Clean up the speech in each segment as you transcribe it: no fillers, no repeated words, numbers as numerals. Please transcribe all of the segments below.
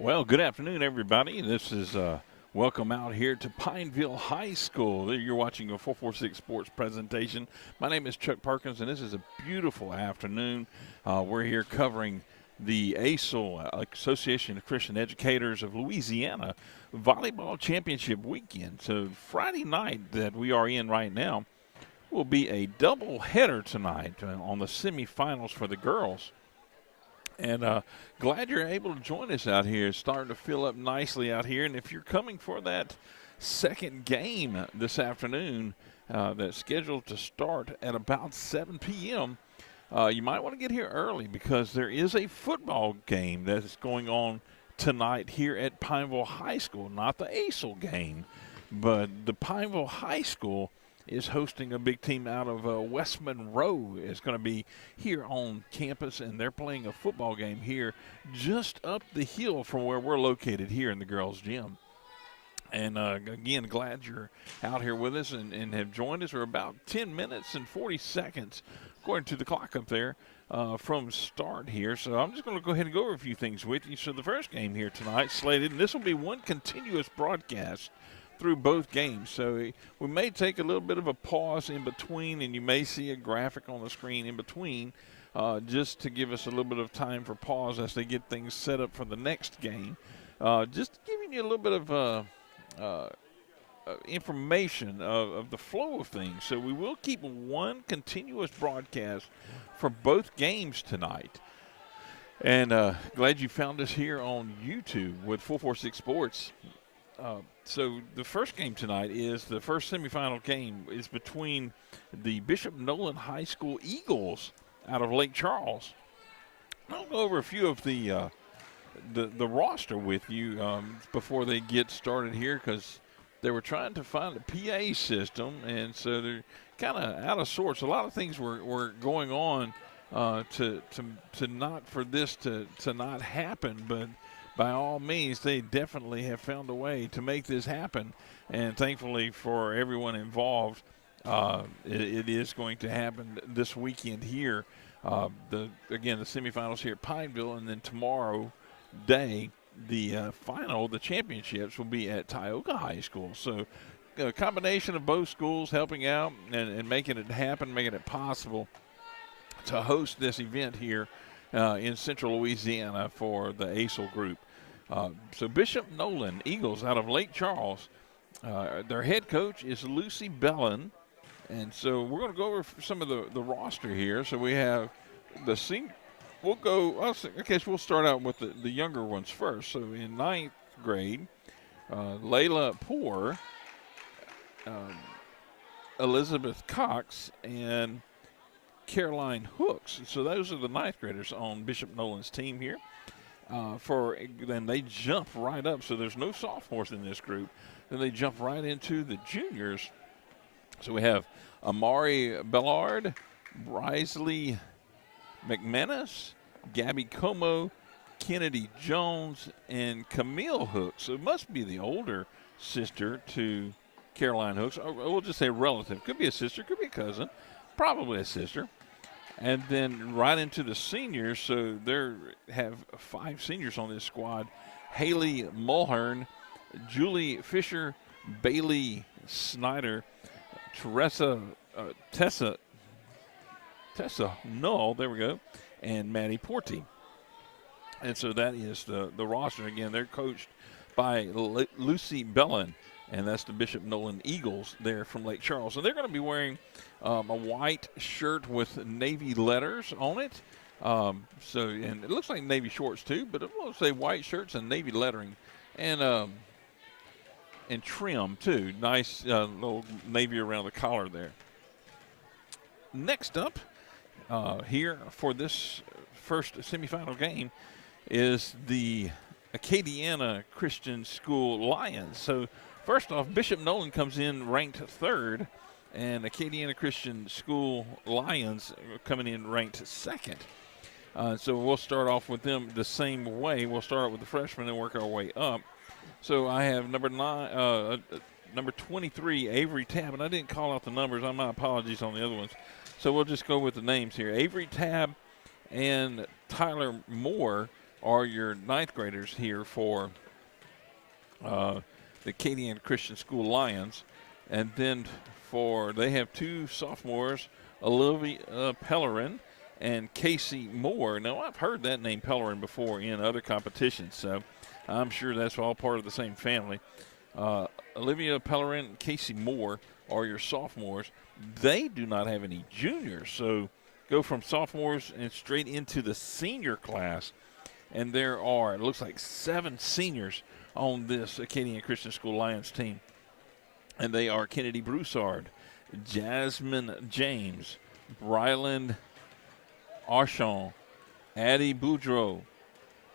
Well, good afternoon, everybody. This is welcome out here to Pineville High School. You're watching a 446 Sports presentation. My name is Chuck Perkins, and this is a beautiful afternoon. We're here covering the ACEL Association of Christian Educators of Louisiana Volleyball Championship weekend. So Friday night that we are in right now will be a double header tonight on the semifinals for the girls. And glad you're able to join us out here. It's starting to fill up nicely out here. And if you're coming for that second game this afternoon that's scheduled to start at about 7 p.m., you might want to get here early because there is a football game that is going on tonight here at Pineville High School. Not the ACEL game, but the Pineville High School is hosting a big team out of West Monroe. It's going to be here on campus, and they're playing a football game here just up the hill from where we're located here in the girls' gym. And again, glad you're out here with us and have joined us. We're about 10 minutes and 40 seconds, according to the clock up there, from start here. So I'm just going to go ahead and go over a few things with you. So the first game here tonight slated, and this will be one continuous broadcast through both games. So we may take a little bit of a pause in between, and you may see a graphic on the screen in between just to give us a little bit of time for pause as they get things set up for the next game. Just giving you a little bit of information of the flow of things. So we will keep one continuous broadcast for both games tonight. And glad you found us here on YouTube with 446 Sports. So the first game tonight is the first semifinal game is between the Bishop Nolan High School Eagles out of Lake Charles. I'll go over a few of the roster with you before they get started here because they were trying to find a PA system, and so they're kind of out of sorts. A lot of things were going on to not for this to not happen, but by all means, they definitely have found a way to make this happen. And thankfully for everyone involved, it is going to happen this weekend here. The semifinals here at Pineville, and then tomorrow day, the championships will be at Tioga High School. So a combination of both schools helping out and making it happen, making it possible to host this event here in central Louisiana for the ACEL group. So Bishop Nolan Eagles out of Lake Charles, their head coach is Lucy Bellin. And so we're going to go over some of the roster here. So we have the senior. We'll start out with the younger ones first. So in ninth grade, Layla Poor, Elizabeth Cox, and Caroline Hooks. So those are the ninth graders on Bishop Nolan's team here. Then they jump right up. So there's no sophomores in this group. Then they jump right into the juniors. So we have Amari Bellard, Brisley McManus, Gabby Como, Kennedy Jones, and Camille Hooks. So it must be the older sister to Caroline Hooks. Or we'll just say relative. Could be a sister, could be a cousin, probably a sister. And then right into the seniors, so there have 5 seniors on this squad. Haley Mulhern, Julie Fisher, Bailey Snyder, Tessa Null, there we go, and Maddie Porty. And so that is the roster. Again, they're coached by Lucy Bellin, and that's the Bishop Nolan Eagles there from Lake Charles. And they're going to be wearing a white shirt with navy letters on it. And it looks like navy shorts too, but it will say white shirts and navy lettering, and trim too. Nice little navy around the collar there. Next up here for this first semifinal game is the Acadiana Christian School Lions. So first off, Bishop Nolan comes in ranked 3rd, and Acadiana Christian School Lions coming in ranked 2nd. So we'll start off with them the same way. We'll start with the freshmen and work our way up. So I have number 23, Avery Tabb, and I didn't call out the numbers. My apologies on the other ones. So we'll just go with the names here. Avery Tabb and Tyler Moore are your ninth graders here for the Acadian Christian School Lions. And then they have two sophomores, Olivia Pellerin and Casey Moore. Now, I've heard that name Pellerin before in other competitions, so I'm sure that's all part of the same family. Olivia Pellerin and Casey Moore are your sophomores. They do not have any juniors, so go from sophomores and straight into the senior class. And there are, it looks like 7 seniors on this Acadian Christian School Lions team. And they are Kennedy Broussard, Jasmine James, Bryland Archon, Addie Boudreau,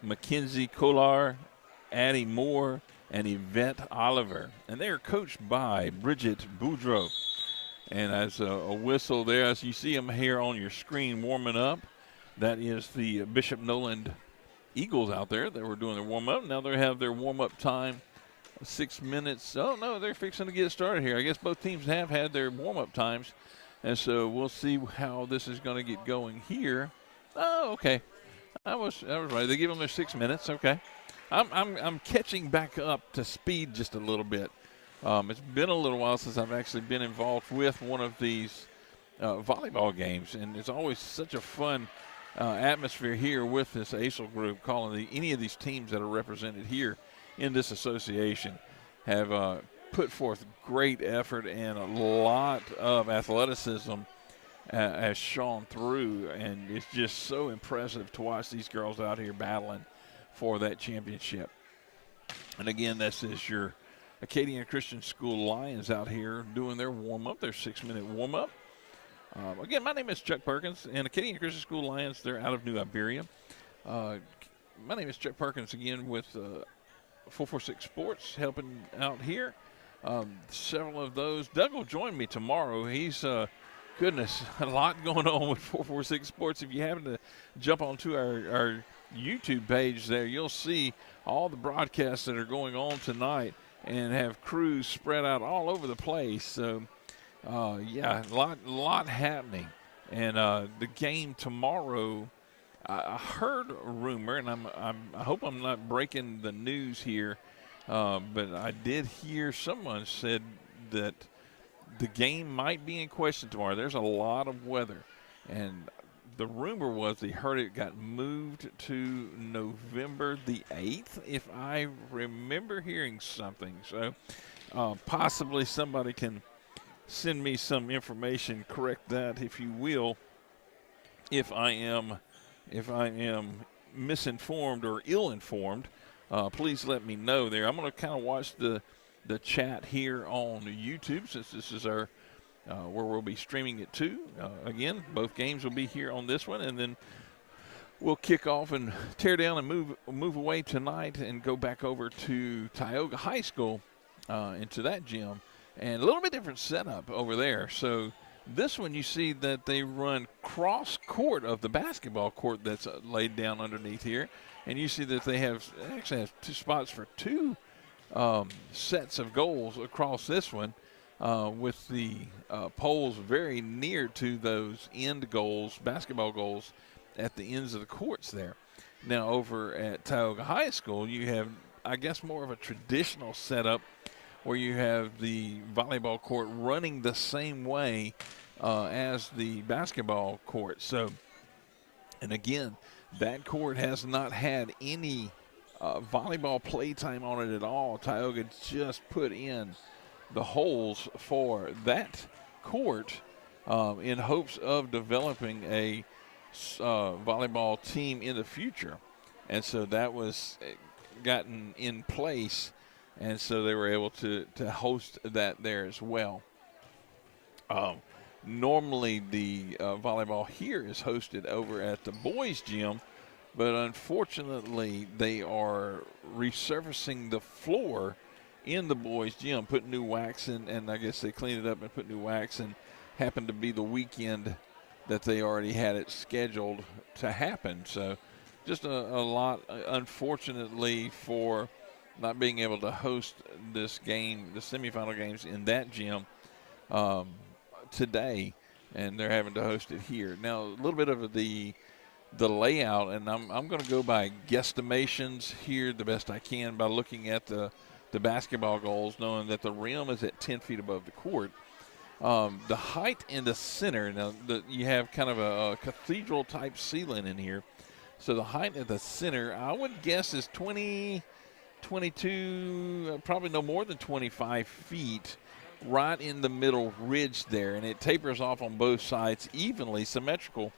Mackenzie Collar, Addie Moore, and Yvette Oliver. And they are coached by Bridget Boudreau. And as a whistle there, as you see them here on your screen warming up, that is the Bishop Noland Eagles out there that were doing their warm-up. Now they have their warm-up time, 6 minutes. Oh, no, they're fixing to get started here. I guess both teams have had their warm-up times. And so we'll see how this is going to get going here. Oh, okay. I was right. They give them their 6 minutes. Okay. I'm catching back up to speed just a little bit. It's been a little while since I've actually been involved with one of these volleyball games, and it's always such a fun atmosphere here with this ACEL group. Calling any of these teams that are represented here in this association have put forth great effort, and a lot of athleticism has shone through, and it's just so impressive to watch these girls out here battling for that championship. And again, this is your Acadian Christian School Lions out here doing their warm-up, their 6-minute warm-up. Again, my name is Chuck Perkins, and Acadian Christian School Lions, they're out of New Iberia. My name is Chuck Perkins again with 446 Sports, helping out here. Several of those. Doug will join me tomorrow. He's, goodness, a lot going on with 446 Sports. If you happen to jump onto our YouTube page there, you'll see all the broadcasts that are going on tonight and have crews spread out all over the place. So, yeah, a lot happening. And the game tomorrow, I heard a rumor, and I hope I'm not breaking the news here, but I did hear someone said that the game might be in question tomorrow. There's a lot of weather, and the rumor was they heard it got moved to November the 8th, if I remember hearing something. So possibly somebody can send me some information, correct that if you will, if I am misinformed or ill-informed. Please let me know there. I'm going to kind of watch the chat here on YouTube, since this is our where we'll be streaming it to. Again, both games will be here on this one, and then we'll kick off and tear down and move away tonight and go back over to Tioga High School into that gym. And a little bit different setup over there. So this one, you see that they run cross court of the basketball court that's laid down underneath here. And you see that they actually have 2 spots for 2 sets of goals across this one, with the poles very near to those end goals, basketball goals, at the ends of the courts there. Now over at Tioga High School, you have, I guess, more of a traditional setup where you have the volleyball court running the same way as the basketball court. So, and again, that court has not had any volleyball play time on it at all. Tioga just put in the holes for that court in hopes of developing a volleyball team in the future. And so that was gotten in place, and so they were able to host that there as well. Normally the volleyball here is hosted over at the boys' gym, but unfortunately they are resurfacing the floor in the boys' gym, putting new wax in, and I guess they cleaned it up and put new wax, and happened to be the weekend that they already had it scheduled to happen. So just a lot, unfortunately, for not being able to host this game, the semifinal games in that gym today, and they're having to host it here. Now, a little bit of the the layout, and I'm going to go by guesstimations here the best I can by looking at the basketball goals, knowing that the rim is at 10 feet above the court. The height in the center, now you have kind of a cathedral type ceiling in here. So the height at the center, I would guess, is 20, 22, probably no more than 25 feet, right in the middle ridge there. And it tapers off on both sides evenly, symmetrical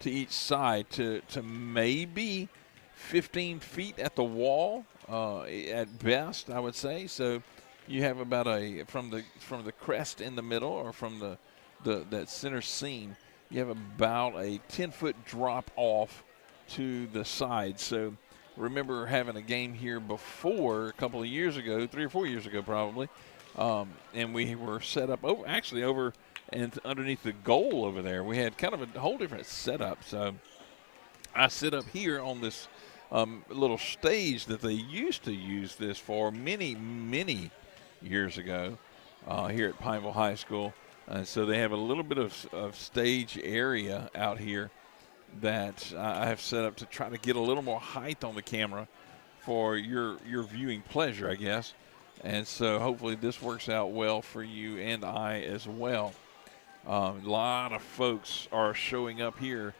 to each side to maybe 15 feet at the wall at best, I would say. So you have about from the crest in the middle, or from that center seam, you have about a 10-foot drop off to the side. So remember having a game here before a couple of years ago, 3 or 4 years ago probably, and we were set up over and underneath the goal over there. We had kind of a whole different setup. So I sit up here on this little stage that they used to use this for many years ago here at Pineville High School. So they have a little bit of stage area out here that I have set up to try to get a little more height on the camera for your viewing pleasure, I guess. And so hopefully this works out well for you and I as well. A lot of folks are showing up here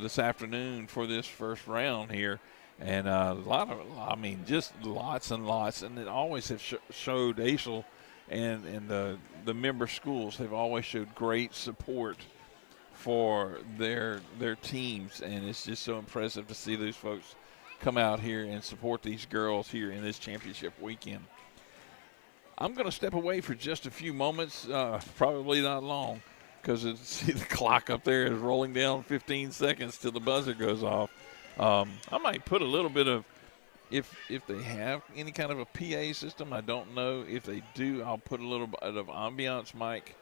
this afternoon for this first round here. And just lots and lots. And it always have showed ACEL and the member schools have always showed great support for their teams, and it's just so impressive to see those folks come out here and support these girls here in this championship weekend. I'm going to step away for just a few moments, probably not long, because see the clock up there is rolling down 15 seconds till the buzzer goes off. I might put a little bit of, if they have any kind of a PA system, I don't know. If they do, I'll put a little bit of ambiance mic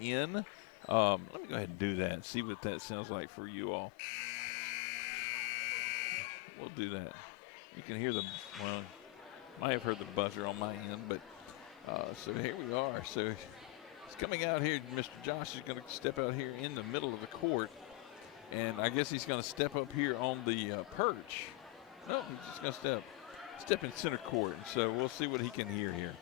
in. Let me go ahead and do that and see what that sounds like for you all. We'll do that. You can hear might have heard the buzzer on my end, but so here we are. So he's coming out here. Mr. Josh is going to step out here in the middle of the court, and I guess he's going to step up here on the perch. No, he's just going to step in center court, and so we'll see what he can hear here.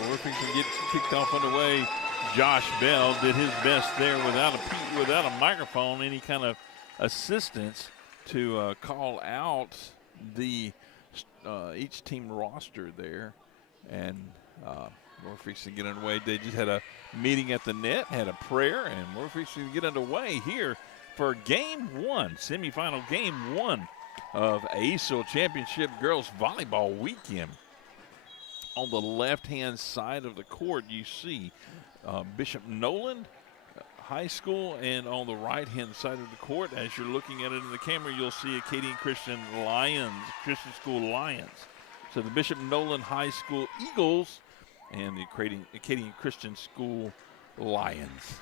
well, we're fixing to get kicked off underway. Josh Bell did his best there without a microphone, any kind of assistance to call out the each team roster there. And we're fixing to get underway. They just had a meeting at the net, had a prayer, and we're fixing to get underway here for game one, semifinal game one of ACEL Championship Girls Volleyball Weekend. On the left-hand side of the court, you see Bishop Nolan High School, and on the right-hand side of the court, as you're looking at it in the camera, you'll see Acadian Christian School Lions. So the Bishop Nolan High School Eagles and the Acadian Christian School Lions.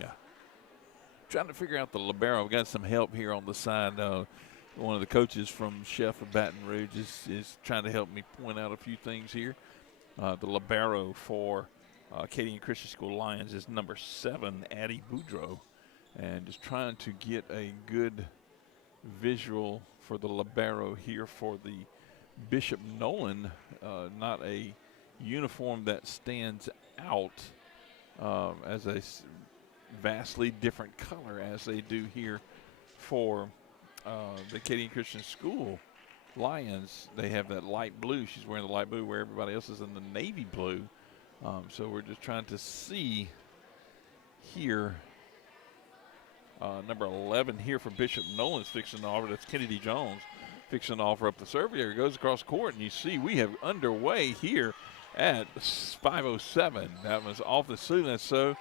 Yeah. Trying to figure out the libero. I've got some help here on the side. One of the coaches from Chef of Baton Rouge is trying to help me point out a few things here. The libero for Acadian Christian School Lions is number 7, Addie Boudreaux. And just trying to get a good visual for the libero here for the Bishop Nolan. Not a uniform that stands out as a vastly different color as they do here for the Acadian Christian School Lions. They have that light blue. She's wearing the light blue where everybody else is in the navy blue. So we're just trying to see here. Number 11 here for Bishop Nolan's fixing to offer. That's Kennedy Jones fixing to offer up the serve. Here it goes across court, and you see we have underway here at 5:07. That was off the ceiling. So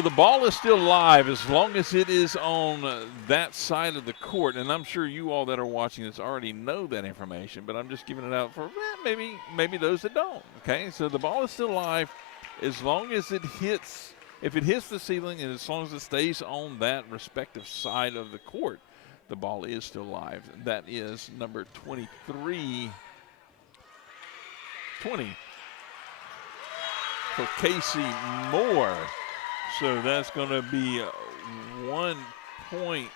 the ball is still live as long as it is on that side of the court. And I'm sure you all that are watching this already know that information, but I'm just giving it out for maybe those that don't. Okay, so the ball is still live as long as it hits. If it hits the ceiling and as long as it stays on that respective side of the court, the ball is still live. That is number 23-20 for Casey Moore. So that's going to be 1 point,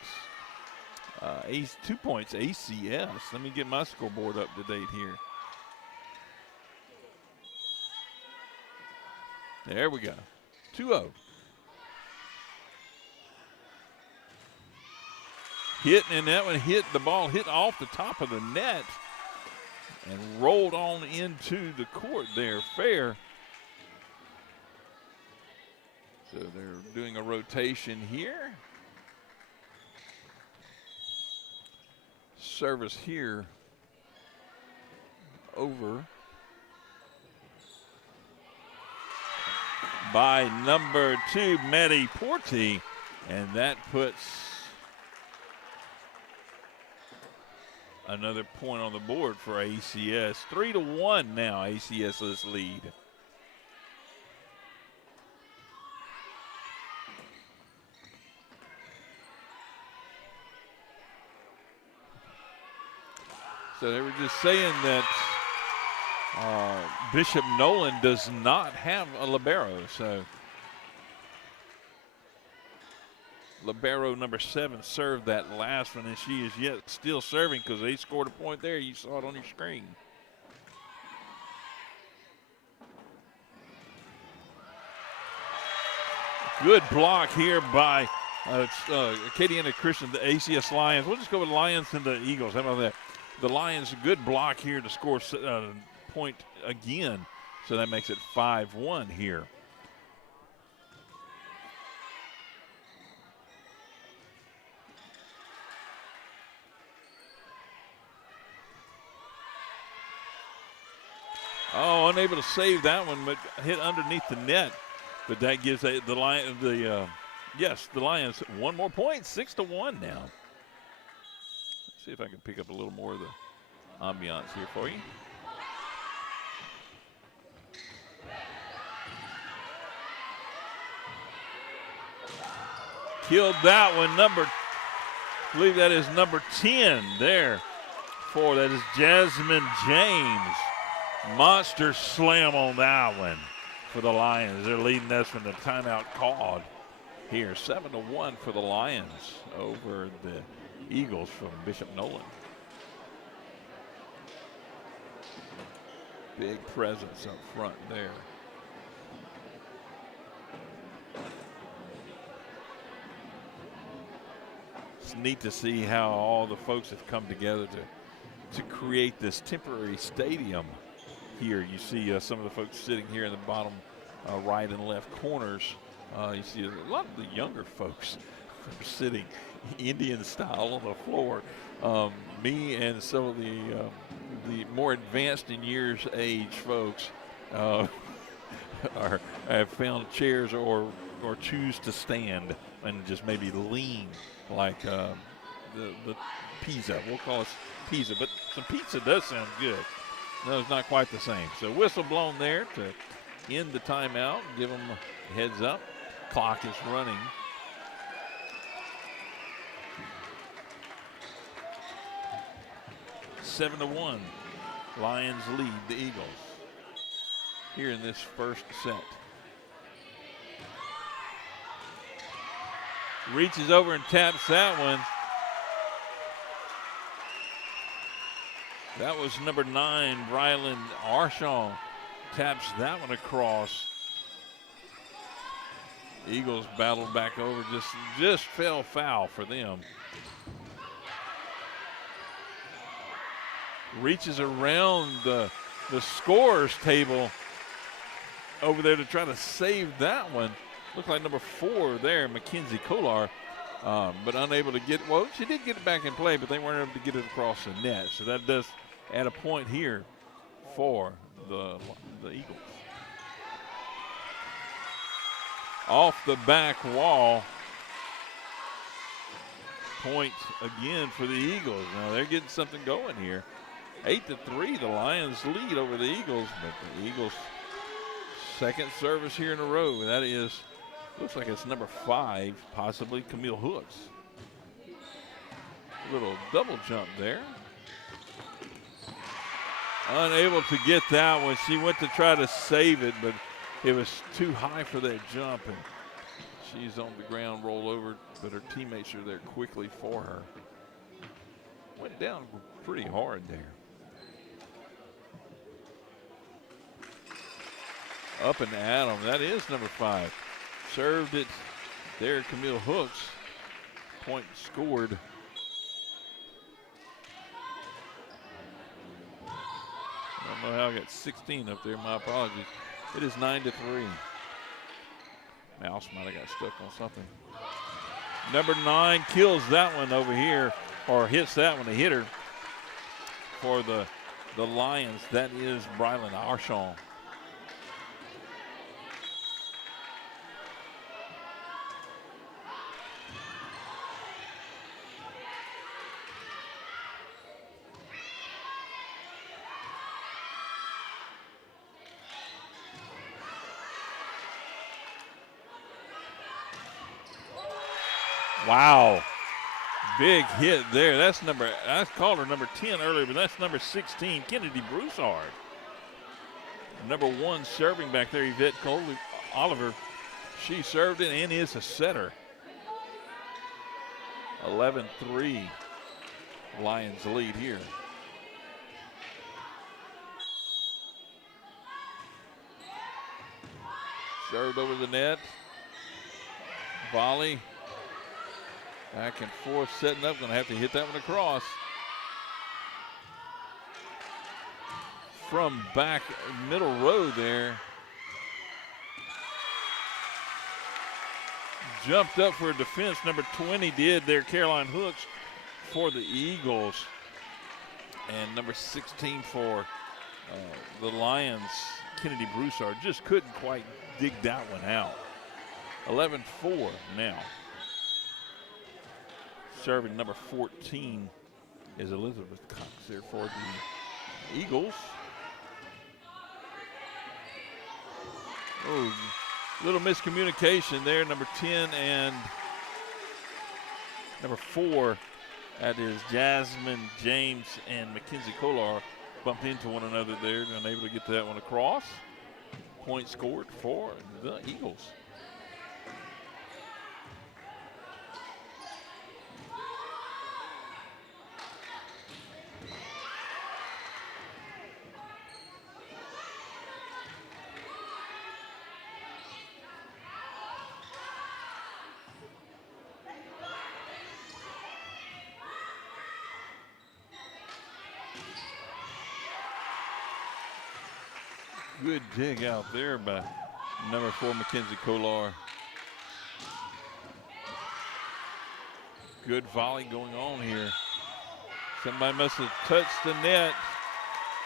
2 points ACS. Let me get my scoreboard up to date here. There we go. 2-0. And that one the ball hit off the top of the net and rolled on into the court there, fair. So they're doing a rotation here. Service here over by number 2, Maddie Porty, and that puts another point on the board for ACS. 3-1 now, ACS's lead. So they were just saying that Bishop Nolan does not have a libero. So libero number 7 served that last one, and she is yet still serving because they scored a point there. You saw it on your screen. Good block here by Acadiana Christian, the ACS Lions. We'll just go with Lions and the Eagles. How about that? The Lions, a good block here to score point again. So that makes it 5-1 here. Oh, unable to save that one, but hit underneath the net. But that gives the Lions 1 more point, 6-1 now. See if I can pick up a little more of the ambiance here for you. Killed that one. I believe that is number 10 there 4. That is Jasmine James. Monster slam on that one for the Lions. They're leading us from the timeout called here. 7-1 for the Lions over the Eagles from Bishop Nolan. Big presence up front there. It's neat to see how all the folks have come together to create this temporary stadium here. You see some of the folks sitting here in the bottom right and left corners. You see a lot of the younger folks are sitting Indian style on the floor. Me and some of the more advanced in years age folks have found chairs or choose to stand and just maybe lean like the pizza. We'll call it pizza, but some pizza does sound good. No, it's not quite the same. So whistle blown there to end the timeout. Give them a heads up. Clock is running. Seven to 1. Lions lead the Eagles here in this first set. Reaches over and taps that one. That was number 9, Brylan Arshon. Taps that one across. Eagles battled back over, just fell foul for them. Reaches around the scorer's table over there to try to save that one. Looked like number 4 there, Mackenzie Kolar, but unable to get, well, she did get it back in play, but they weren't able to get it across the net. So that does add a point here for the Eagles. Off the back wall, point again for the Eagles. Now they're getting something going here. 8-3, the Lions lead over the Eagles, but the Eagles' second service here in a row. That is, looks like it's number 5, possibly Camille Hooks. A little double jump there. Unable to get that one. She went to try to save it, but it was too high for that jump, and she's on the ground, roll over, but her teammates are there quickly for her. Went down pretty hard there. Up and at them. That is number 5. Served it there, Camille Hooks. Point scored. I don't know how I got 16 up there. My apologies. It is 9-3. Mouse might have got stuck on something. Number 9 kills that one over here, or hits that one, a hitter for the Lions. That is Brylan Arshon. Wow, big hit there. That's I called her number 10 earlier, but that's number 16, Kennedy Broussard. Number 1 serving back there, Yvette Oliver. She served it and is a setter. 11-3, Lions lead here. Served over the net. Volley. Back and forth, setting up. Going to have to hit that one across. From back middle row there. Jumped up for a defense. Number 20 did there, Caroline Hooks for the Eagles. And number 16 for the Lions, Kennedy Broussard. Just couldn't quite dig that one out. 11-4 now. Serving number 14 is Elizabeth Cox there for the Eagles. Oh, little miscommunication there. Number 10 and number 4 That is Jasmine James and Mackenzie Kolar bumped into one another there, unable to get that one across. Point scored for the Eagles. Good dig out there by number 4, Mackenzie Kolar. Good volley going on here. Somebody must have touched the net.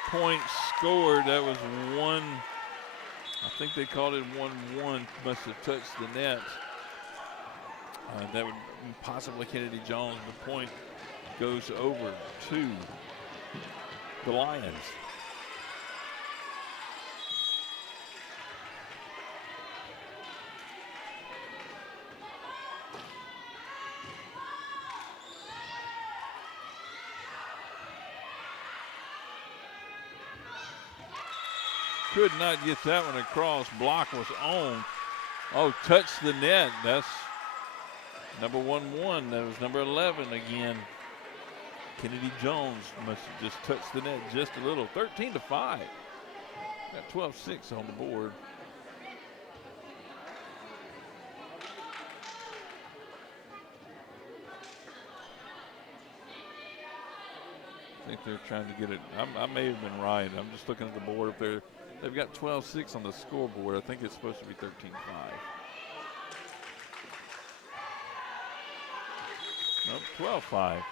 Point scored. That was 1. I think they called it 1-1. Must have touched the net. That would possibly Kennedy Jones. The point goes over to the Lions. Could not get that one across. Block was on. Oh, touched the net. That's number 1-1. That was number 11 again. Kennedy Jones must have just touched the net just a little. 13-5. Got 12-6 on the board. I think they're trying to get it. I may have been right. I'm just looking at the board up there. They've got 12-6 on the scoreboard. I think it's supposed to be 13-5. Nope, 12-5.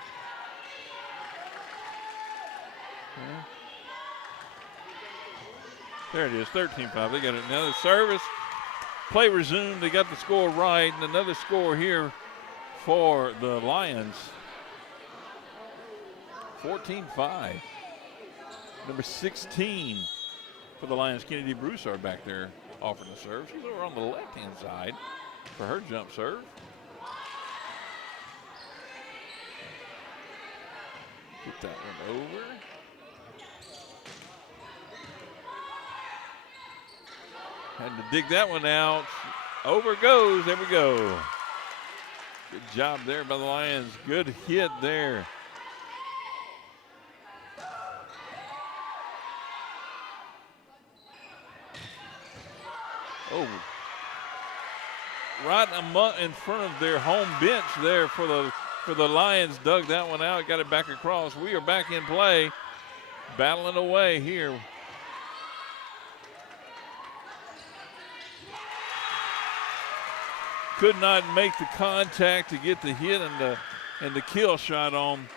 Yeah. There it is, 13-5. They got it. Another service. Play resumed. They got the score right. And another score here for the Lions. 14-5. Number 16 for the Lions, Kennedy Broussard back there offering the serve. She's over on the left-hand side for her jump serve. Get that one over. Had to dig that one out. Over goes. There we go. Good job there by the Lions. Good hit there. Oh, right in front of their home bench there for the Lions. Dug that one out, got it back across. We are back in play, battling away here. Could not make the contact to get the hit and the kill shot on.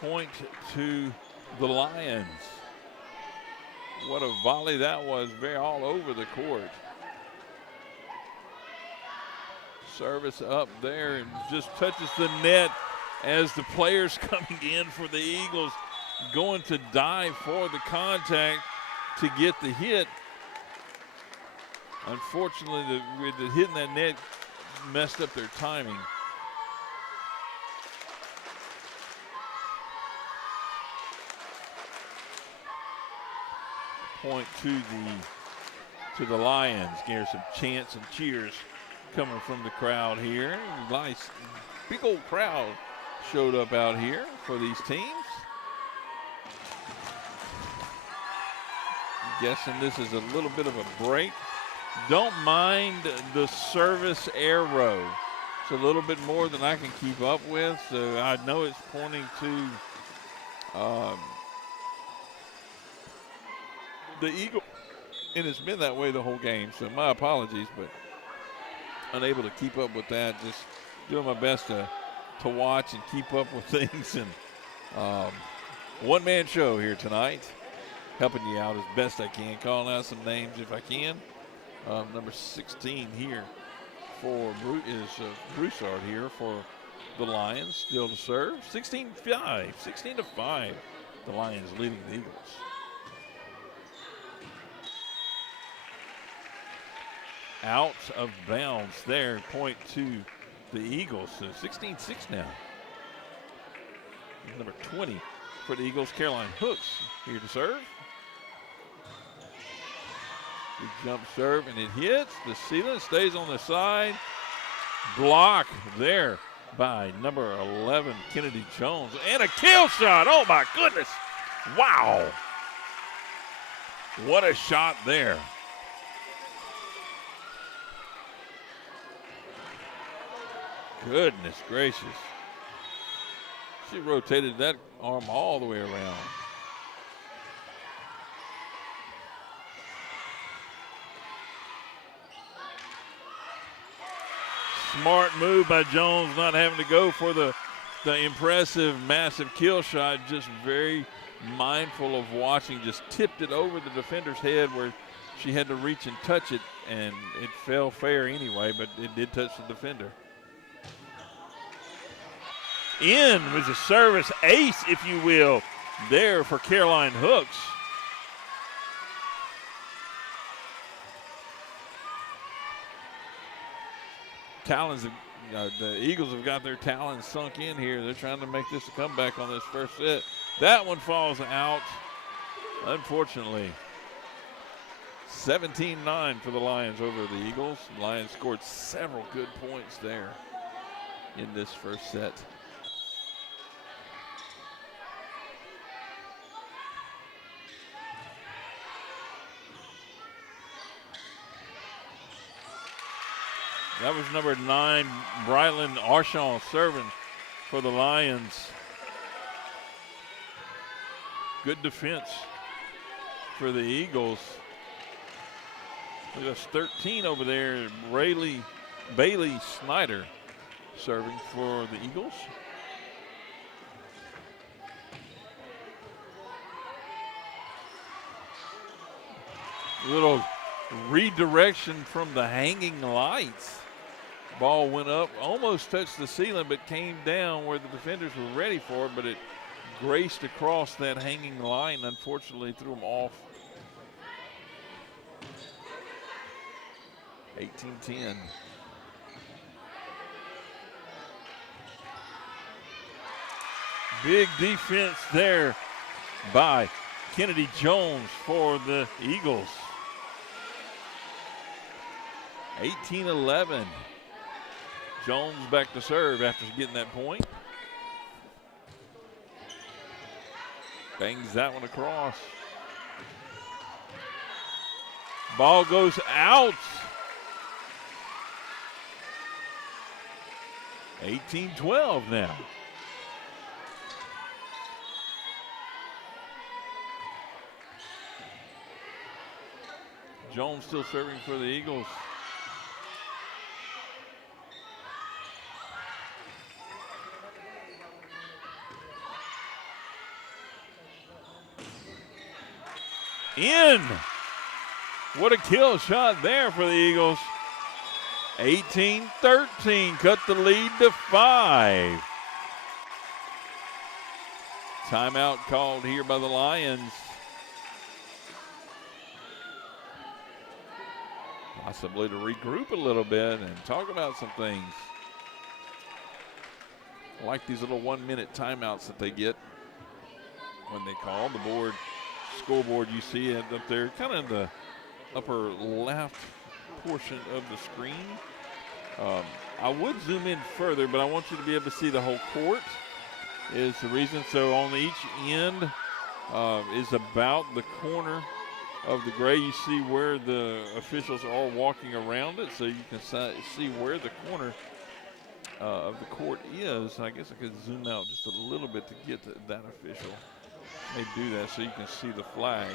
Point to the Lions. What a volley that was, very all over the court. Service up there and just touches the net as the players coming in for the Eagles going to dive for the contact to get the hit. Unfortunately, the hitting that net messed up their timing. Point to the Lions. Get some chants and cheers coming from the crowd here. Nice big old crowd showed up out here for these teams. I'm guessing this is a little bit of a break. Don't mind the service arrow. It's a little bit more than I can keep up with, so I know it's pointing to the Eagle, and it's been that way the whole game, so my apologies, but unable to keep up with that. Just doing my best to watch and keep up with things, and one-man show here tonight, helping you out as best I can, calling out some names if I can. Number 16 here for Broussard here for the Lions, still to serve. 16-5, the Lions leading the Eagles. Out of bounds there, point to the Eagles. So 16-6 now. Number 20 for the Eagles, Caroline Hooks, here to serve. Good jump serve, and it hits the ceiling, stays on the side. Block there by number 11, Kennedy Jones. And a kill shot. Oh, my goodness. Wow. What a shot there. Goodness gracious. She rotated that arm all the way around. Smart move by Jones, not having to go for the impressive, massive kill shot. Just very mindful of watching. Just tipped it over the defender's head where she had to reach and touch it, and it fell fair anyway, but it did touch the defender. In was a service ace, if you will, there for Caroline Hooks. Talons, the Eagles have got their talons sunk in here. They're trying to make this a comeback on this first set. That one falls out, unfortunately. 17-9 for the Lions over the Eagles. The Lions scored several good points there in this first set. That was number 9, Brylan Archon, serving for the Lions. Good defense for the Eagles. That's 13 over there. Bailey Snyder serving for the Eagles. Little redirection from the hanging lights. Ball went up, almost touched the ceiling, but came down where the defenders were ready for it, but it graced across that hanging line. Unfortunately, threw them off. 18-10. Big defense there by Kennedy Jones for the Eagles. 18-11. Jones back to serve after getting that point. Bangs that one across. Ball goes out. 18-12 now. Jones still serving for the Eagles. In. What a kill shot there for the Eagles. 18-13, cut the lead to 5. Timeout called here by the Lions. Possibly to regroup a little bit and talk about some things. I like these little 1-minute timeouts that they get when they call. The scoreboard you see it up there, kind of in the upper left portion of the screen. I would zoom in further, but I want you to be able to see the whole court is the reason. So on each end is about the corner of the gray. You see where the officials are walking around it, so you can see where the corner of the court is. I guess I could zoom out just a little bit to get to that official. They do that so you can see the flag.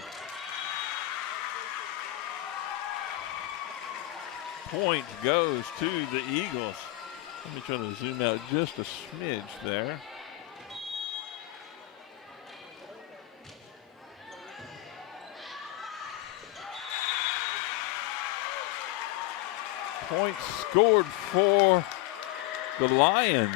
Point goes to the Eagles. Let me try to zoom out just a smidge there. Points scored for the Lions.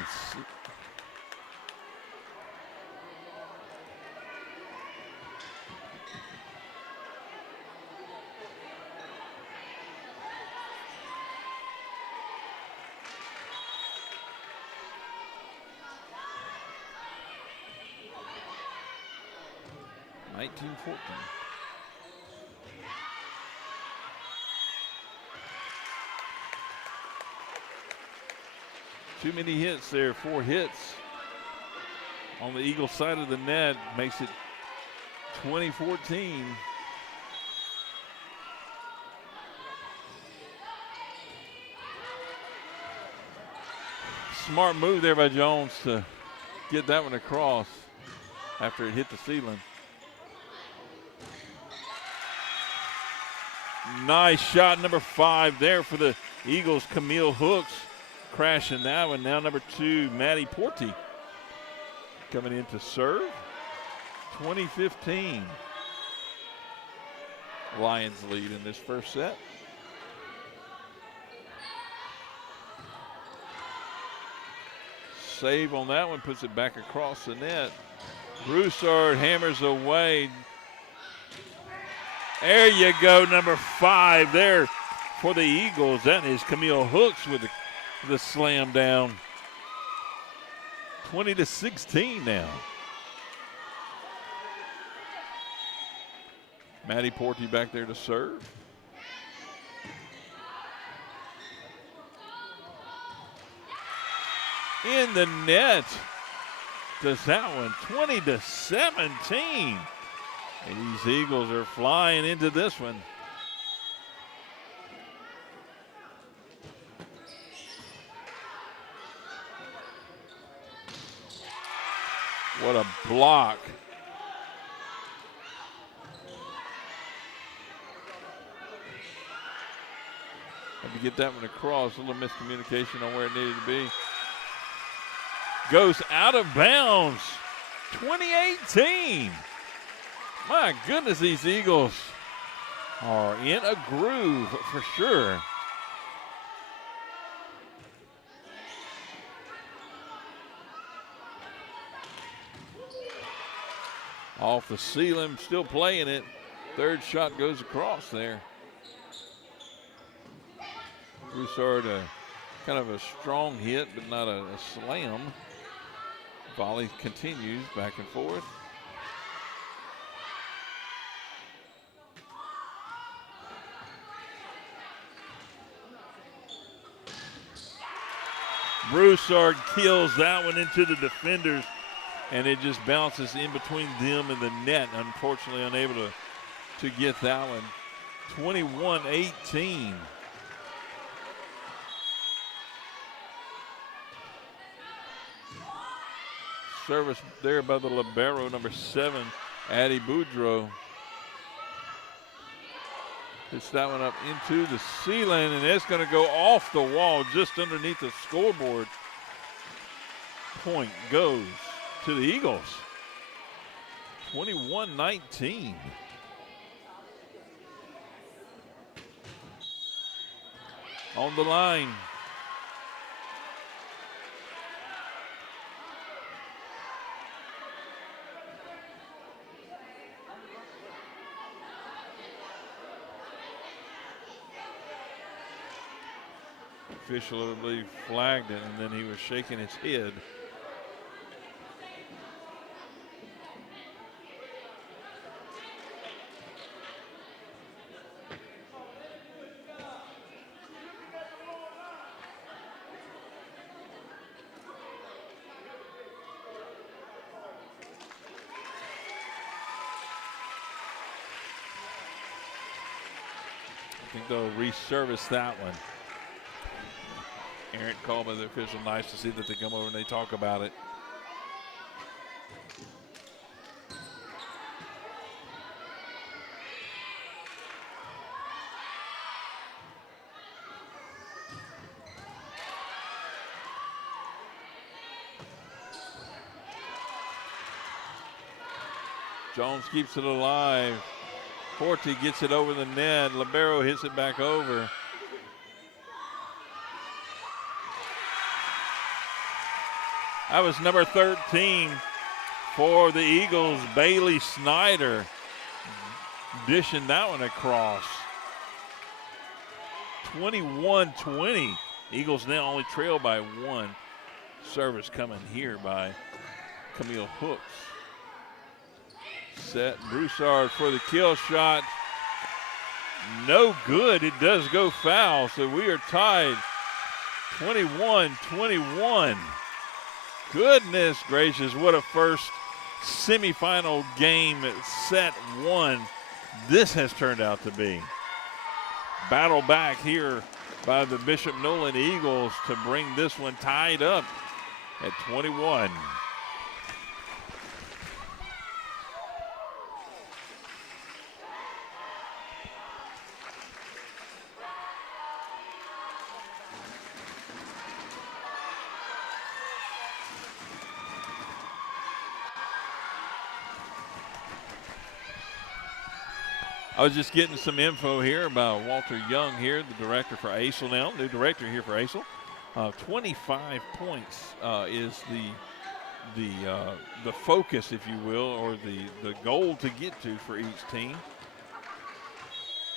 19-14. Too many hits there, 4 hits on the Eagle side of the net, makes it 20-14. Smart move there by Jones to get that one across after it hit the ceiling. Nice shot, number 5 there for the Eagles. Camille Hooks crashing that one. Now number 2, Maddie Porty coming in to serve. 20-15. Lions lead in this first set. Save on that one, puts it back across the net. Broussard hammers away. There you go, number 5 there for the Eagles. That is Camille Hooks with the slam down. 20-16 now. Maddie Porty back there to serve. In the net does that one, 20-17. And these Eagles are flying into this one. What a block. Had to get that one across, a little miscommunication on where it needed to be. Goes out of bounds, 2018. My goodness, these Eagles are in a groove for sure. Off the ceiling, still playing it. Third shot goes across there. Broussard, kind of a strong hit, but not a slam. Volley continues back and forth. Broussard kills that one into the defenders, and it just bounces in between them and the net. Unfortunately, unable to get that one. 21-18. Service there by the libero, number 7, Addie Boudreau. Hits that one up into the ceiling, and it's going to go off the wall just underneath the scoreboard. Point goes to the Eagles. 21-19. On the line. Official, I believe, flagged it, and then he was shaking his head. I think they'll reservice that one. Errant call by the official. Nice to see that they come over and they talk about it. Jones keeps it alive. Porty gets it over the net. Libero hits it back over. That was number 13 for the Eagles, Bailey Snyder, dishing that one across. 21-20. Eagles now only trail by 1. Service coming here by Camille Hooks. Set. Broussard for the kill shot. No good. It does go foul, so we are tied 21-21. Goodness gracious, what a first semifinal game at set one this has turned out to be. Battle back here by the Bishop Nolan Eagles to bring this one tied up at 21. I was just getting some info here about Walter Young here, the director for ACEL now, new director here for ACEL. 25 points is the focus, if you will, or the goal to get to for each team.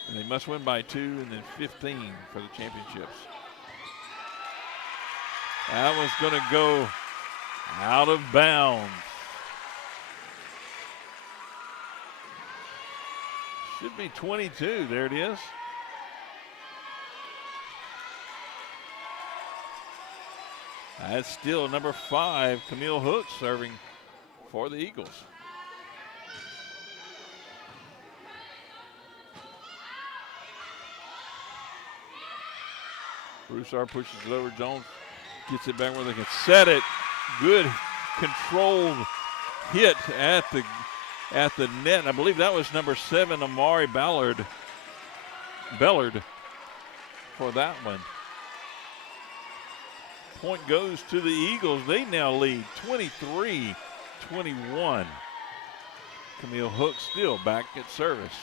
And they must win by 2 and then 15 for the championships. That was going to go out of bounds. Should be 22. There it is. That's still number 5, Camille Hooks, serving for the Eagles. Broussard pushes it over. Jones gets it back where they can set it. Good controlled hit at the net. I believe that was number 7, Amari Bellard for that one. Point goes to the Eagles. They now lead 23-21. Camille Hooks still back at service.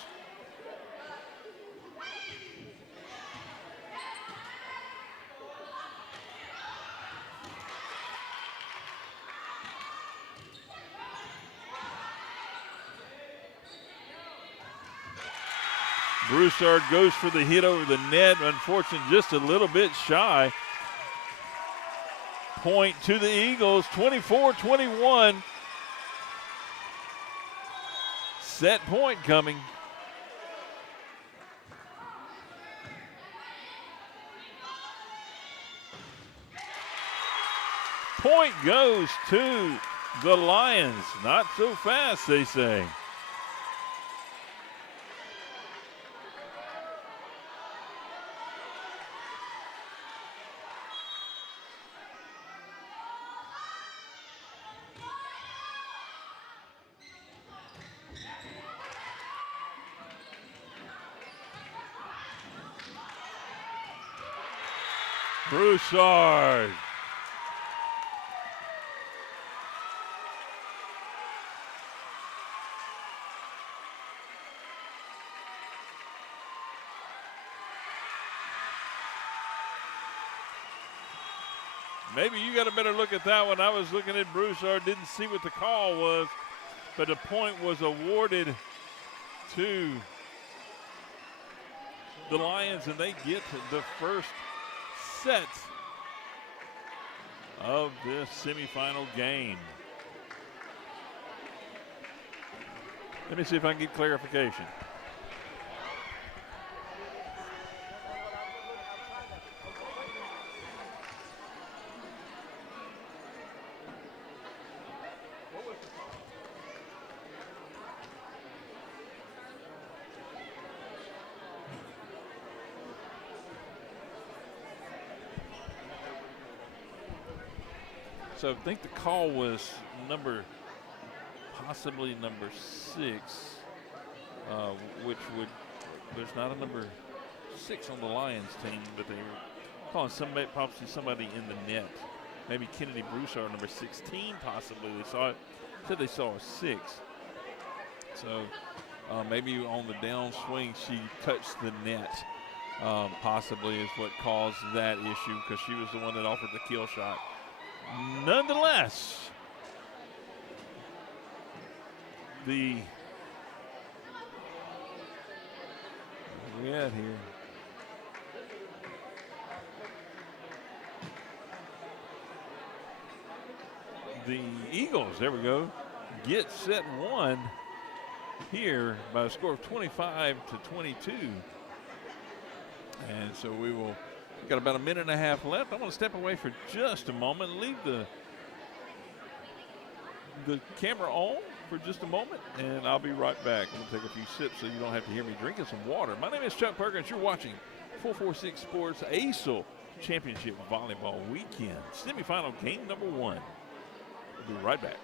Broussard goes for the hit over the net. Unfortunately, just a little bit shy. Point to the Eagles, 24-21. Set point coming. Point goes to the Lions. Not so fast, they say. Broussard. Maybe you got a better look at that one. I was looking at Broussard, didn't see what the call was, but the point was awarded to the Lions, and they get the first set of this semifinal game. Let me see if I can get clarification. So I think the call was possibly number 6, which would, there's not a number 6 on the Lions team, but they were calling possibly somebody in the net. Maybe Kennedy Broussard, number 16, possibly. Said they saw a 6. So maybe on the downswing, she touched the net, possibly is what caused that issue, because she was the one that offered the kill shot. Nonetheless, we at here. The Eagles, there we go, get set 1 here by a score of 25-22. And so we've got about a minute and a half left. I'm going to step away for just a moment and leave the camera on for just a moment, and I'll be right back. I'm going to take a few sips so you don't have to hear me drinking some water. My name is Chuck Perkins. You're watching 446 Sports ACEL Championship Volleyball Weekend, semifinal game number 1. We'll be right back.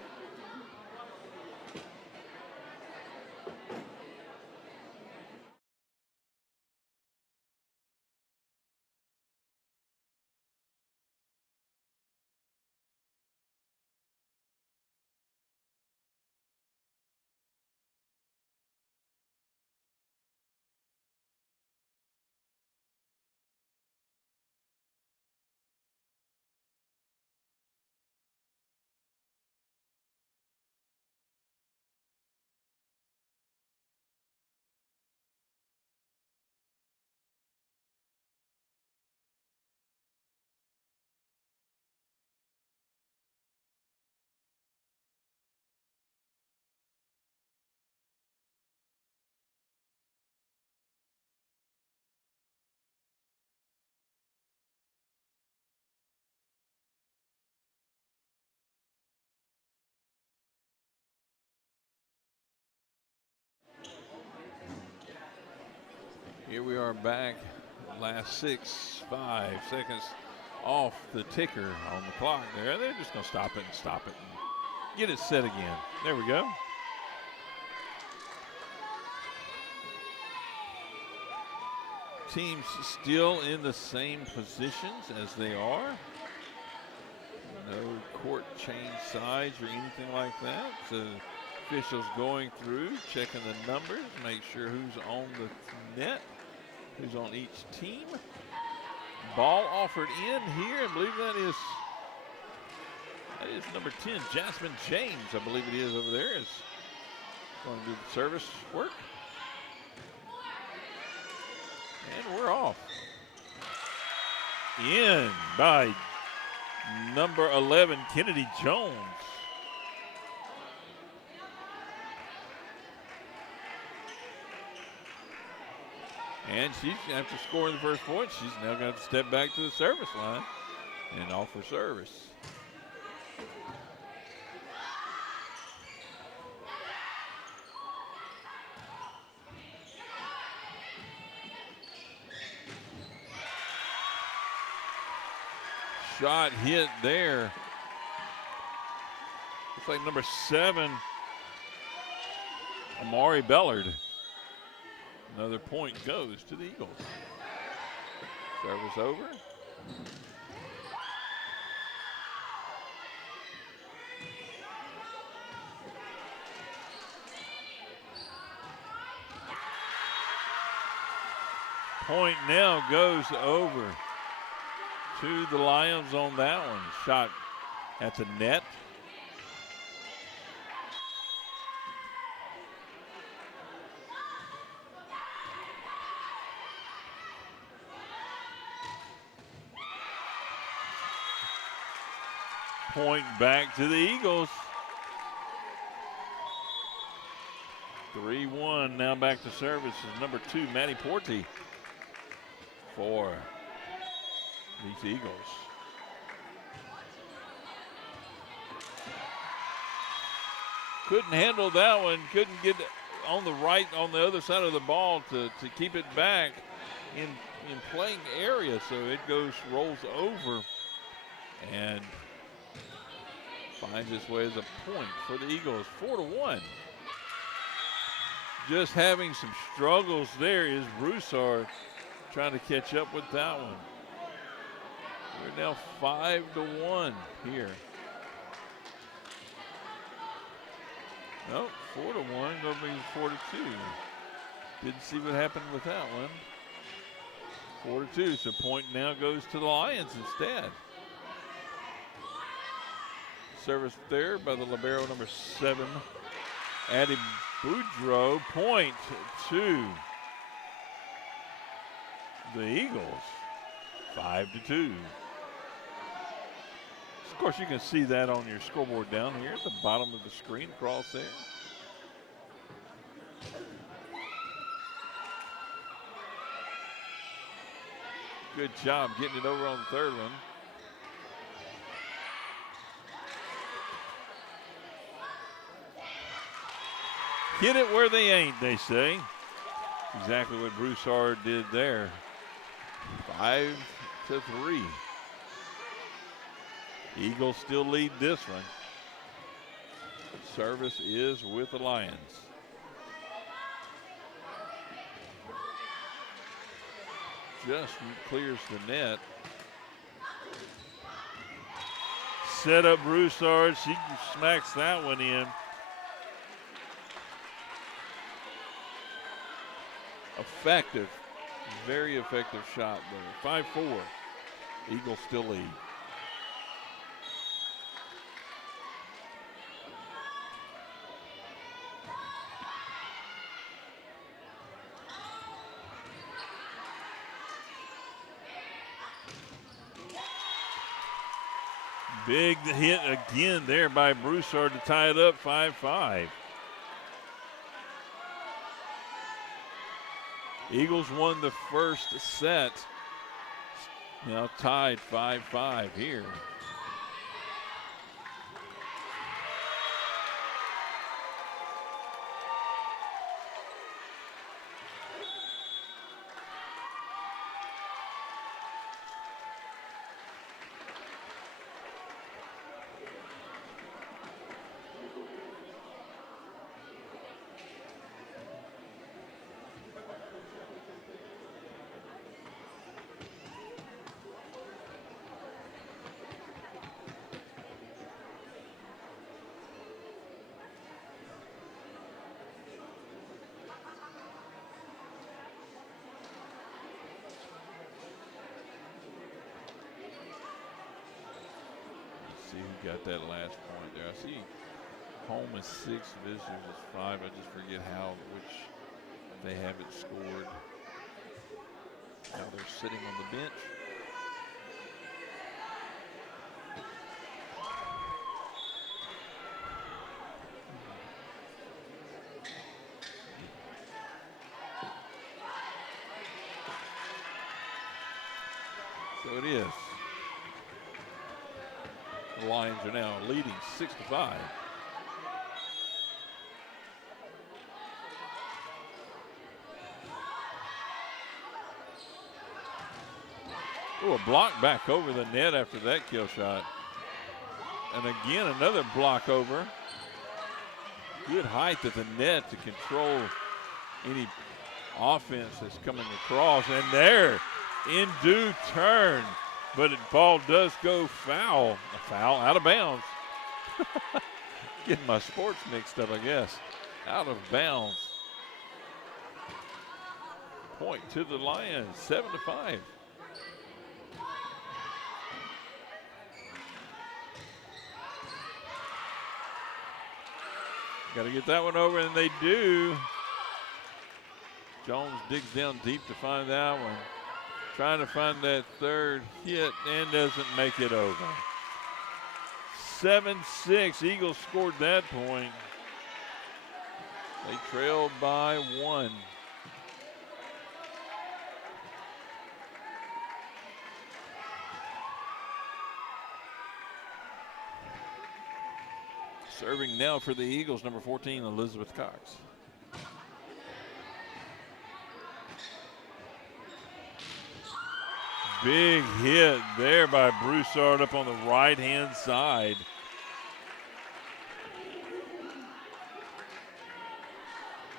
Here we are back. Last 5 seconds off the ticker on the clock there. They're just going to stop it and get it set again. There we go. Teams still in the same positions as they are. No court change sides or anything like that. So officials going through, checking the numbers, make sure who's on the net, who's on each team. Ball offered in here, and I believe that is number 10, Jasmine James, I believe it is over there, is going to do the service work. And we're off. In by number 11, Kennedy Jones. And she's, after scoring the first point, she's now got to step back to the service line and offer service. Shot hit there. Looks like number 7, Amari Bellard. Another point goes to the Eagles. Service over. Point now goes over to the Lions on that one. Shot at the net. Point back to the Eagles. 3-1 now back to service is number 2, Maddie Porty for these Eagles. Couldn't handle that one, couldn't get on the other side of the ball to keep it back in playing area, so it rolls over and finds its way as a point for the Eagles. 4-1. Just having some struggles there is Broussard trying to catch up with that one. We're now 5-1 here. Nope, 4-1, gonna be 4-2. Didn't see what happened with that one. 4-2, so point now goes to the Lions instead. Service there by the libero number 7, Addie Boudreaux. Point to the Eagles, 5-2. Of course, you can see that on your scoreboard down here at the bottom of the screen across there. Good job getting it over on the third one. Hit it where they ain't, they say. Exactly what Broussard did there. 5-3. Eagles still lead this one. Service is with the Lions. Just clears the net. Set up Broussard. She smacks that one in. Effective, very effective shot there. 5-4. Eagles still lead. Big hit again there by Broussard to tie it up 5-5. Eagles won the first set. Now tied 5-5 here. See who got that last point there. I see home is 6, visitors is 5. I just forget which they have it scored. How they're sitting on the bench. So it is. The Lions are now leading 6-5. Oh, a block back over the net after that kill shot. And again, another block over. Good height at the net to control any offense that's coming across. And there, in due turn. But the ball does go foul. A foul out of bounds. Getting my sports mixed up, I guess. Out of bounds. Point to the Lions, 7-5. Got to get that one over, and they do. Jones digs down deep to find that one. Trying to find that third hit and doesn't make it over. 7-6, Eagles scored that point. They trailed by 1. Serving now for the Eagles, number 14, Elizabeth Cox. Big hit there by Broussard up on the right-hand side.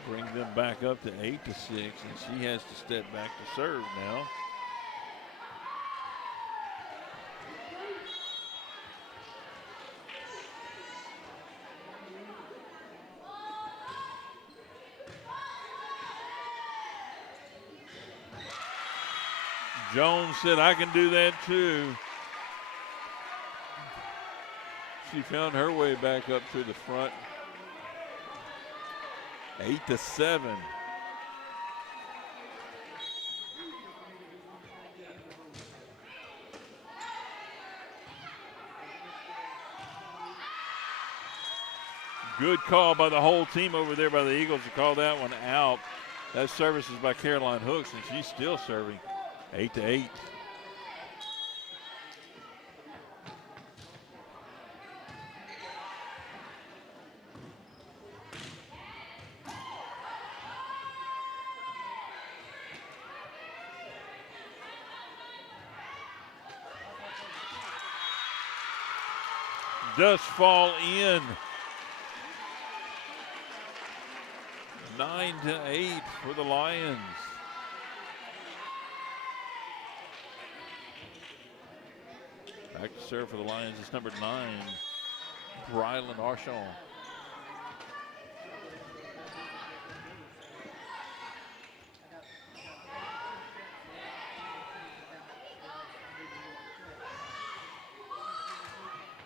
Bring them back up to 8-6, and she has to step back to serve now. Jones said, I can do that too. She found her way back up to the front. 8-7. Good call by the whole team over there by the Eagles to call that one out. That service is by Caroline Hooks, and she's still serving. 8-8. does fall in. 9-8 for the Lions. Back to serve for the Lions is number 9, Brylan Archon.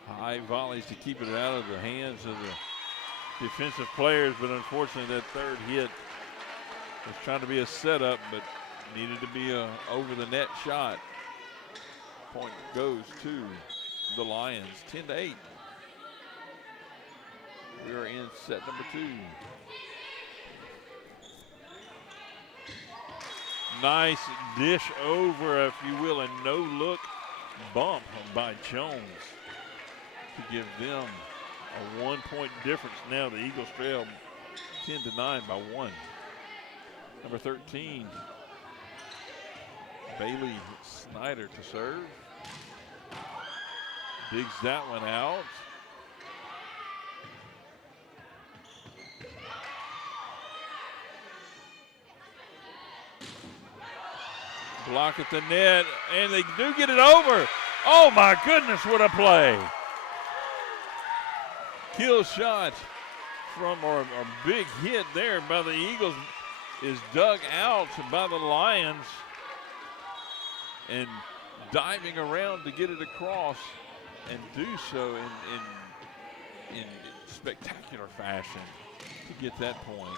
High volleys to keep it out of the hands of the defensive players, but unfortunately that third hit was trying to be a setup, but needed to be a over the net shot. Point goes to the Lions, 10-8. We are in set number 2. Nice dish over, if you will, a no-look bump by Jones to give them a 1-point difference. Now the Eagles trail 10-9 by 1. Number 13, Bailey Snyder to serve. Digs that one out. Block at the net, and they do get it over. Oh my goodness, what a play. Kill shot from, or a big hit there by the Eagles is dug out by the Lions, and diving around to get it across and do so in spectacular fashion to get that point.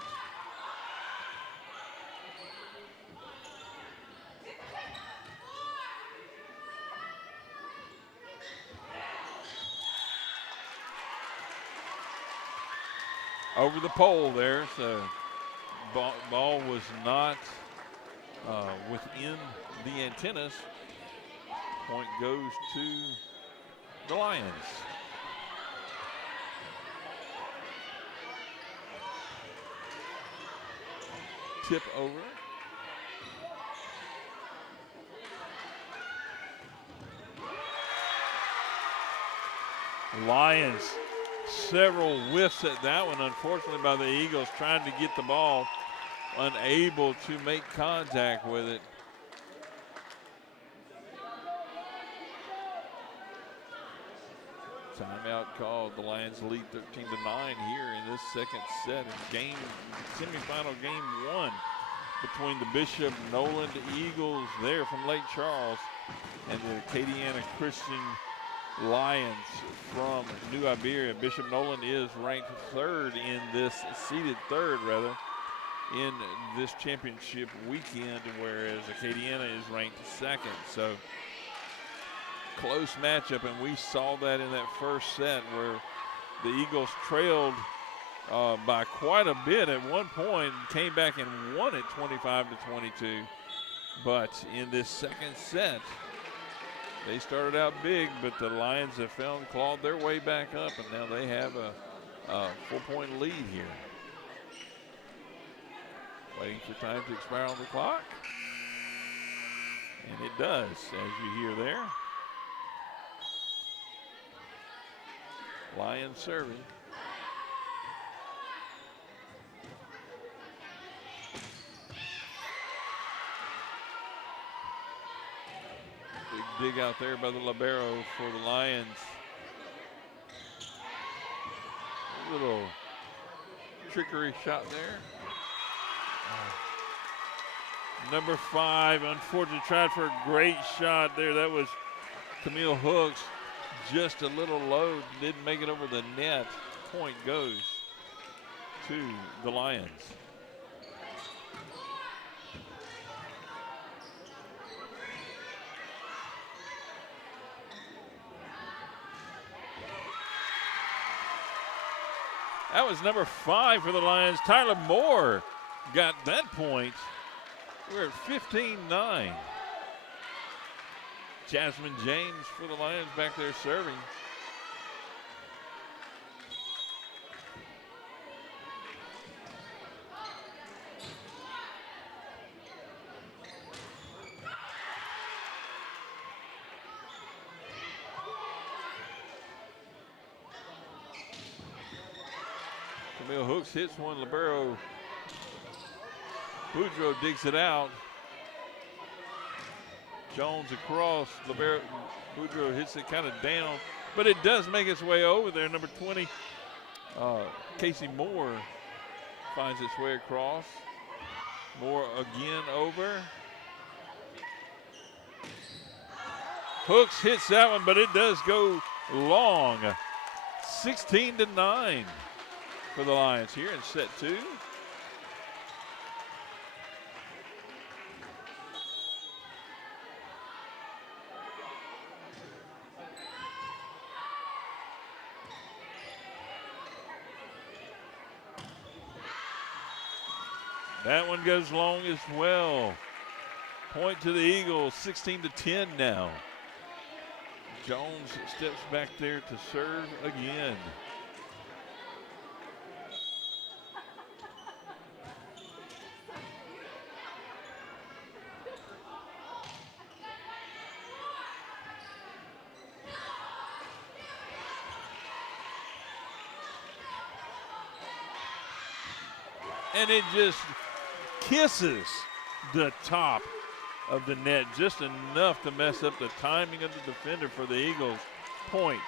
Over the pole there, so ball was not within the antennas. Point goes to the Lions. Tip over. Lions, several whiffs at that one, unfortunately, by the Eagles, trying to get the ball, unable to make contact with it. Timeout called. The Lions lead 13-9 here in this second set of semifinal game 1 between the Bishop Noland Eagles there from Lake Charles and the Acadiana Christian Lions from New Iberia. Bishop Noland is ranked seeded third in this championship weekend, whereas Acadiana is ranked second. So close matchup, and we saw that in that first set where the Eagles trailed by quite a bit at one point, came back and won it 25-22. But in this second set, they started out big, but the Lions have clawed their way back up, and now they have a 4-point lead here. Waiting for time to expire on the clock. And it does, as you hear there. Lions serving. Big dig out there by the libero for the Lions. A little trickery shot there. Number 5, unfortunately, tried for a great shot there. That was Camille Hooks. Just a little low, didn't make it over the net. Point goes to the Lions. That was number 5 for the Lions. Tyler Moore got that point. We're at 15-9. Jasmine James for the Lions back there serving. Camille Hooks hits one. Libero Boudreaux digs it out. Jones across. Libero Boudreaux hits it kind of down, but it does make its way over there. Number 20, Casey Moore finds its way across. Moore again over. Hooks hits that one, but it does go long. 16-9 for the Lions here in set 2. That one goes long as well. Point to the Eagles, 16-10 now. Jones steps back there to serve again. And it just kisses the top of the net, just enough to mess up the timing of the defender for the Eagles. Point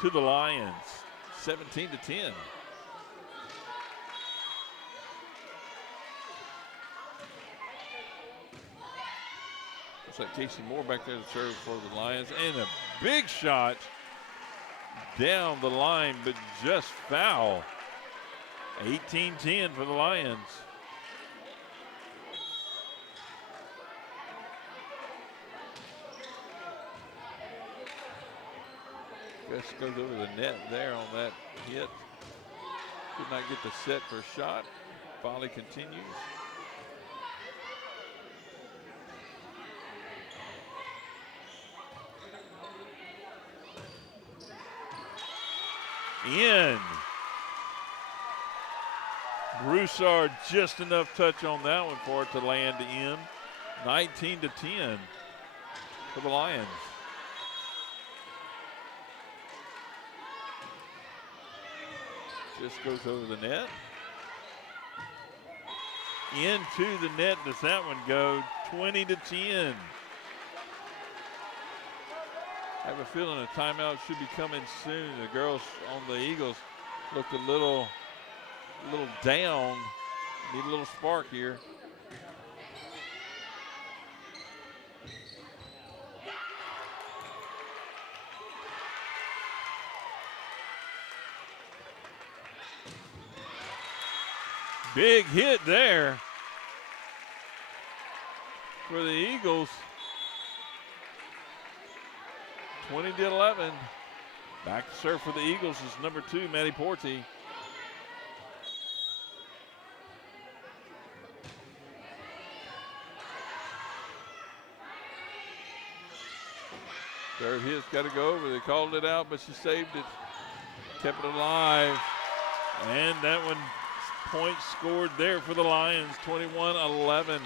to the Lions, 17-10. Looks like Casey Moore back there to serve for the Lions, and a big shot down the line, but just foul. 18-10 for the Lions. Gus goes over the net there on that hit. Could not get the set for a shot. Volley continues. In. Broussard just enough touch on that one for it to land in. 19-10 for the Lions. Just goes over the net. Into the net does that one go. 20-10. I have a feeling a timeout should be coming soon. The girls on the Eagles looked a little down. Need a little spark here. Big hit there for the Eagles. 20-11. Back to serve for the Eagles is number 2, Maddie Porty. Third hit's got to go over. They called it out, but she saved it. Kept it alive. And that one, point scored there for the Lions, 21-11.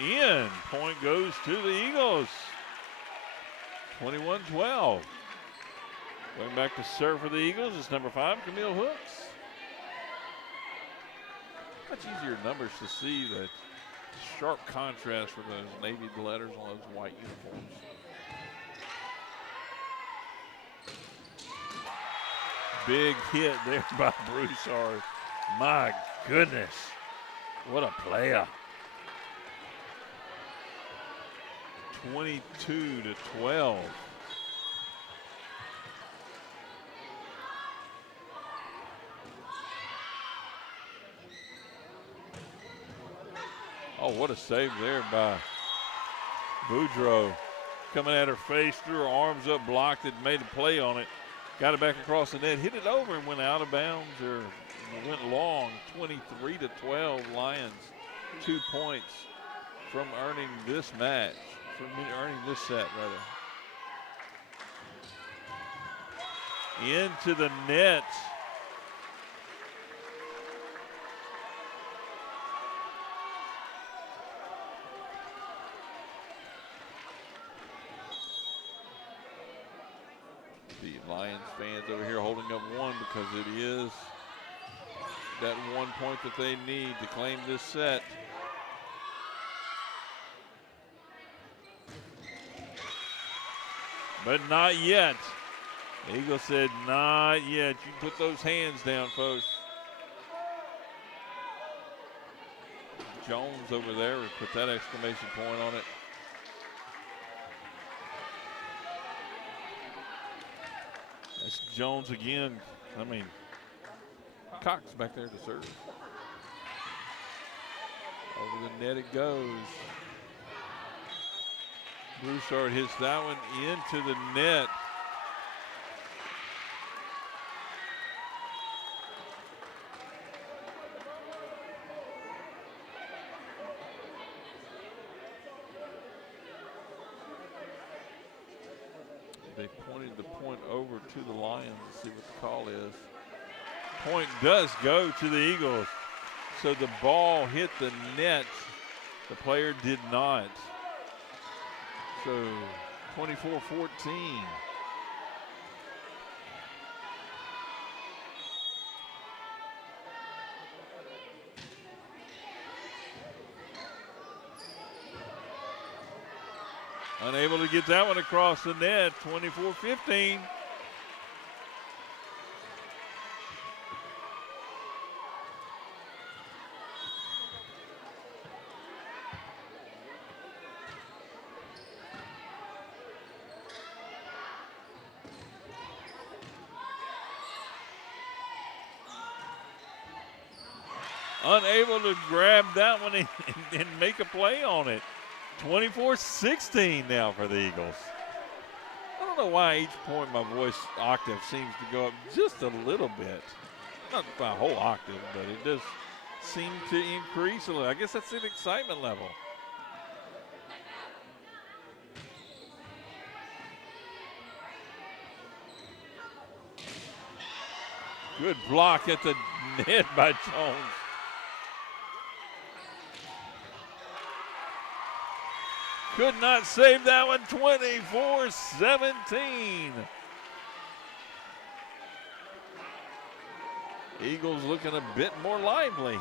In. Point goes to the Eagles. 21-12. Going back to serve for the Eagles is number 5, Camille Hooks. Much easier numbers to see, that sharp contrast for those navy letters on those white uniforms. Big hit there by Broussard. My goodness, what a player. 22-12. Oh, what a save there by Boudreaux. Coming at her face, threw her arms up, blocked it, made a play on it. Got it back across the net, hit it over and went out of bounds, or went long. 23-12 Lions. 2 points from earning this match. earning this set, rather. Into the net. The Lions fans over here holding up one because it is that 1 point that they need to claim this set. But not yet. The Eagle said, not yet. You put those hands down, folks. Jones over there would put that exclamation point on it. That's Jones again. I mean, Cox back there to serve. Over the net it goes. Broussard hits that one into the net. They pointed the point over to the Lions to see what the call is. Point does go to the Eagles. So the ball hit the net. The player did not. So 24-14. Unable to get that one across the net, 24-15. Unable to grab that one and make a play on it. 24-16 now for the Eagles. I don't know why each point my voice octave seems to go up just a little bit. Not by a whole octave, but it does seem to increase a little. I guess that's an excitement level. Good block at the net by Jones. Could not save that one, 24-17. Eagles looking a bit more lively.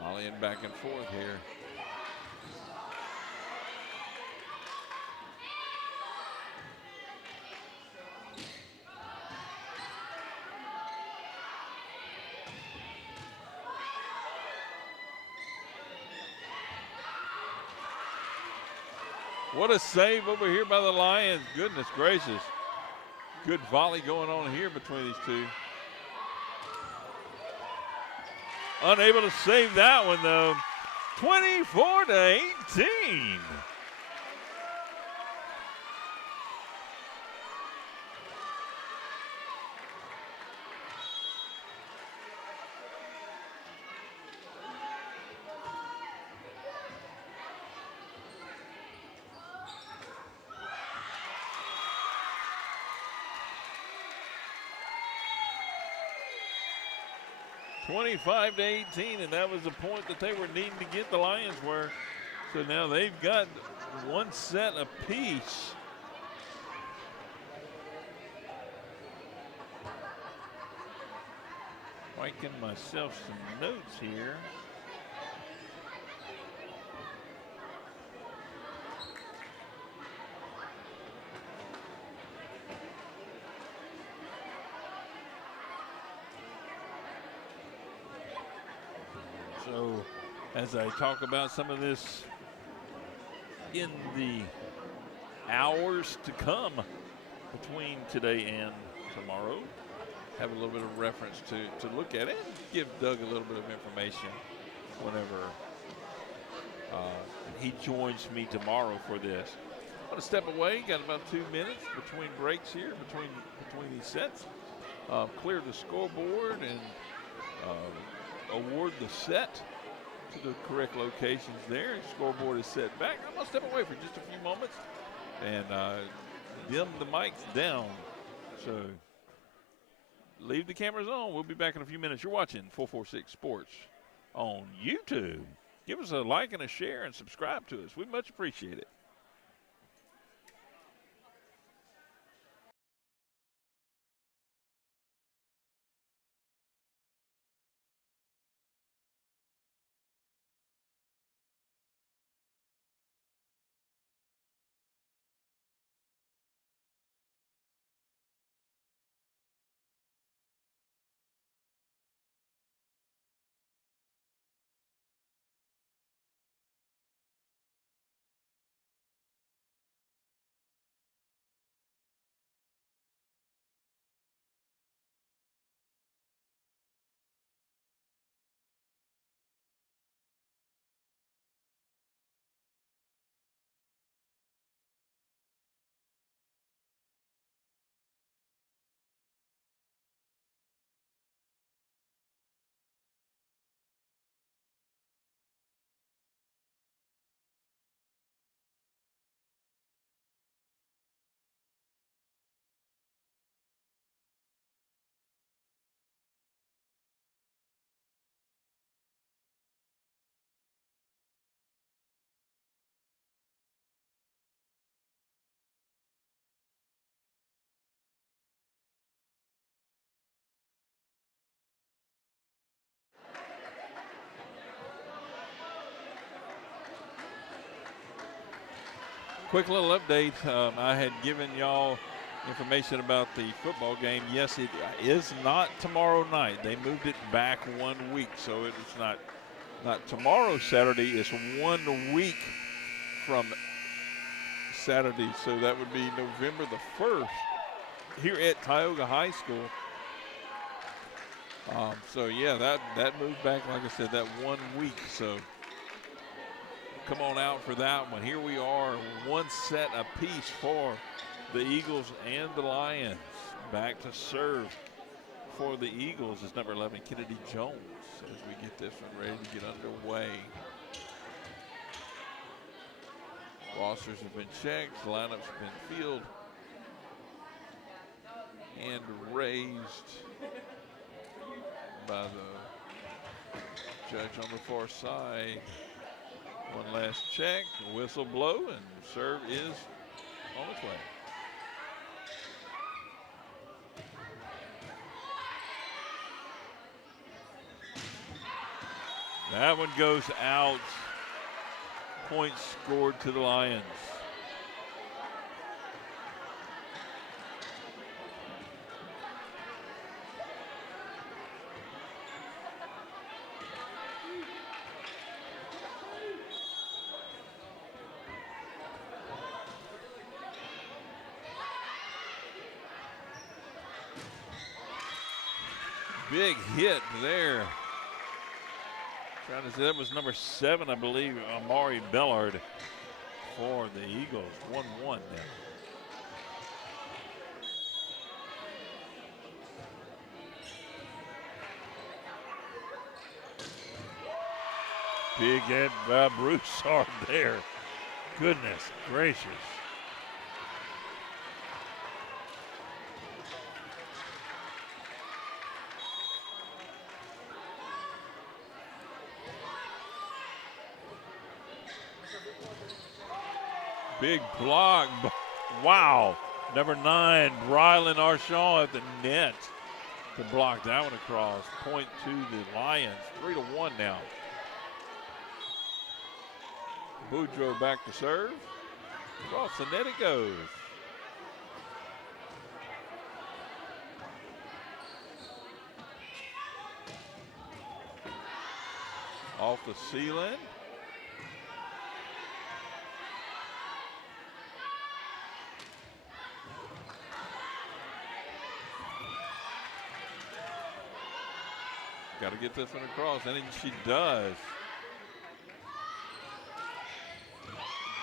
Volleying back and forth here. What a save over here by the Lions. Goodness gracious. Good volley going on here between these two. Unable to save that one though. 24-18. (25-18), and that was the point that they were needing to get. The Lions were. So now they've got one set apiece. Making myself some notes here. So as I talk about some of this in the hours to come between today and tomorrow, have a little bit of reference to look at it and give Doug a little bit of information whenever He joins me tomorrow for this. I'm going to step away. Got about 2 minutes between breaks here, between these sets. Clear the scoreboard and award the set to the correct locations there. Scoreboard is set back. I'm going to step away for just a few moments and dim the mics down. So leave the cameras on. We'll be back in a few minutes. You're watching 446 Sports on YouTube. Give us a like and a share and subscribe to us. We much appreciate it. Quick little update. I had given y'all information about the football game. Yes, it is not tomorrow night. They moved it back 1 week, so it's not tomorrow Saturday. It's 1 week from Saturday, so that would be November the 1st here at Tioga High School. So yeah, that moved back, like I said, that 1 week. So come on out for that one. Here we are, one set apiece for the Eagles and the Lions. Back to serve for the Eagles is number 11, Kennedy Jones, as we get this one ready to get underway. Rosters have been checked, the lineups have been fielded and raised by the judge on the far side. One last check, whistle blow, and serve is on its way. That one goes out. Points scored to the Lions. Big hit there. Trying to say that was number 7, I believe, Amari Bellard for the Eagles. 1-1 now. Big hit by Broussard there. Goodness gracious. Big block. Wow. Number 9, Rylan Archon at the net to block that one across. Point to the Lions. 3-1 now. Boudreaux back to serve. Across the net it goes. Off the ceiling. Got to get this one across, and she does.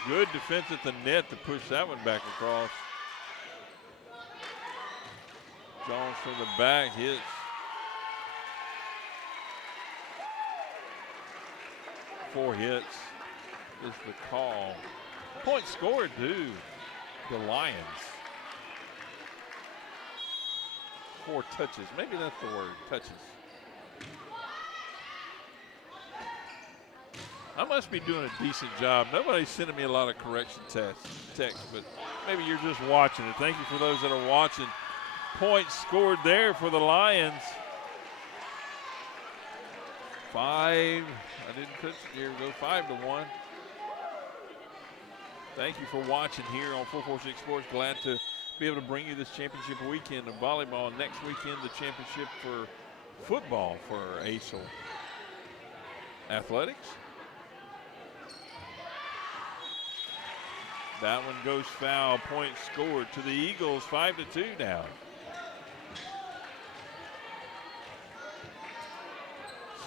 Good defense at the net to push that one back across. Jones from the back hits. Four hits is the call. Point scored to the Lions. 4 touches. Maybe that's the word, touches. I must be doing a decent job. Nobody's sending me a lot of correction text, but maybe you're just watching it. Thank you for those that are watching. Point scored there for the Lions. 5. I didn't touch it. Here we go. 5-1. Thank you for watching here on 446 Sports. Glad to be able to bring you this championship weekend of volleyball. Next weekend, the championship for football for ACEL Athletics. That one goes foul. Point scored to the Eagles. 5-2 now.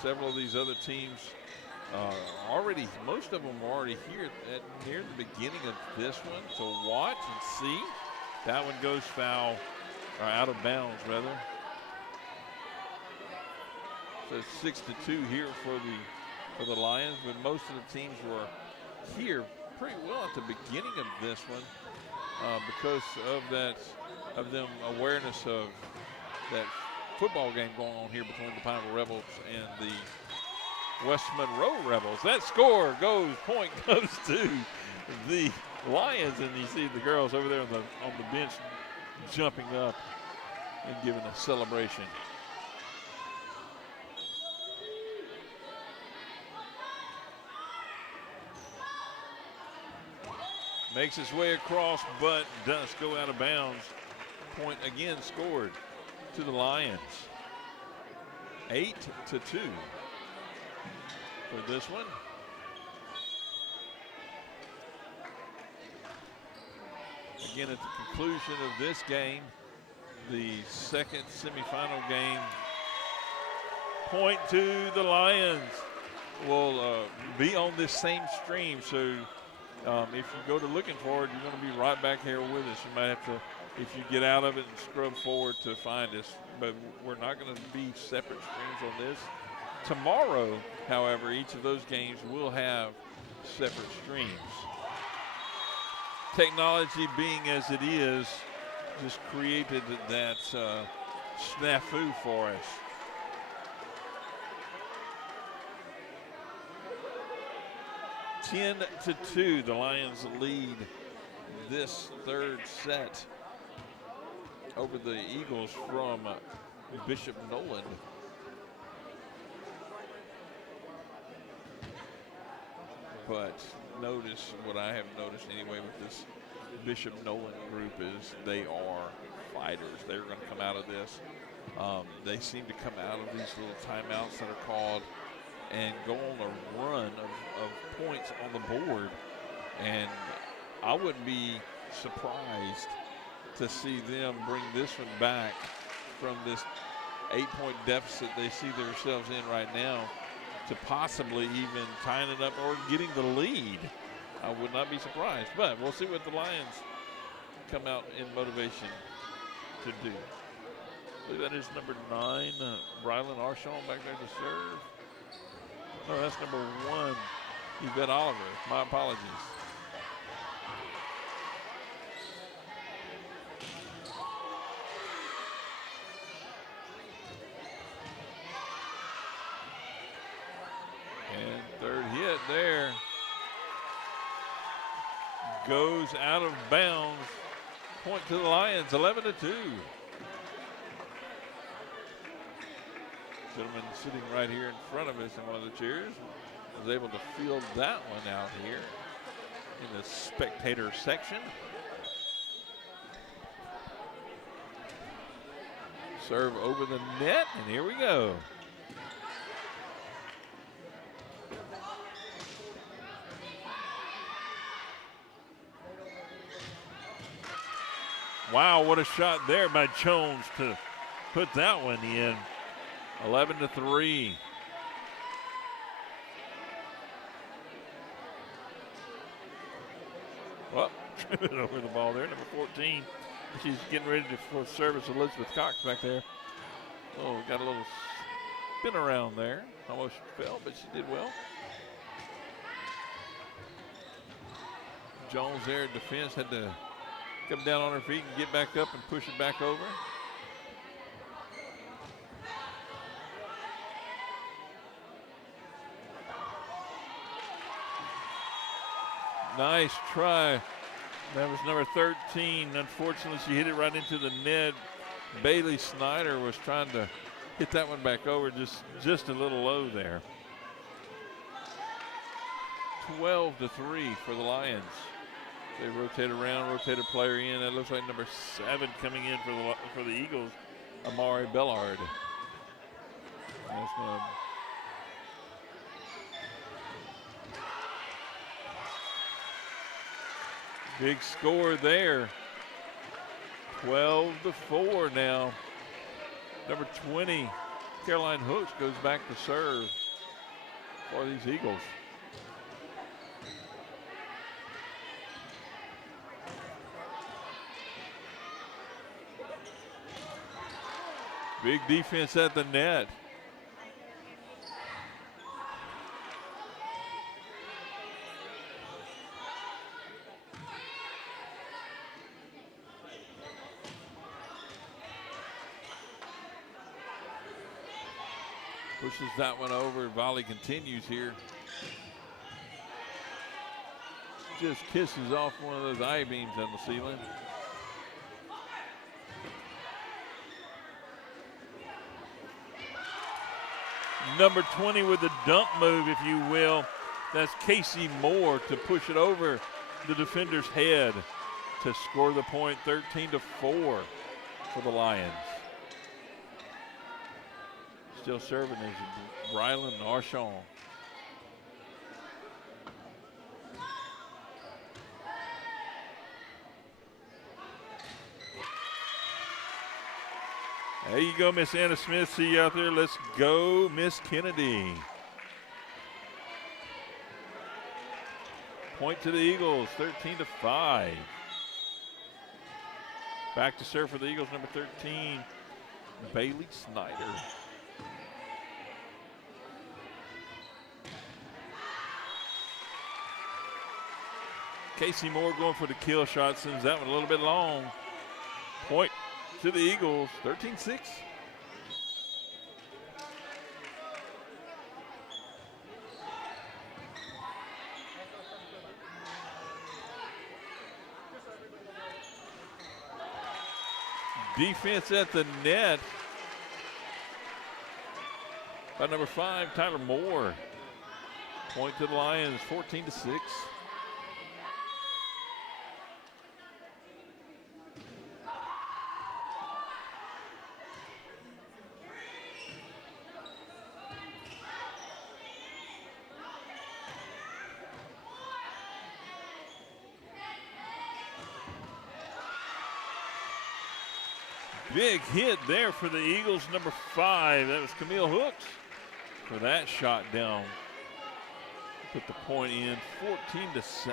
Several of these other teams most of them are already here near the beginning of this one. So watch and see. That one goes foul, or out of bounds rather. So it's 6-2 here for the Lions, but most of the teams were here pretty well at the beginning of this one because of them awareness of that football game going on here between the Pineville Rebels and the West Monroe Rebels. That score point goes to the Lions, and you see the girls over there on the bench jumping up and giving a celebration. Makes its way across, but does go out of bounds. Point again scored to the Lions. 8-2 for this one. Again, at the conclusion of this game, the second semifinal game, point to the Lions will be on this same stream. So if you go to looking forward, you're going to be right back here with us. You might have to, if you get out of it, and scrub forward to find us. But we're not going to be separate streams on this. Tomorrow, however, each of those games will have separate streams. Technology being as it is, just created that snafu for us. (10-2), the Lions lead this third set over the Eagles from Bishop Nolan. But notice, what I have noticed anyway with this Bishop Nolan group is they are fighters. They're going to come out of this. They seem to come out of these little timeouts that are called and go on a run of points on the board. And I wouldn't be surprised to see them bring this one back from this 8-point deficit they see themselves in right now to possibly even tying it up or getting the lead. I would not be surprised, but we'll see what the Lions come out in motivation to do. I believe that is number 9, Brylan Arshon back there to serve. No, that's number 1, Yvette Oliver. My apologies. And third hit there. Goes out of bounds. Point to the Lions, 11-2. Gentleman sitting right here in front of us in one of the chairs was able to field that one out here in the spectator section. Serve over the net, and here we go. Wow, what a shot there by Jones to put that one in. 11-3. Well, tripping over the ball there, number 14. She's getting ready for service. Elizabeth Cox back there. Oh, got a little spin around there. Almost fell, but she did well. Jones there at defense had to come down on her feet and get back up and push it back over. Nice try. That was number 13. Unfortunately, she hit it right into the net. Bailey Snyder was trying to hit that one back over, just a little low there. 12-3 for the Lions. They rotate around, rotate a player in. That looks like number 7 coming in for the Eagles, Amari Bellard. That's going to big score there. 12-4 now. Number 20, Caroline Hooks, goes back to serve for these Eagles. Big defense at the net. Pushes that one over. Volley continues here. Just kisses off one of those I-beams on the ceiling. Number 20 with the dump move, if you will. That's Casey Moore to push it over the defender's head to score the point. 13-4 for the Lions. Still serving is Rylan Archon. There you go, Miss Anna Smith. See you out there. Let's go, Miss Kennedy. Point to the Eagles, 13-5. Back to serve for the Eagles, number 13, Bailey Snyder. Casey Moore going for the kill shot, sends that one a little bit long. Point to the Eagles, 13-6. Defense at the net by number 5, Tyler Moore. Point to the Lions, 14-6. Big hit there for the Eagles, number 5. That was Camille Hooks for that shot down. Put the point in, 14-7.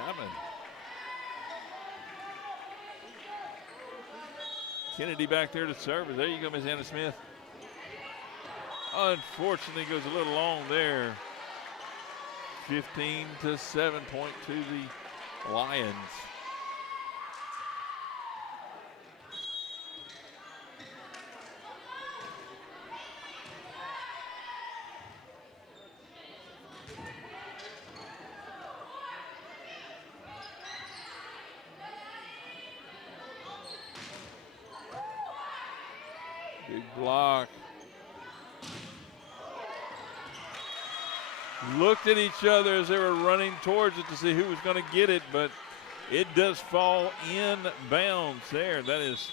Kennedy back there to serve. There you go, Miss Anna Smith. Unfortunately, goes a little long there. 15-7, point to the Lions. Big block. Looked at each other as they were running towards it to see who was going to get it, but it does fall in bounds there. That is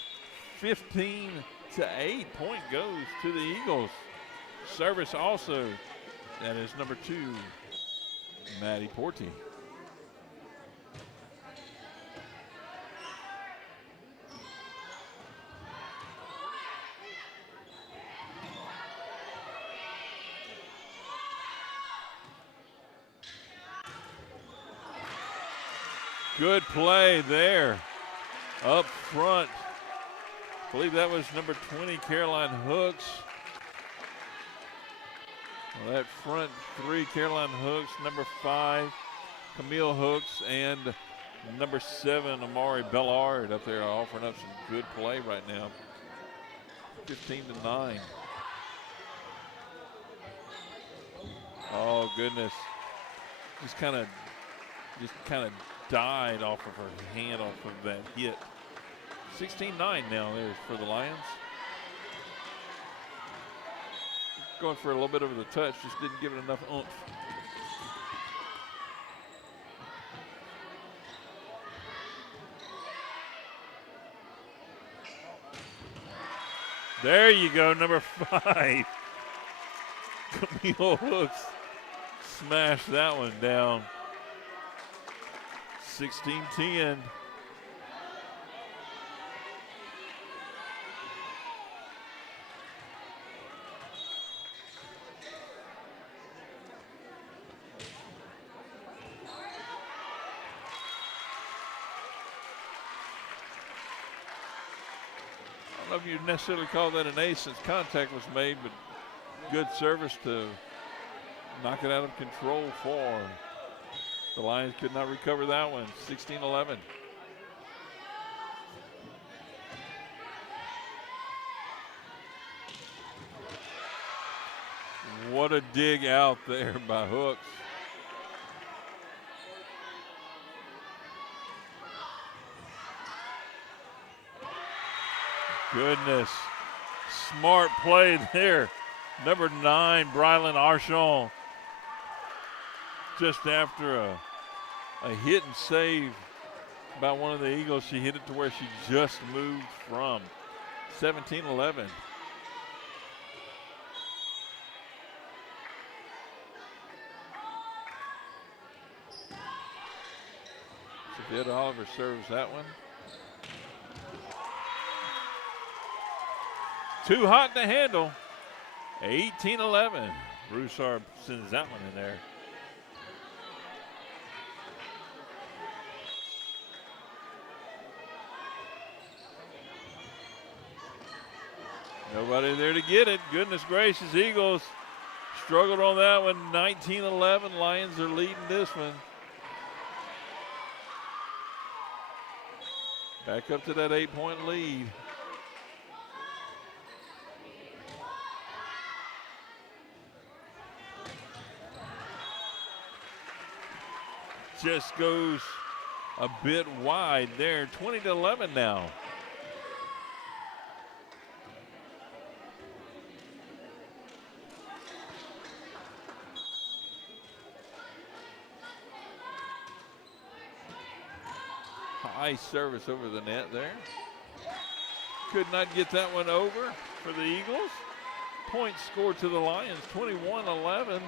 15-8. Point goes to the Eagles. Service also. That is number 2, Maddie Porty. Good play there up front. I believe that was number 20, Caroline Hooks. Well, that front three, Caroline Hooks, number 5, Camille Hooks, and number 7, Amari Bellard up there offering up some good play right now. 15-9. Oh goodness. Just kind of died off of her hand off of that hit. 16-9 now there for the Lions. Going for a little bit over the touch, just didn't give it enough oomph. There you go, number 5. Camille Hooks smashed that one down. 16-10. I don't know if you'd necessarily call that an ace since contact was made, but good service to knock it out of control for the Lions. Could not recover that one. 16-11. What a dig out there by Hooks. Goodness. Smart play there. Number 9, Brylan Archon. Just after a hit and save by one of the Eagles, she hit it to where she just moved from. 17-11. Sophia Oliver serves that one. Too hot to handle. 18-11. Broussard sends that one in there. Nobody there to get it. Goodness gracious, Eagles struggled on that one. 19-11. Lions are leading this one. Back up to that 8-point lead. Just goes a bit wide there. 20-11 now. High service over the net there. Could not get that one over for the Eagles. Point scored to the Lions, 21-11.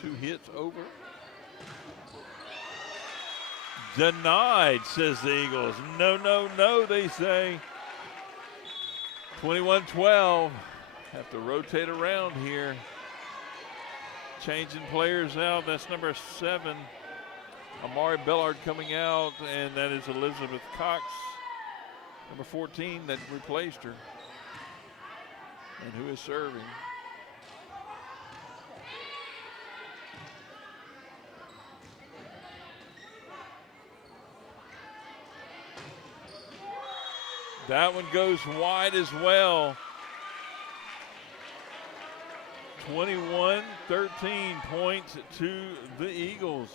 Two hits over. Denied, says the Eagles. No, no, no, they say. 21-12. Have to rotate around here. Changing players out. That's number 7. Amari Bellard coming out, and that is Elizabeth Cox, number 14, that replaced her. And who is serving? That one goes wide as well. 21-13 points to the Eagles.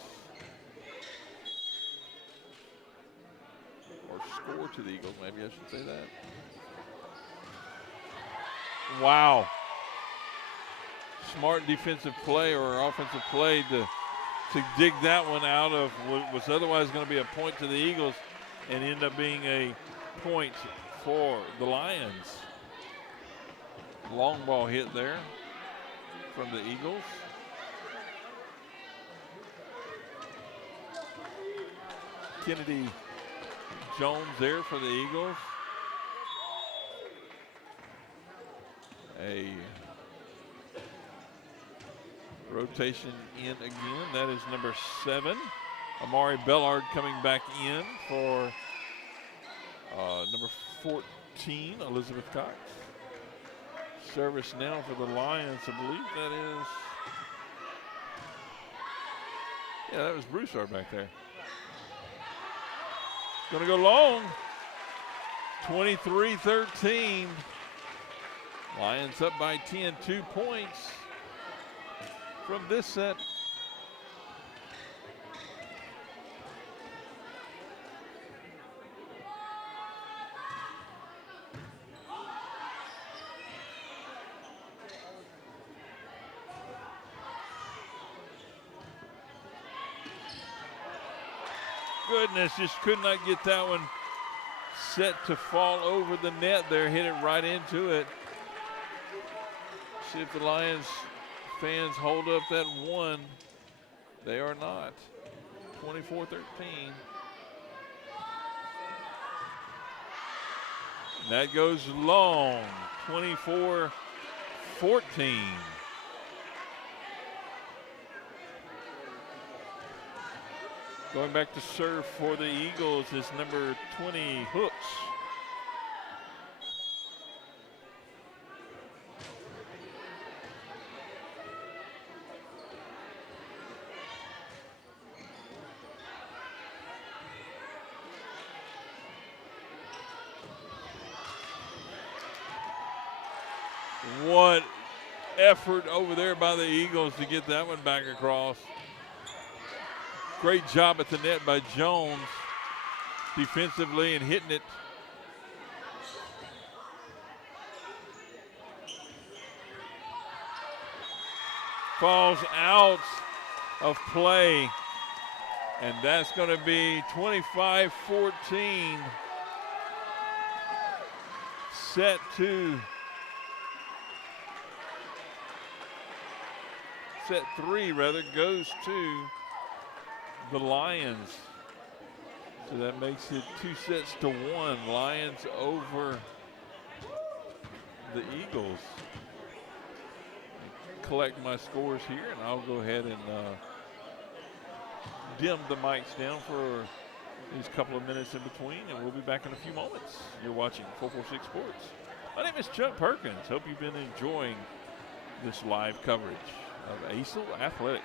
Or score to the Eagles, maybe I should say that. Wow. Smart defensive play or offensive play to dig that one out of what was otherwise going to be a point to the Eagles and end up being a point for the Lions. Long ball hit there from the Eagles. Kennedy Jones there for the Eagles. A rotation in again. That is number 7. Amari Bellard coming back in for number 14, Elizabeth Cox. Service now for the Lions, I believe that is. Yeah, that was Broussard back there. Gonna go long. 23-13. Lions up by 10, 2 points from this set. Goodness, just could not get that one set to fall over the net there. Hit it right into it. See if the Lions fans hold up that one. They are not. 24-13. That goes long. 24-14. Going back to serve for the Eagles is number 20, Hooks. What effort over there by the Eagles to get that one back across. Great job at the net by Jones defensively and hitting it. Falls out of play, and that's going to be 25-14. Set 3 goes to the Lions. So that makes it 2-1. Lions over the Eagles. Collect my scores here, and I'll go ahead and dim the mics down for these couple of minutes in between, and we'll be back in a few moments. You're watching 446 Sports. My name is Chuck Perkins. Hope you've been enjoying this live coverage of ACEL Athletics.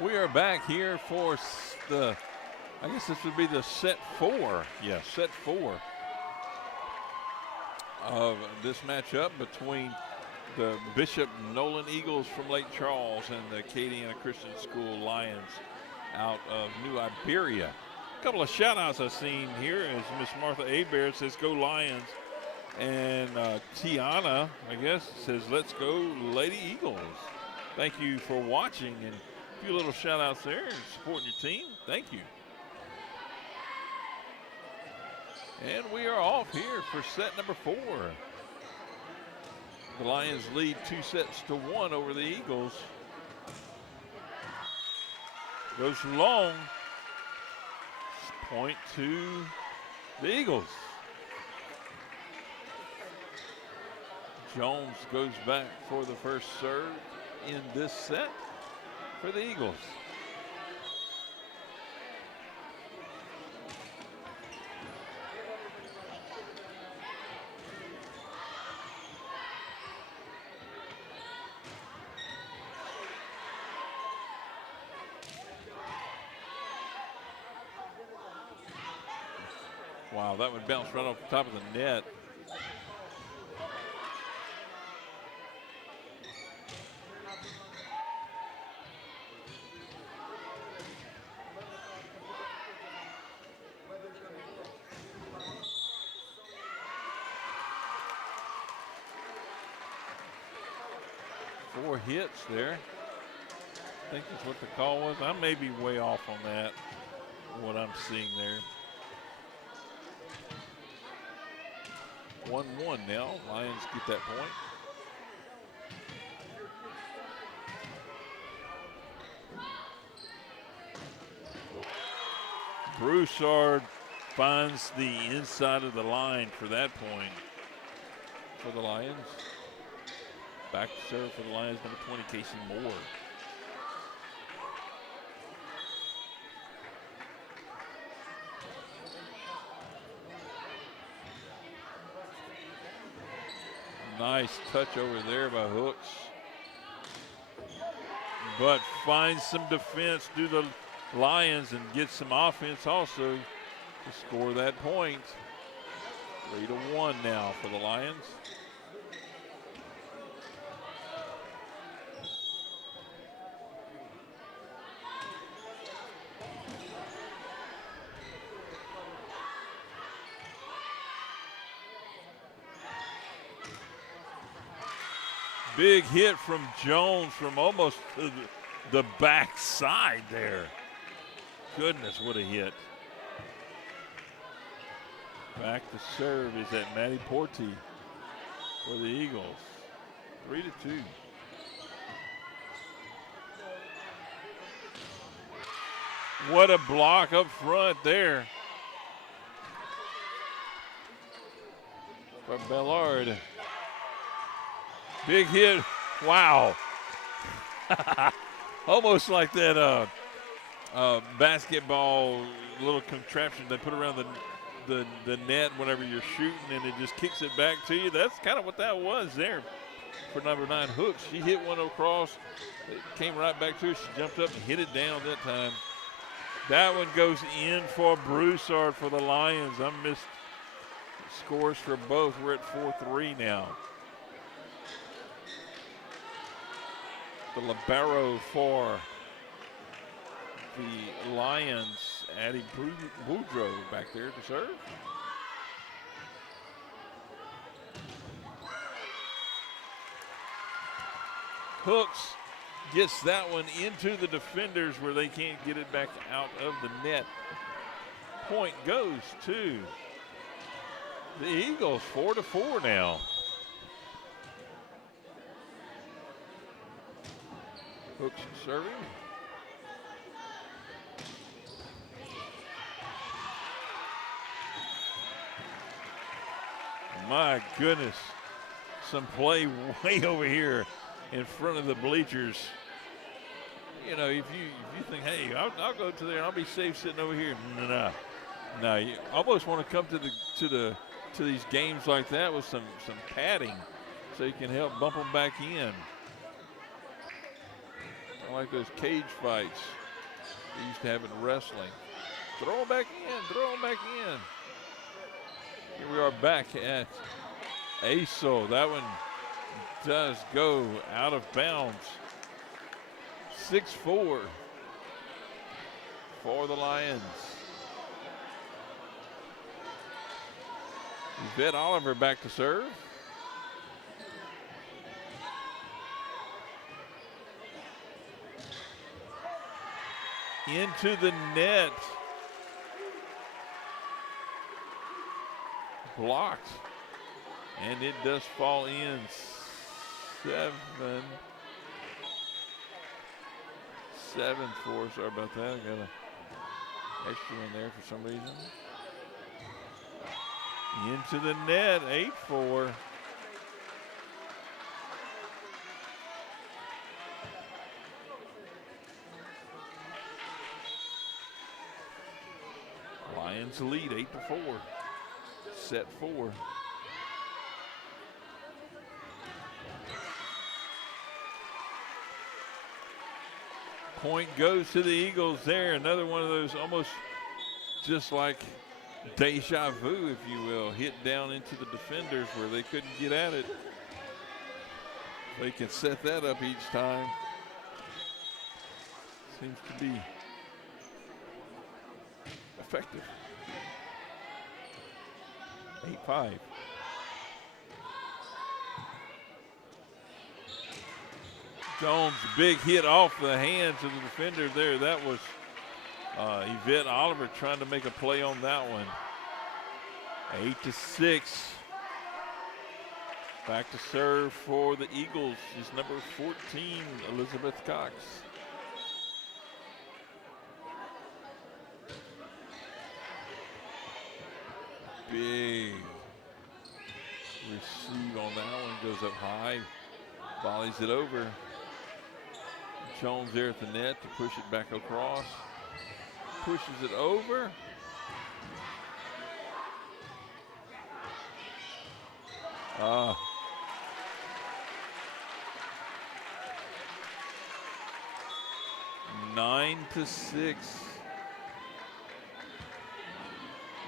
We are back here for I guess this would be the set 4. Yes, set 4 of this matchup between the Bishop Nolan Eagles from Lake Charles and the Acadiana Christian School Lions out of New Iberia. A couple of shout outs I've seen here as Miss Martha Abear says, "Go Lions." And Tiana, I guess, says, "Let's go Lady Eagles." Thank you for watching, and a few little shout outs there and supporting your team. Thank you. And we are off here for set number 4. The Lions lead 2-1 over the Eagles. Goes long. Point to the Eagles. Jones goes back for the first serve in this set for the Eagles. Wow, that one bounced right off the top of the net. Four hits there. I think that's what the call was. I may be way off on that, what I'm seeing there. 1-1 now. Lions get that point. Broussard finds the inside of the line for that point for the Lions. Back to serve for the Lions, number 20, Casey Moore. Nice touch over there by Hooks. But finds some defense through the Lions and gets some offense also to score that point. 3-1 now for the Lions. Big hit from Jones from almost to the backside there. Goodness, what a hit. Back to serve is at Maddie Porty for the Eagles. 3-2. What a block up front there for Bellard. Big hit, wow. Almost like that basketball little contraption they put around the net whenever you're shooting and it just kicks it back to you. That's kind of what that was there for number 9, Hooks. She hit one across, it came right back to her. She jumped up and hit it down that time. That one goes in for Broussard for the Lions. I missed scores for both. We're at 4-3 now. The libero for the Lions, Addie Boudreaux back there to serve. Hooks gets that one into the defenders where they can't get it back out of the net. Point goes to the Eagles, 4-4 now. Hooks serving. My goodness, some play way over here in front of the bleachers. You know, if you think, hey, I'll go to there and I'll be safe sitting over here. No, you almost want to come to these games like that with some padding, so you can help bump them back in. I like those cage fights they used to have in wrestling. Throw him back in, throw him back in. Here we are back at ACEL. That one does go out of bounds. 6-4 for the Lions. Yvette Oliver back to serve. Into the net. Blocked. And it does fall in. 7-4. Sorry about that. I got an extra in there for some reason. Into the net. 8-4. Lions lead 8-4. Set 4. Point goes to the Eagles there. Another one of those almost just like deja vu, if you will, hit down into the defenders where they couldn't get at it. They can set that up each time. Seems to be effective. 8-5. Jones, big hit off the hands of the defender there. That was Yvette Oliver trying to make a play on that one. 8-6. Back to serve for the Eagles is number 14, Elizabeth Cox. Big receive on that one, goes up high, volleys it over. Jones there at the net to push it back across. Pushes it over. Nine to 6.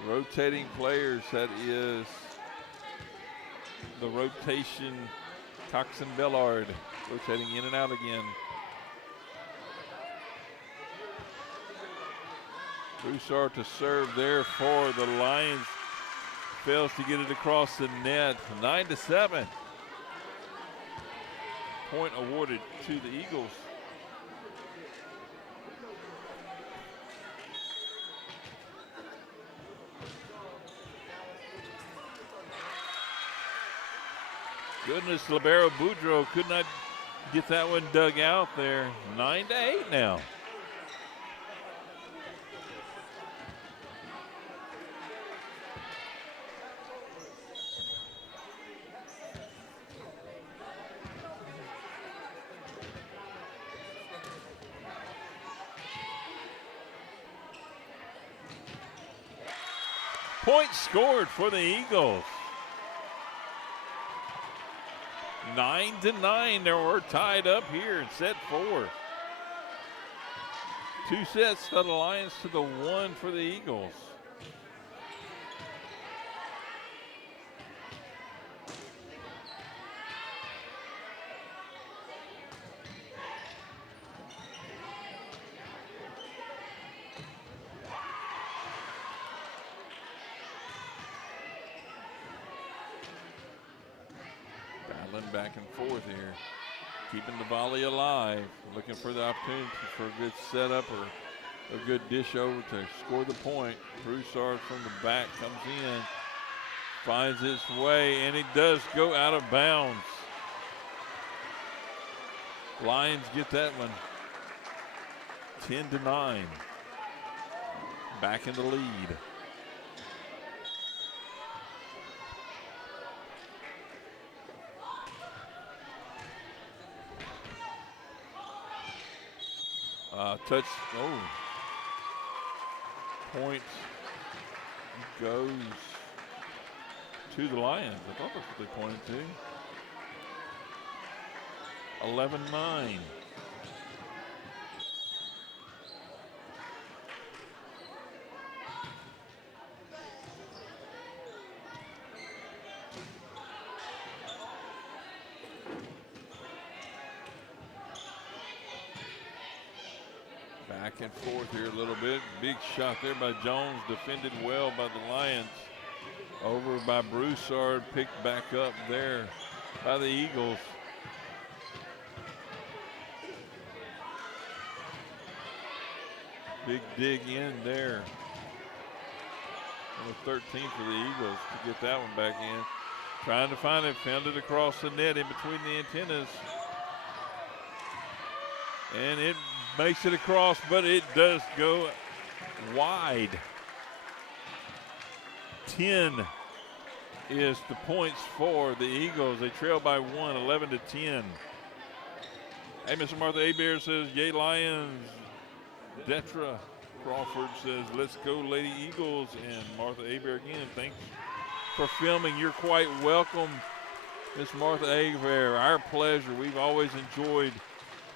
Rotating players, that is the rotation. Cox and Bellard rotating in and out again. Broussard to serve there for the Lions. Fails to get it across the net. 9-7. Point awarded to the Eagles. Goodness, Libero Boudreaux could not get that one dug out there. 9-8 now. Point scored for the Eagles. 9-9. We're tied up here in set 4. 2 sets for the Lions to the 1 for the Eagles. Back and forth here, keeping the volley alive, looking for the opportunity for a good setup or a good dish over to score the point. Broussard from the back comes in, finds its way, and it does go out of bounds. Lions get that one. 10-9. Back in the lead. Touch, point goes to the Lions. I thought that's what they pointed to. 11-9. Back and forth here a little bit. Big shot there by Jones, defended well by the Lions. Over by Broussard, picked back up there by the Eagles. Big dig in there. Number 13 for the Eagles to get that one back in. Trying to find it, found it across the net in between the antennas. And it makes it across, but it does go wide. 10 is the points for the Eagles. They trail by 1, 11-10. Hey, Mr. Martha Abear says, yay Lions. Detra Crawford says, let's go Lady Eagles. And Martha Abear again, thanks for filming. You're quite welcome, Miss Martha Abear. Our pleasure. We've always enjoyed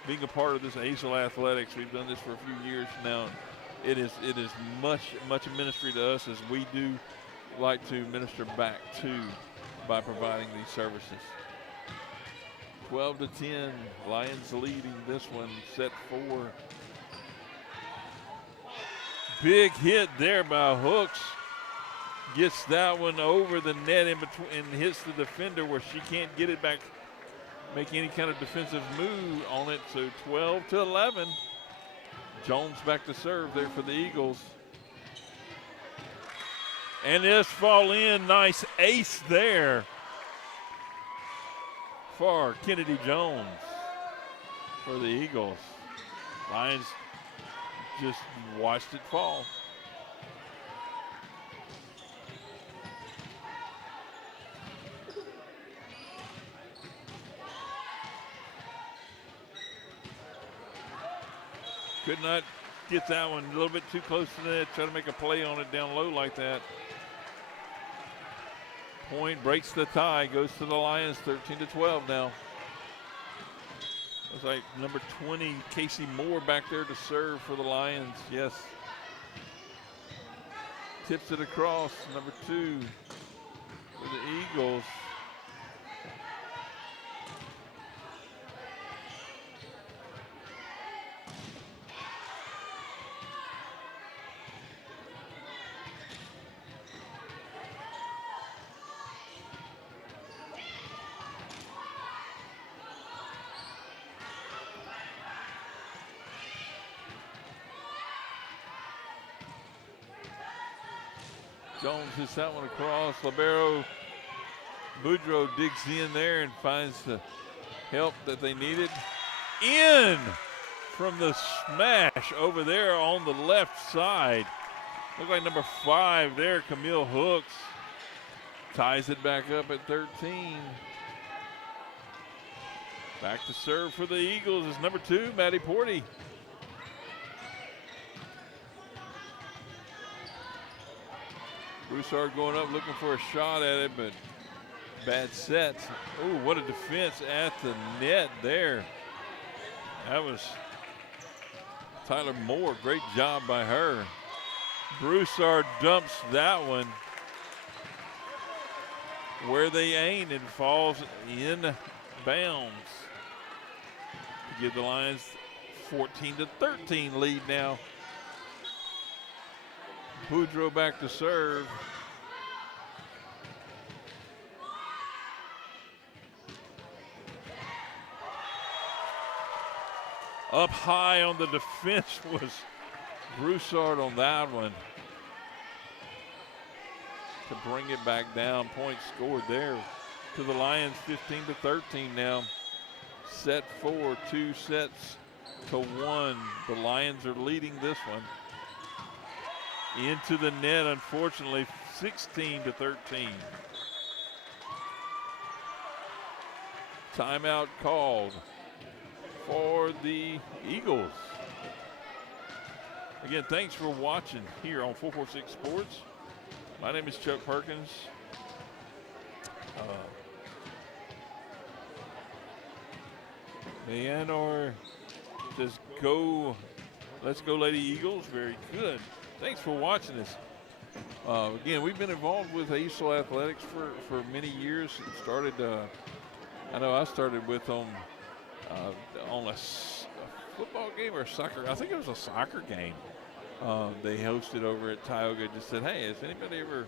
being a part of this ACEL Athletics. We've done this for a few years now. It is much a ministry to us, as we do like to minister back to by providing these services. 12-10, Lions leading this one, set 4. Big hit there by Hooks. Gets that one over the net in between and hits the defender where she can't get it back, make any kind of defensive move on it. So 12-11. Jones back to serve there for the Eagles. And this fall in, nice ace there for Kennedy Jones for the Eagles. Lions just watched it fall. Could not get that one, a little bit too close to the net, try to make a play on it down low like that. Point breaks the tie, goes to the Lions, 13-12 now. Looks like number 20, Casey Moore, back there to serve for the Lions. Yes. Tips it across, number 2 for the Eagles. Jones hits that one across. Libero Boudreaux digs in there and finds the help that they needed. In from the smash over there on the left side. Look like number 5 there, Camille Hooks. Ties it back up at 13. Back to serve for the Eagles is number 2, Maddie Porty. Broussard going up looking for a shot at it, but bad set. Oh, what a defense at the net there. That was Tyler Moore. Great job by her. Broussard dumps that one where they ain't and falls in bounds to give the Lions 14-13 lead now. Boudreaux back to serve. Up high on the defense was Broussard on that one to bring it back down. Point scored there to the Lions, 15-13 now. Set 4, 2 sets to 1. The Lions are leading this one. Into the net, unfortunately, 16-13. Timeout called for the Eagles. Again, thanks for watching here on 446 Sports. My name is Chuck Perkins. Leonor says, let's go Lady Eagles. Very good. Thanks for watching this. Again, we've been involved with ACEL Athletics for many years. It started, I know I started with them on a football game or a soccer? I think it was a soccer game. They hosted over at Tioga. Just said, hey, has anybody ever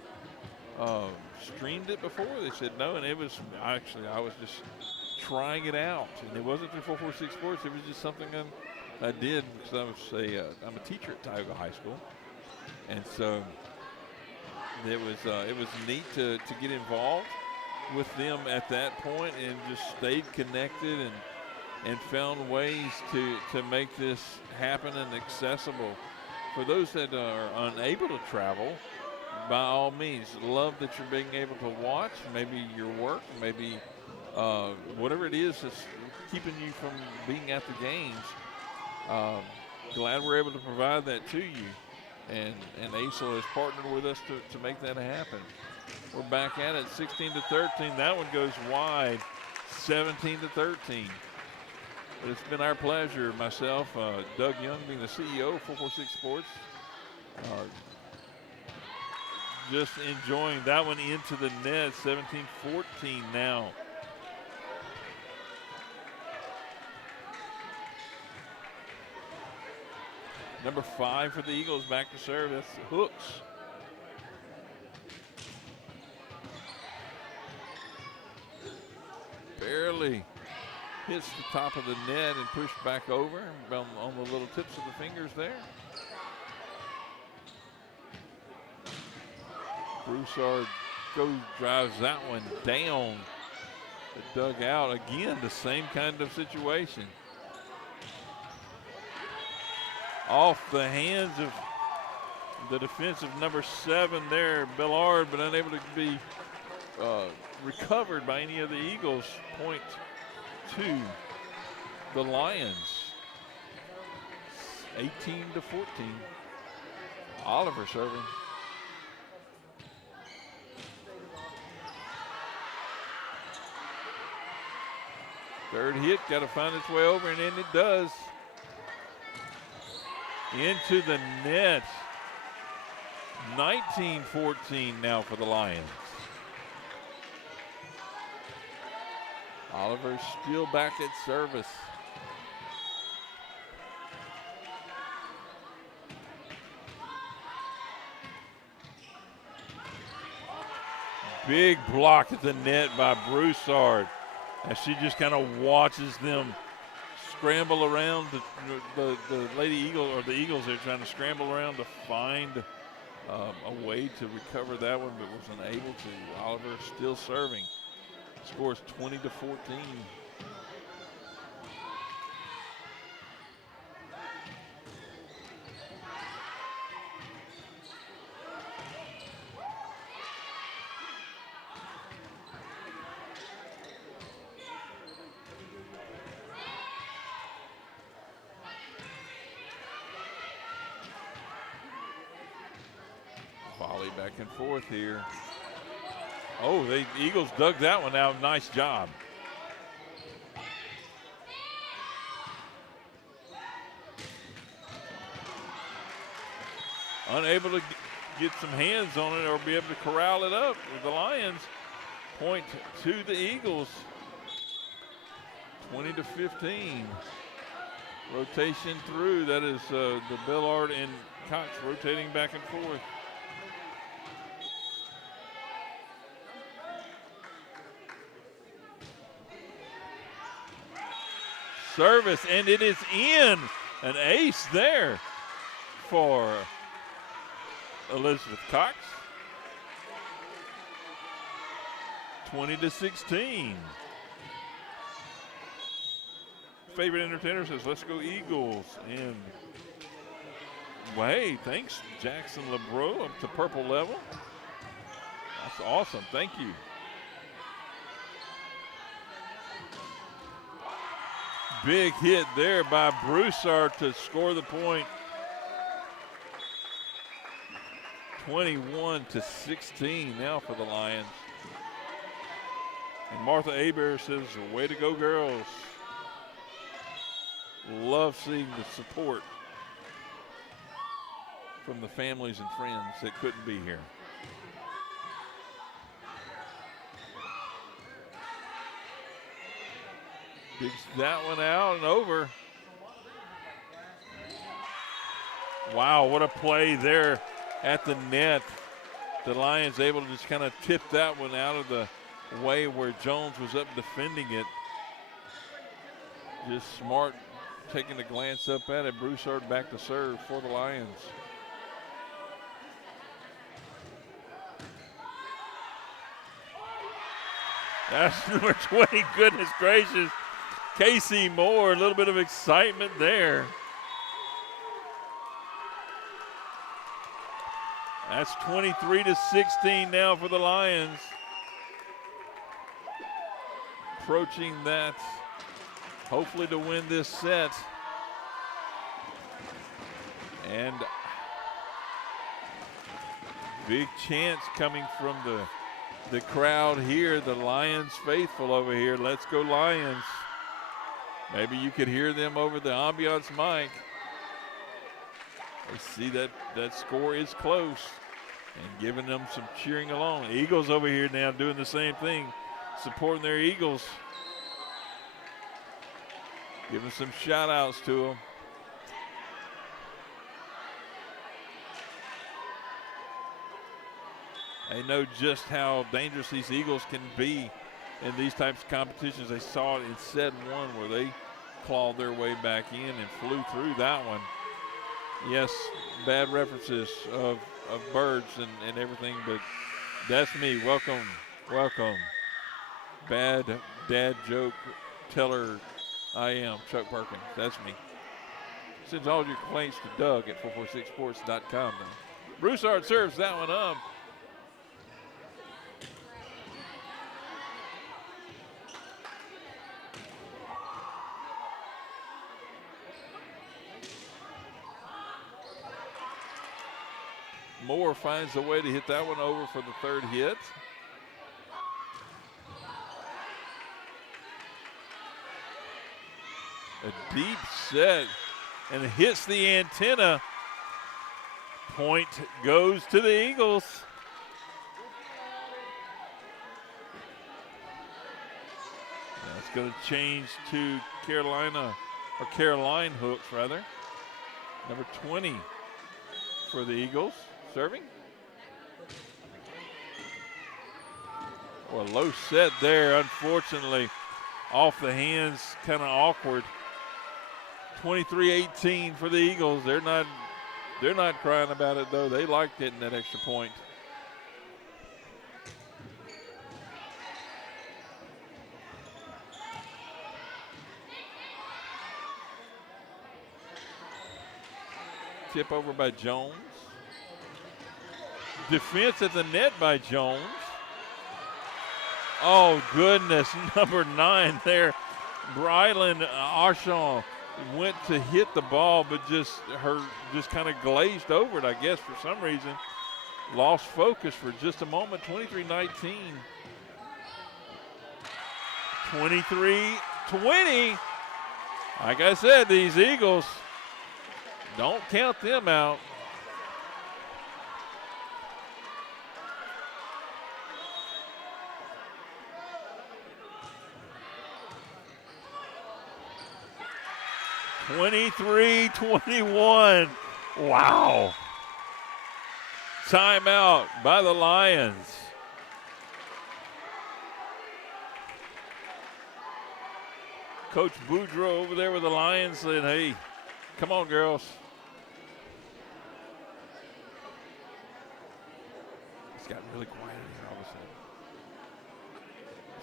streamed it before? They said no, and it was actually, I was just trying it out, and it wasn't through 446 Sports. It was just something I did because I'm a teacher at Tioga High School, and so it was neat to get involved with them at that point and just stayed connected and found ways to make this happen and accessible for those that are unable to travel. By all means, love that you're being able to watch, maybe your work, maybe whatever it is that's keeping you from being at the games. Glad we're able to provide that to you. And ACEL has partnered with us to make that happen. We're back at it, 16-13. That one goes wide, 17-13. But it's been our pleasure, myself, Doug Young, being the CEO of 446 Sports, just enjoying that one into the net, 17-14 now. Number 5 for the Eagles, back to serve. That's Hooks. Barely hits the top of the net and pushed back over on the little tips of the fingers there. Broussard drives that one down the dugout. Again, the same kind of situation. Off the hands of the defensive number 7 there, Billard, but unable to be recovered by any of the Eagles. Point to the Lions. 18-14. Oliver serving. Third hit, got to find its way over, and then it does. Into the net. 19-14 now for the Lions. Oliver still back at service. Big block at the net by Broussard as she just kind of watches them scramble around. The Lady Eagle, or the Eagles, they're trying to scramble around to find a way to recover that one, but was unable to. Oliver still serving. Scores 20-14. Volley back and forth here. Oh, the Eagles dug that one out. Nice job. Unable to get some hands on it or be able to corral it up. The Lions point to the Eagles. 20-15. Rotation through. That is the Billard and Cox rotating back and forth. Service, and it is in. An ace there for Elizabeth Cox. 20-16. Favorite entertainer says, let's go Eagles. And hey, thanks Jackson LeBreau up to purple level. That's awesome, thank you. Big hit there by Broussard to score the point. 21-16 now for the Lions. And Martha Aber says, way to go, girls. Love seeing the support from the families and friends that couldn't be here. Digs that one out and over. Wow, what a play there at the net. The Lions able to just kind of tip that one out of the way where Jones was up defending it. Just smart, taking a glance up at it. Broussard back to serve for the Lions. That's number 20, goodness gracious. Casey Moore, a little bit of excitement there. That's 23-16 now for the Lions. Approaching that, hopefully to win this set. And big chance coming from the crowd here, the Lions faithful over here. Let's go Lions. Maybe you could hear them over the ambiance mic. They see that score is close and giving them some cheering along. Eagles over here now doing the same thing, supporting their Eagles. Giving some shout outs to them. They know just how dangerous these Eagles can be in these types of competitions. They saw it in set one where they clawed their way back in and flew through that one. Yes, bad references of birds and everything, but that's me. Welcome. Bad dad joke teller. I am Chuck Perkins. That's me. Send all your complaints to Doug at 446sports.com. Broussard serves that one up. Moore finds a way to hit that one over for the third hit. A deep set and it hits the antenna. Point goes to the Eagles. That's going to change to Caroline Hooks rather. Number 20 for the Eagles. Serving. Well, low set there, unfortunately. Off the hands, kind of awkward. 23-18 for the Eagles. They're not crying about it though. They like getting that extra point. Tip over by Jones. Defense at the net by Jones. Oh, goodness, number 9 there. Brylan Archon went to hit the ball, but just kind of glazed over it, I guess, for some reason. Lost focus for just a moment. 23-19. 23-20. Like I said, these Eagles, don't count them out. (23-21). Wow. Timeout by the Lions. Coach Boudreaux over there with the Lions said, hey, come on, girls. It's gotten really quiet here all of a sudden.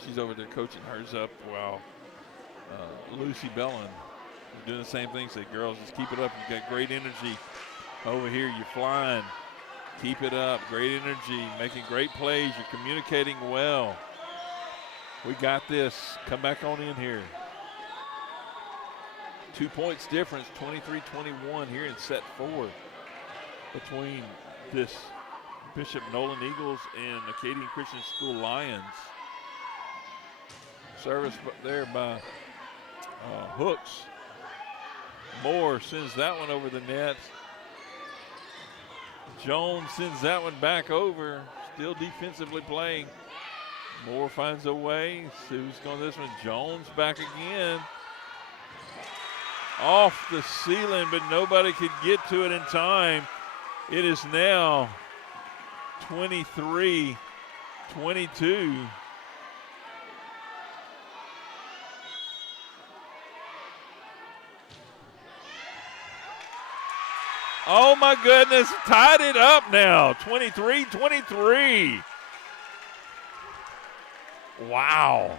She's over there coaching hers up while Lucy Bellin doing the same thing. Say, girls, just keep it up. You've got great energy over here. You're flying. Keep it up. Great energy. Making great plays. You're communicating well. We got this. Come back on in here. 2 points difference, 23-21 here in set 4 between this Bishop Nolan Eagles and Acadian Christian School Lions. Service there by Hooks. Moore sends that one over the net. Jones sends that one back over. Still defensively playing. Moore finds a way. See who's going this one. Jones back again. off the ceiling, but nobody could get to it in time. It is now 23-22. Oh my goodness, tied it up now, 23-23. Wow.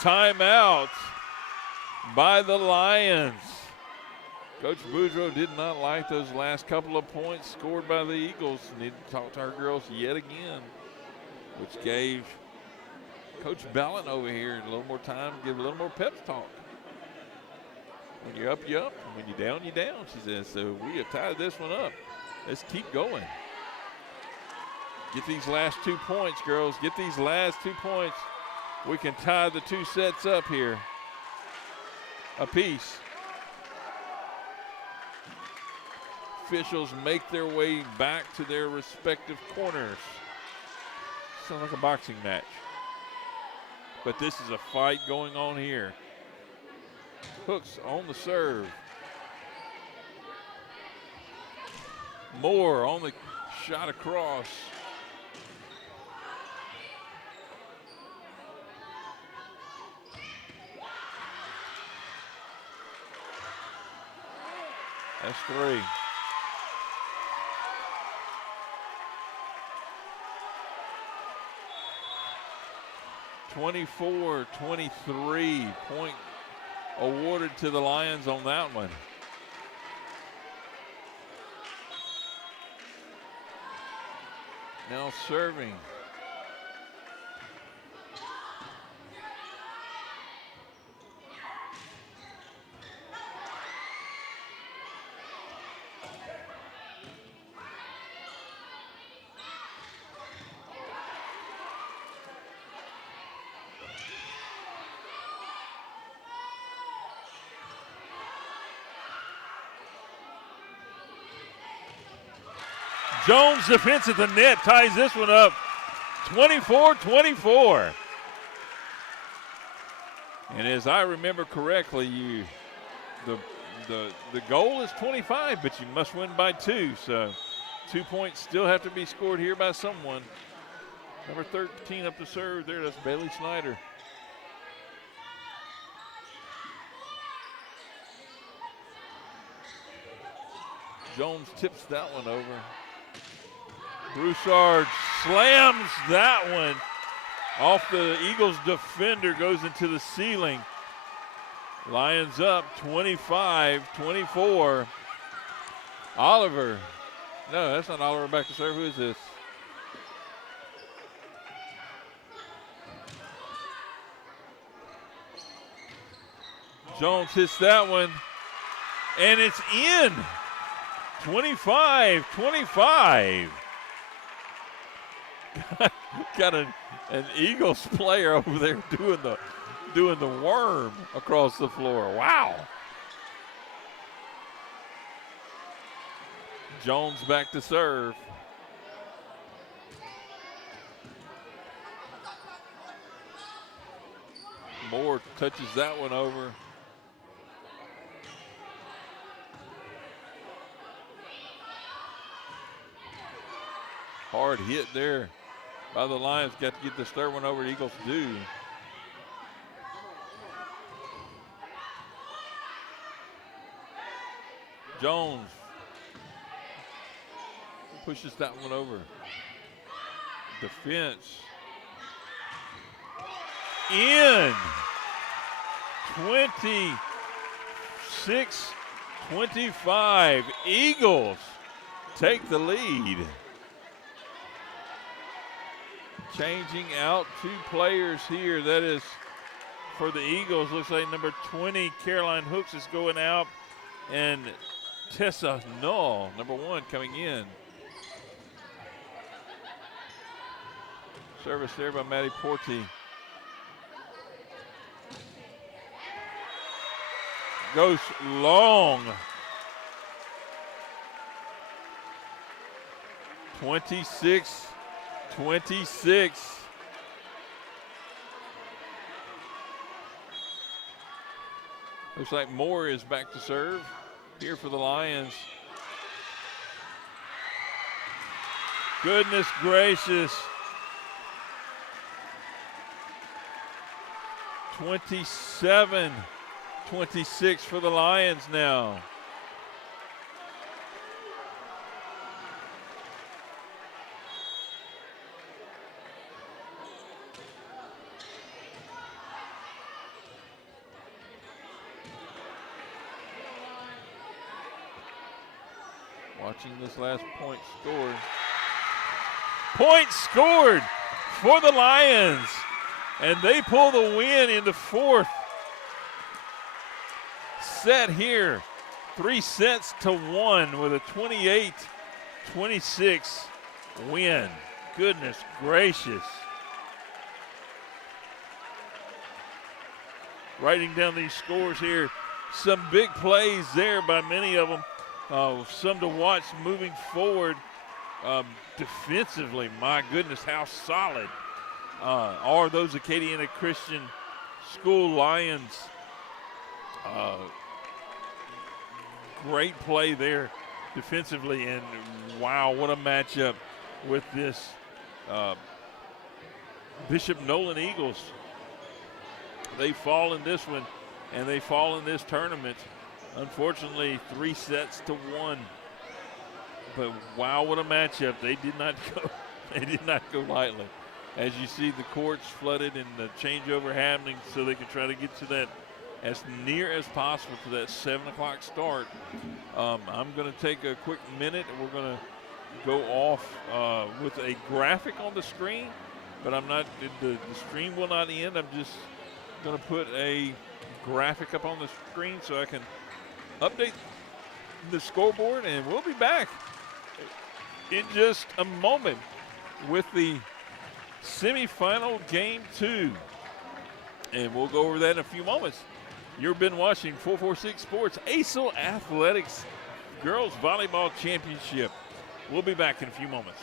Timeout by the Lions. Coach Boudreaux did not like those last couple of points scored by the Eagles. Needed to talk to our girls yet again, which gave Coach Ballin over here a little more time to give a little more pep talk. When you're up, you're up. When you're down, you're down, she says. So we have tied this one up. Let's keep going. Get these last 2 points, girls. Get these last 2 points. We can tie the 2 sets up here apiece. Officials make their way back to their respective corners. Sounds like a boxing match. But this is a fight going on here. Hooks on the serve. Moore on the shot across. That's 3. (24-23) point awarded to the Lions on that one. Now serving. Jones' defense at the net ties this one up, 24-24. And as I remember correctly, the goal is 25, but you must win by 2. So 2 points still have to be scored here by someone. Number 13 up to serve there, that's Bailey Snyder. Jones tips that one over. Broussard slams that one off the Eagles defender, goes into the ceiling. Lions up 25-24. Oliver. No, that's not Oliver back to serve. Who is this? Jones hits that one, and it's in. 25-25. Got an Eagles player over there doing the worm across the floor. Wow. Jones back to serve. Moore touches that one over. Hard hit there by the Lions. Got to get this third one over. Eagles do. Jones pushes that one over. Defense. In. 26-25. Eagles take the lead. Changing out 2 players here. That is for the Eagles. Looks like number 20, Caroline Hooks, is going out. And Tessa Null, number 1, coming in. Service there by Maddie Porty. Goes long. 26-26. Looks like Moore is back to serve here for the Lions. Goodness gracious. 27-26 for the Lions now. Watching this last point scored. Point scored for the Lions. And they pull the win in the fourth set here. 3-1 with a 28-26 win. Goodness gracious. Writing down these scores here. Some big plays there by many of them. Some to watch moving forward defensively. My goodness, how solid are those Acadiana Christian School Lions. Great play there defensively, and wow, what a matchup with this Bishop Nolan Eagles. They fall in this one, and they fall in this tournament. Unfortunately, 3-1. But wow, what a matchup! They did not go. They did not go lightly. As you see, the courts flooded and the changeover happening, so they can try to get to that as near as possible to that 7 o'clock start. I'm going to take a quick minute, and we're going to go off with a graphic on the screen. But I'm not. The stream will not end. I'm just going to put a graphic up on the screen so I can update the scoreboard, and we'll be back in just a moment with the semifinal game 2. And we'll go over that in a few moments. You've been watching 446 Sports ACEL Athletics Girls Volleyball Championship. We'll be back in a few moments.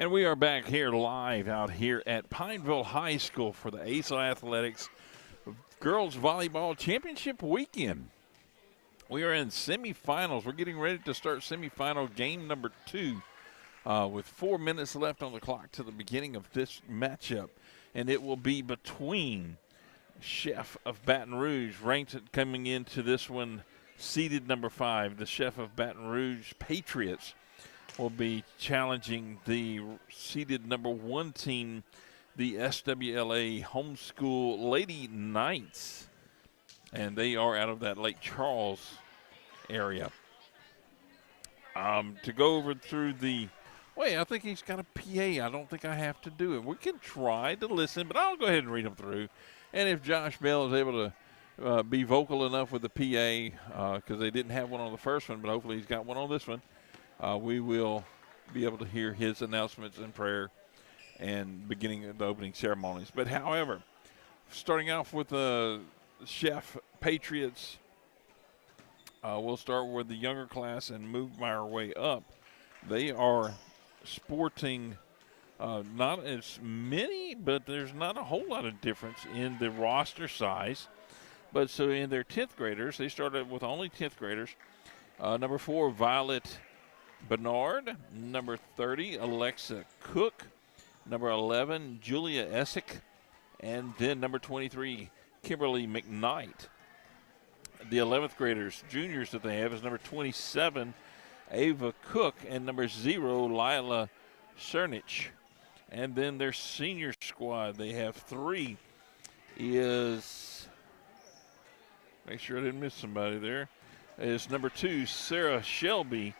And we are back here live out here at Pineville High School for the ACEL Athletics Girls Volleyball Championship Weekend. We are in semifinals. We're getting ready to start semifinal game number 2 with 4 minutes left on the clock to the beginning of this matchup. And it will be between Chef of Baton Rouge, ranked coming into this one, seeded number 5. The Chef of Baton Rouge Patriots will be challenging the seeded number 1 team, the SWLA Homeschool Lady Knights. And they are out of that Lake Charles area. To go over through the, wait, I think he's got a PA. I don't think I have to do it. We can try to listen, but I'll go ahead and read them through. And if Josh Bell is able to be vocal enough with the PA, because they didn't have one on the first one, but hopefully he's got one on this one, we will be able to hear his announcements and prayer and beginning of the opening ceremonies. But however, starting off with the Chef Patriots, we'll start with the younger class and move our way up. They are sporting not as many, but there's not a whole lot of difference in the roster size. But so in their 10th graders, they started with only 10th graders. Number 4, Violet Bernard. Number 30, Alexa Cook. Number 11, Julia Essick. And then number 23, Kimberly McKnight. The 11th graders, juniors that they have, is number 27, Ava Cook, and number 0, Lila Cernich. And then their senior squad, they have 3, is, make sure I didn't miss somebody there, is number 2, Sarah Shelby,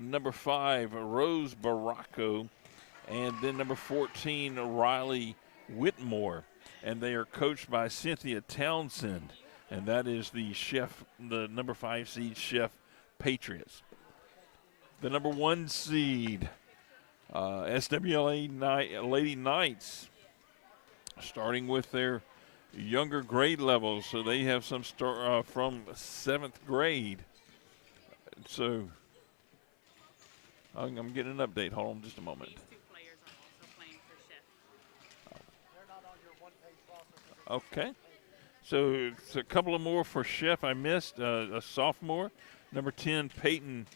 number 5, Rose Baracco, and then number 14, Riley Whitmore. And they are coached by Cynthia Townsend, and that is the Chef, the number 5 seed Chef Patriots. The number 1 seed, SWLA Lady Knights, starting with their younger grade levels. So they have some start from 7th grade. So I'm getting an update. Hold on just a moment. These 2 players are also playing for Chef. They're not on your one-page roster. Okay. So it's a couple of more for Chef. I missed a sophomore, number 10, Peyton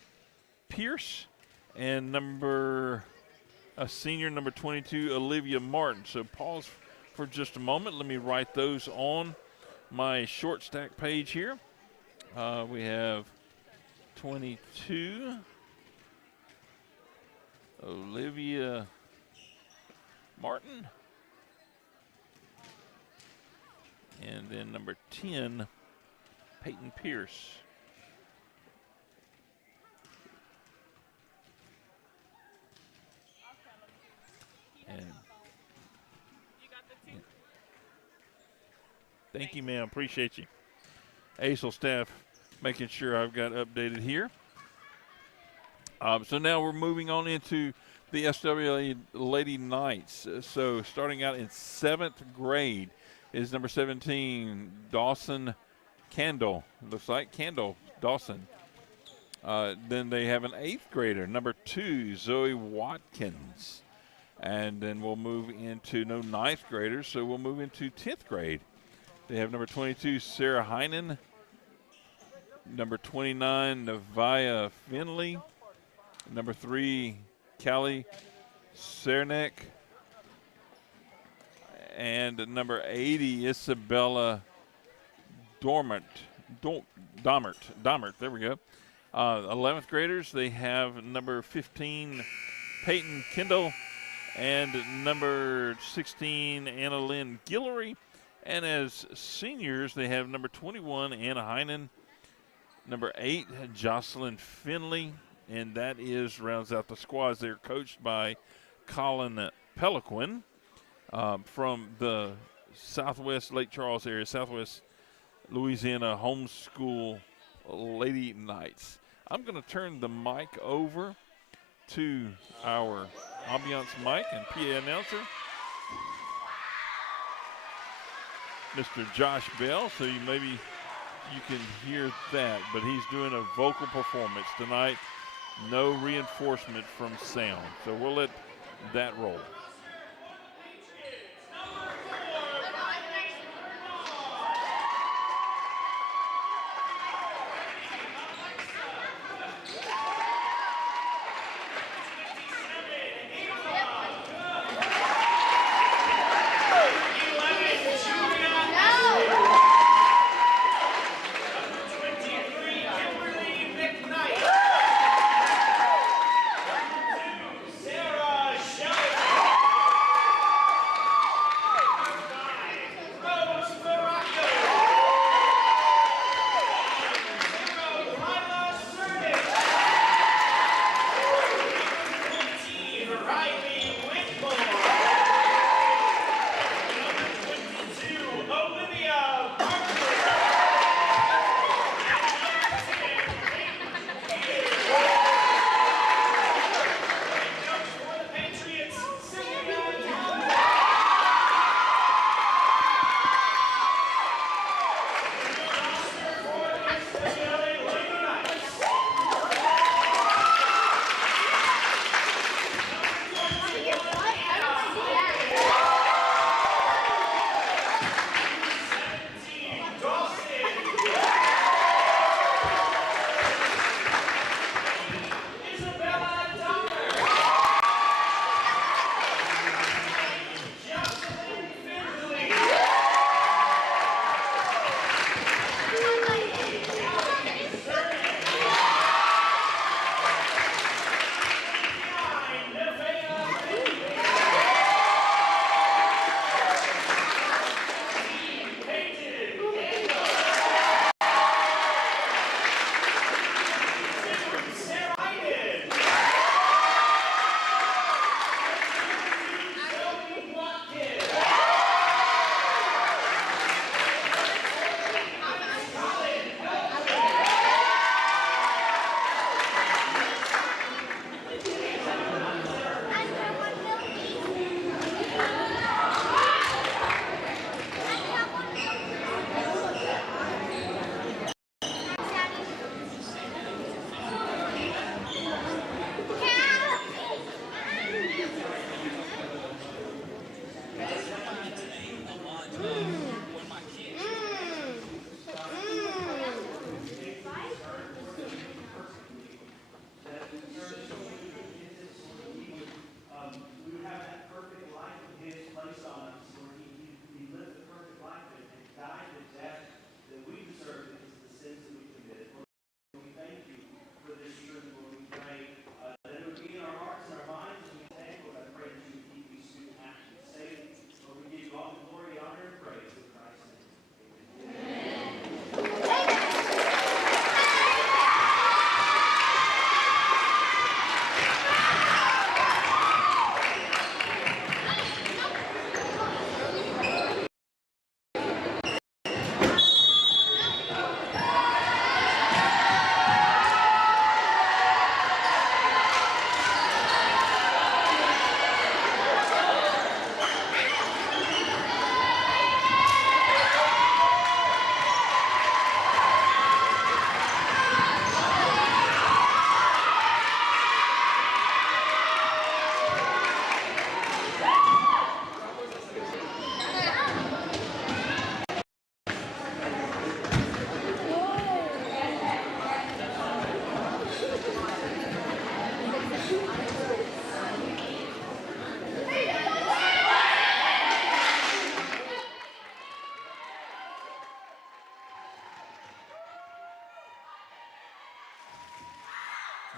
Pierce, and a senior, number 22, Olivia Martin. So pause for just a moment. Let me write those on my short stack page here. We have 22, Olivia Martin. And then number 10, Peyton Pierce. And thank you, ma'am. Appreciate you. ACEL staff making sure I've got updated here. So now we're moving on into the SWA Lady Knights. So starting out in 7th grade is number 17, Dawson Candle. Looks like Candle Dawson. Then they have an 8th grader, number 2, Zoe Watkins. And then we'll move into no 9th graders, so we'll move into 10th grade. They have number 22, Sarah Heinen. Number 29, Navia Finley. Number 3, Callie Cernek. And number 80, Isabella Dormert, there we go. 11th graders, they have number 15, Peyton Kendall, and number 16, Anna Lynn Guillory. And as seniors, they have number 21, Anna Heinen, number 8, Jocelyn Finley, and that rounds out the squads. They're coached by Colin Pelican. From the Southwest Lake Charles area, Southwest Louisiana Homeschool Lady Knights. I'm going to turn the mic over to our ambiance mic and PA announcer, Mr. Josh Bell, so maybe you can hear that, but he's doing a vocal performance tonight. No reinforcement from sound. So we'll let that role.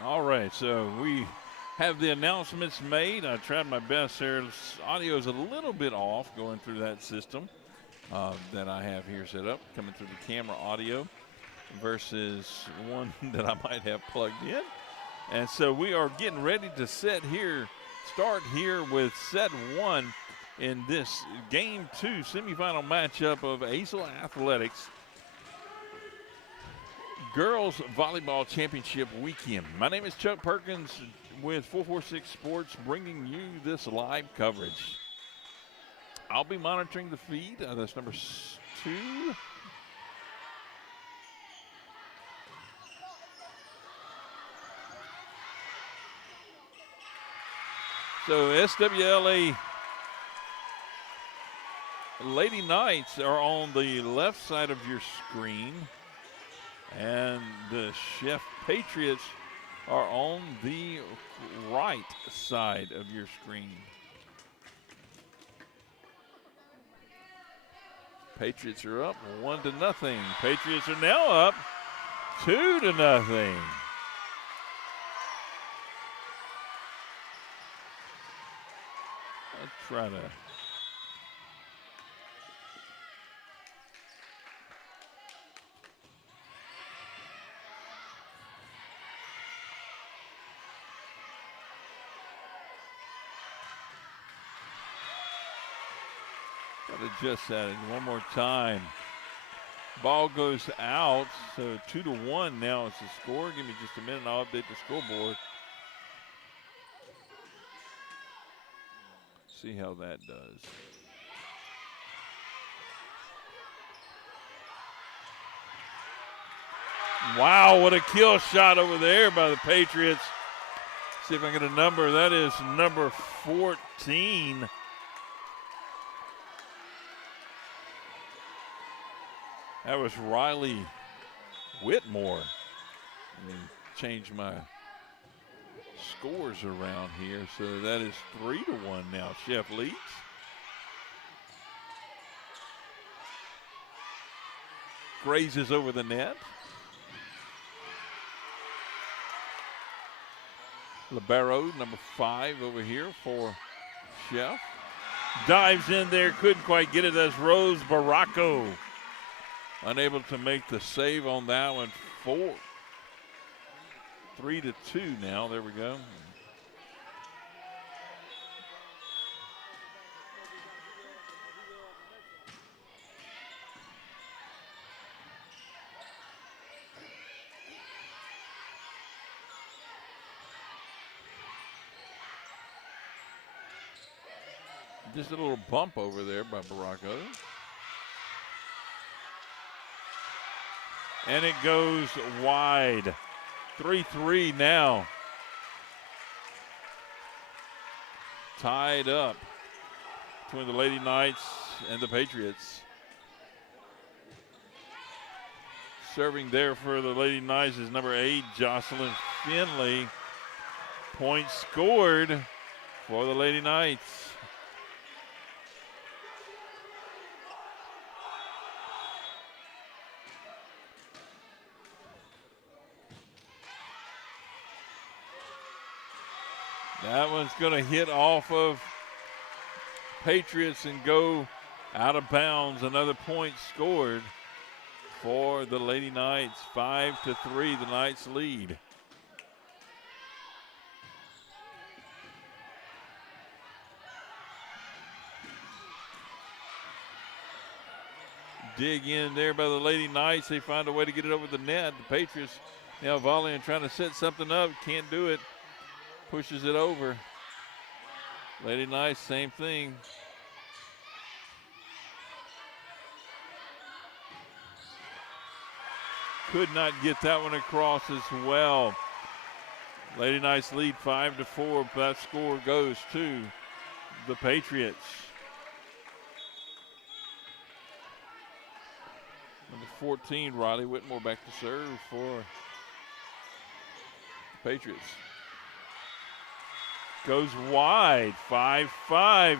All right, so we have the announcements made. I tried my best here. Audio is a little bit off going through that system that I have here set up, coming through the camera audio versus one that I might have plugged in. And so we are getting ready to start here with set one in this game two semifinal matchup of ACEL Athletics Girls Volleyball Championship Weekend. My name is Chuck Perkins with 446 Sports, bringing you this live coverage. I'll be monitoring the feed. That's number 2. So SWLA Lady Knights are on the left side of your screen, and the Chef Patriots are on the right side of your screen. Patriots are up 1-0. Patriots are now up 2-0. Let's try to adjust that one more time. Ball goes out, so 2-1 now is the score. Give me just a minute, I'll update the scoreboard. See how that does. Wow, what a kill shot over there by the Patriots. See if I can get a number. That is number 14. That was Riley Whitmore. Let me change my scores around here. So that is 3-1 now. Chef leads. Grazes over the net. Libero, number 5 over here for Chef. Dives in there, couldn't quite get it. That's Rose Baracco. Unable to make the save on that one. 3-2 now. There we go. Just a little bump over there by Baracco. And it goes wide. 3-3 now. Tied up between the Lady Knights and the Patriots. Serving there for the Lady Knights is number 8, Jocelyn Finley. Points scored for the Lady Knights. That one's going to hit off of Patriots and go out of bounds. Another point scored for the Lady Knights. 5-3, the Knights lead. Dig in there by the Lady Knights. They find a way to get it over the net. The Patriots now volleying, trying to set something up. Can't do it. Pushes it over. Lady Knights, same thing. Could not get that one across as well. Lady Knights lead 5-4. That score goes to the Patriots. Number 14, Riley Whitmore back to serve for the Patriots. Goes wide, 5-5,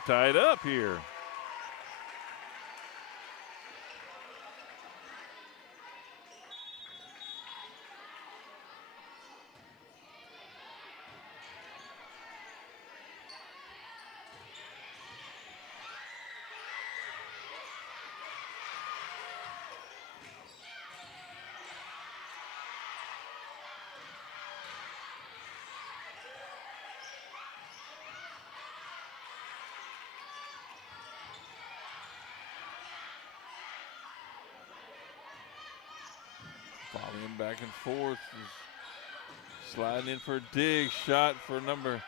tied up here. Volleying back and forth. Sliding in for a dig. Shot for number.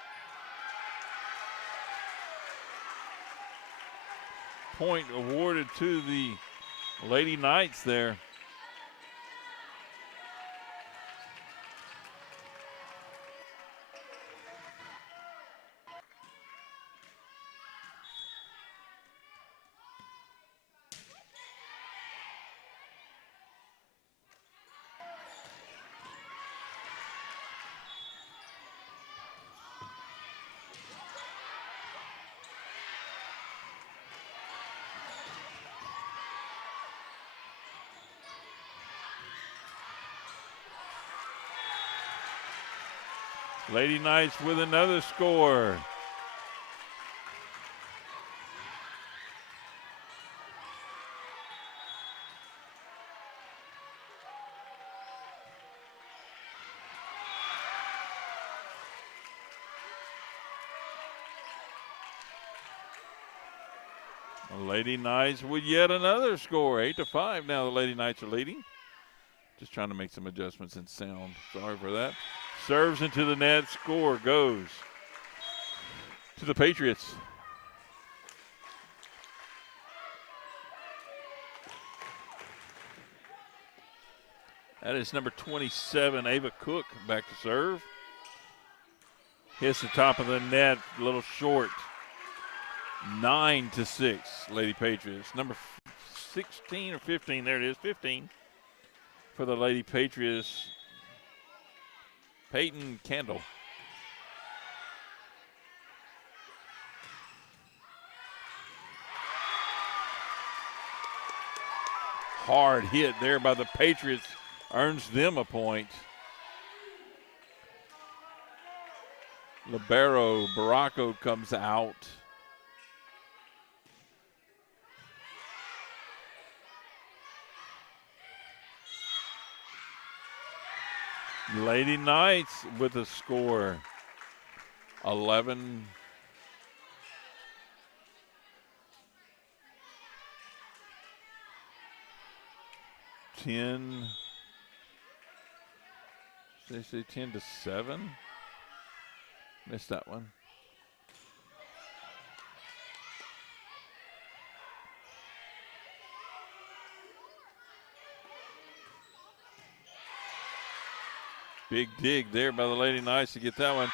Point awarded to the Lady Knights there. Lady Knights with another score. Lady Knights with yet another score. 8-5 now the Lady Knights are leading. Just trying to make some adjustments in sound. Sorry for that. Serves into the net. Score goes to the Patriots. That is number 27, Ava Cook, back to serve. Hits the top of the net, a little short. 9-6, Lady Patriots. Number 16 or 15, there it is, 15 for the Lady Patriots. Peyton Candle. Hard hit there by the Patriots, earns them a point. Libero Baracco comes out. Lady Knights with a score. 11. They say 10-7. Missed that one. Big dig there by the Lady Knights to get that one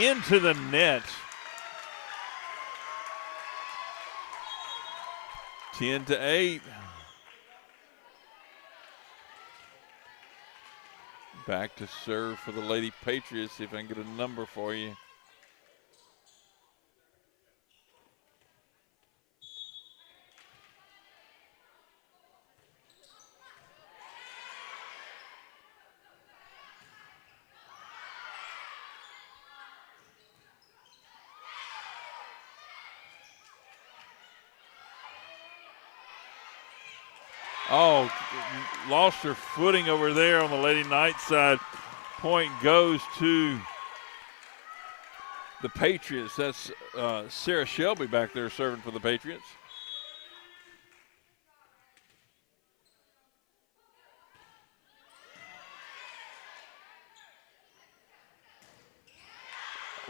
into the net. 10-8. Back to serve for the Lady Patriots. See if I can get a number for you. Oh, lost her footing over there on the Lady Knights side. Point goes to the Patriots. That's Sarah Shelby back there serving for the Patriots.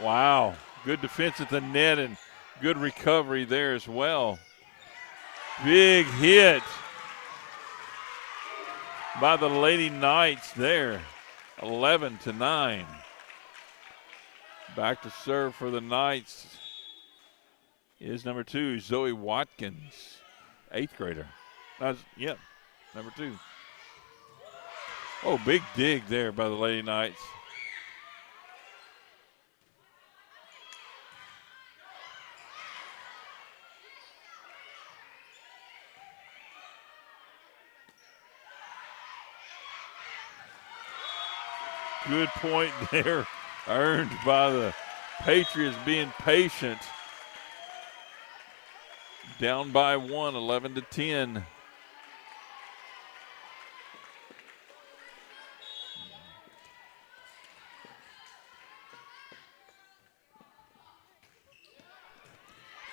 Wow, good defense at the net and good recovery there as well. Big hit by the Lady Knights there, 11-9. Back to serve for the Knights is number 2, Zoe Watkins, 8th grader. Number 2. Oh, big dig there by the Lady Knights. Good point there, earned by the Patriots being patient. Down by 1, 11-10.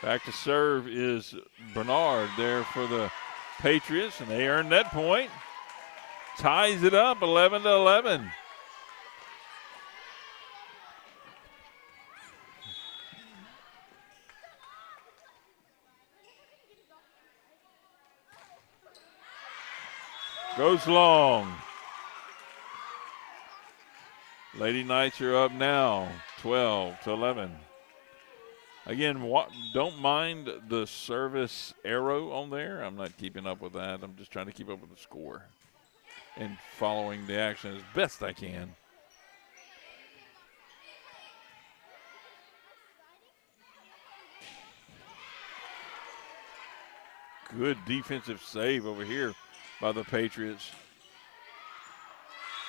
Back to serve is Bernard there for the Patriots, and they earned that point. Ties it up, 11-11. Goes long. Lady Knights are up now, 12-11. Again, don't mind the service arrow on there. I'm not keeping up with that. I'm just trying to keep up with the score and following the action as best I can. Good defensive save over here by the Patriots.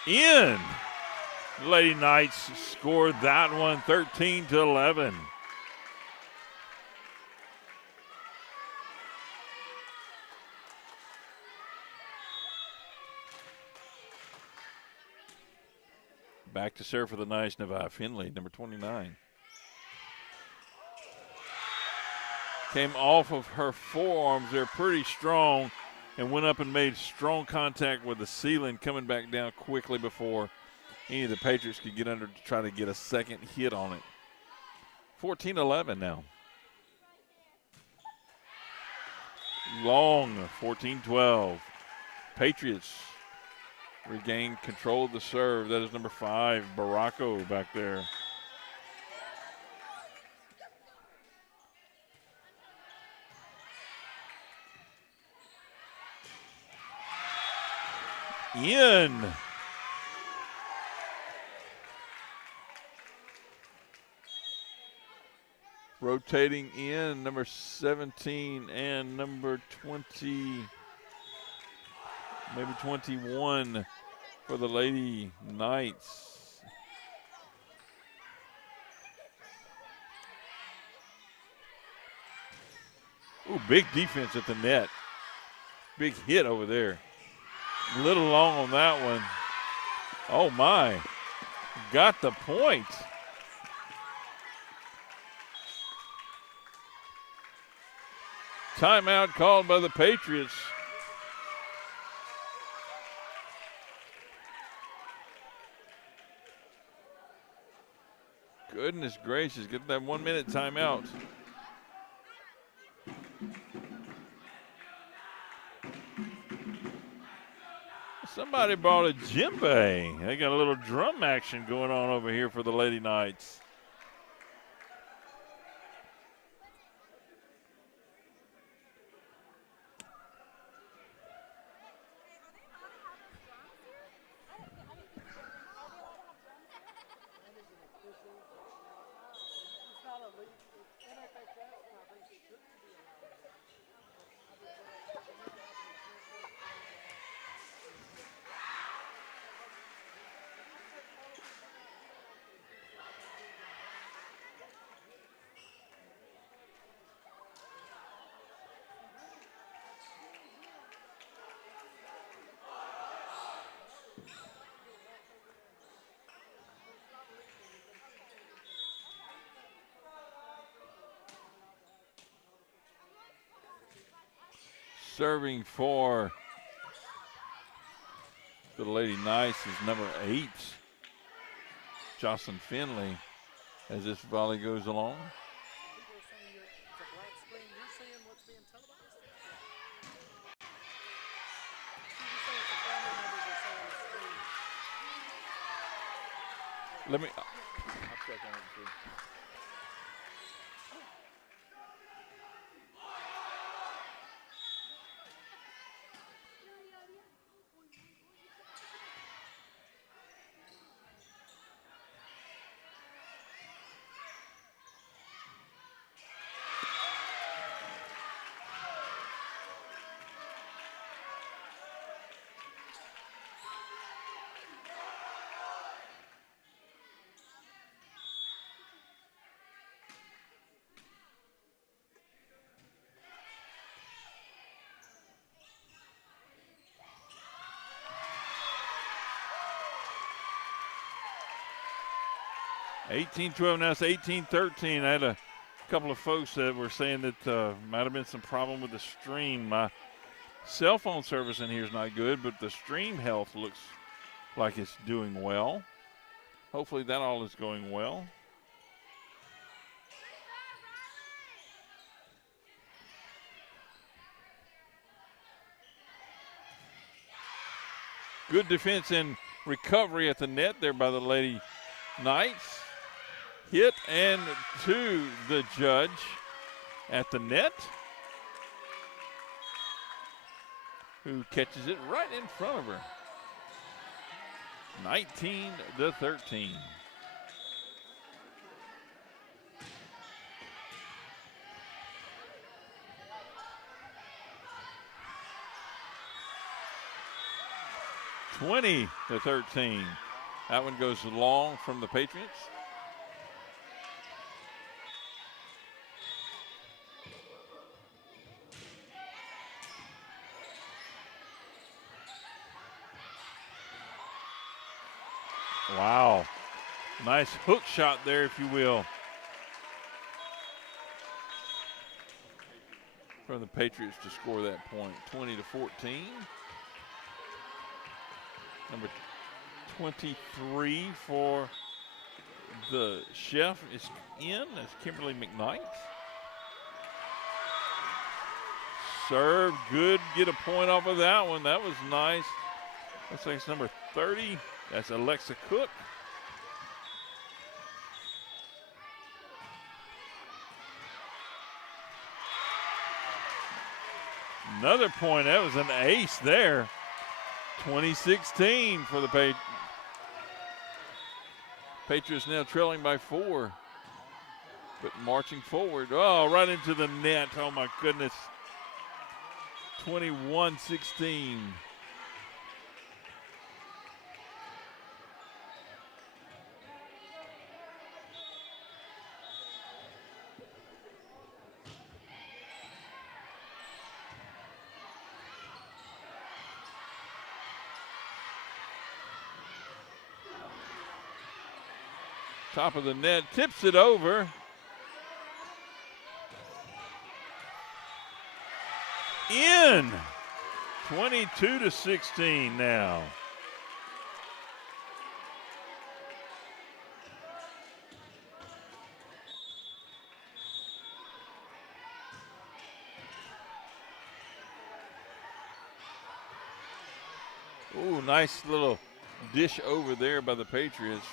In. Lady Knights scored that one 13-11. Back to serve for the Knights, Nevi Finley, number 29. Came off of her forearms. They're pretty strong and went up and made strong contact with the ceiling, coming back down quickly before any of the Patriots could get under to try to get a second hit on it. 14-11 now. Long, 14-12. Patriots regain control of the serve. That is number 5, Baracco back there. In. Rotating in, number 17 and number 20, maybe 21 for the Lady Knights. Ooh, big defense at the net. Big hit over there. A little long on that one. Oh my, got the point. Timeout called by the Patriots. Goodness gracious, get that 1 minute timeout. Somebody brought a djembe. They got a little drum action going on over here for the Lady Knights. Serving for the Lady Knights is number 8, Jocelyn Finley, as this volley goes along. Let me, I'll check on it and see. (18-12) now it's 18-13. I had a couple of folks that were saying that might have been some problem with the stream. My cell phone service in here is not good, but the stream health looks like it's doing well. Hopefully that all is going well. Good defense and recovery at the net there by the Lady Knights. Hit and to the judge at the net, who catches it right in front of her. 19-13. (20-13). That one goes long from the Patriots. Wow. Nice hook shot there, if you will, from the Patriots to score that point. 20-14. Number 23 for the Chef is in. That's Kimberly McKnight. Serve, good. Get a point off of that one. That was nice. Looks like it's number 30. That's Alexa Cook. Another point. That was an ace there. 2016 for the Patriots now trailing by 4. But marching forward. Oh, right into the net. Oh, my goodness. 21-16. Top of the net, tips it over. In. 22-16 now. Ooh, nice little dish over there by the Patriots.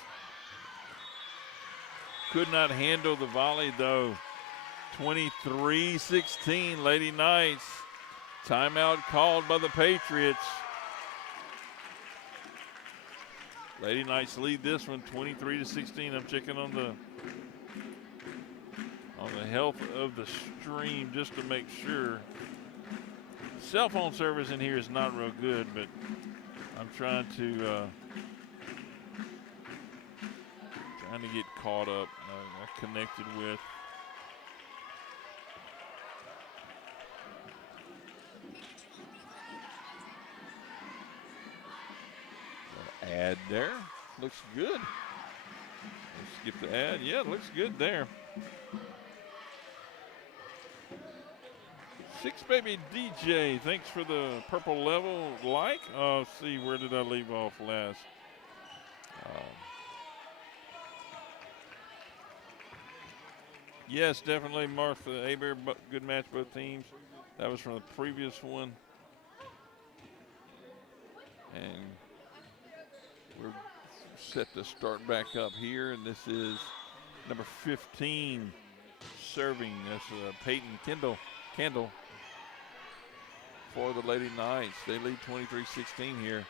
Could not handle the volley though. 23-16, Lady Knights. Timeout called by the Patriots. Lady Knights lead this one 23-16. I'm checking on the health of the stream just to make sure. Cell phone service in here is not real good, but I'm trying to get caught up. I connected with. Ad there. Looks good. Let's skip the ad. Yeah, it looks good there. Six Baby DJ, thanks for the purple level like. Oh, see, where did I leave off last? Yes, definitely Martha Aber, good match both teams. That was from the previous one. And we're set to start back up here, and this is number 15 serving. That's Peyton Kendall for the Lady Knights. They lead 23-16 here.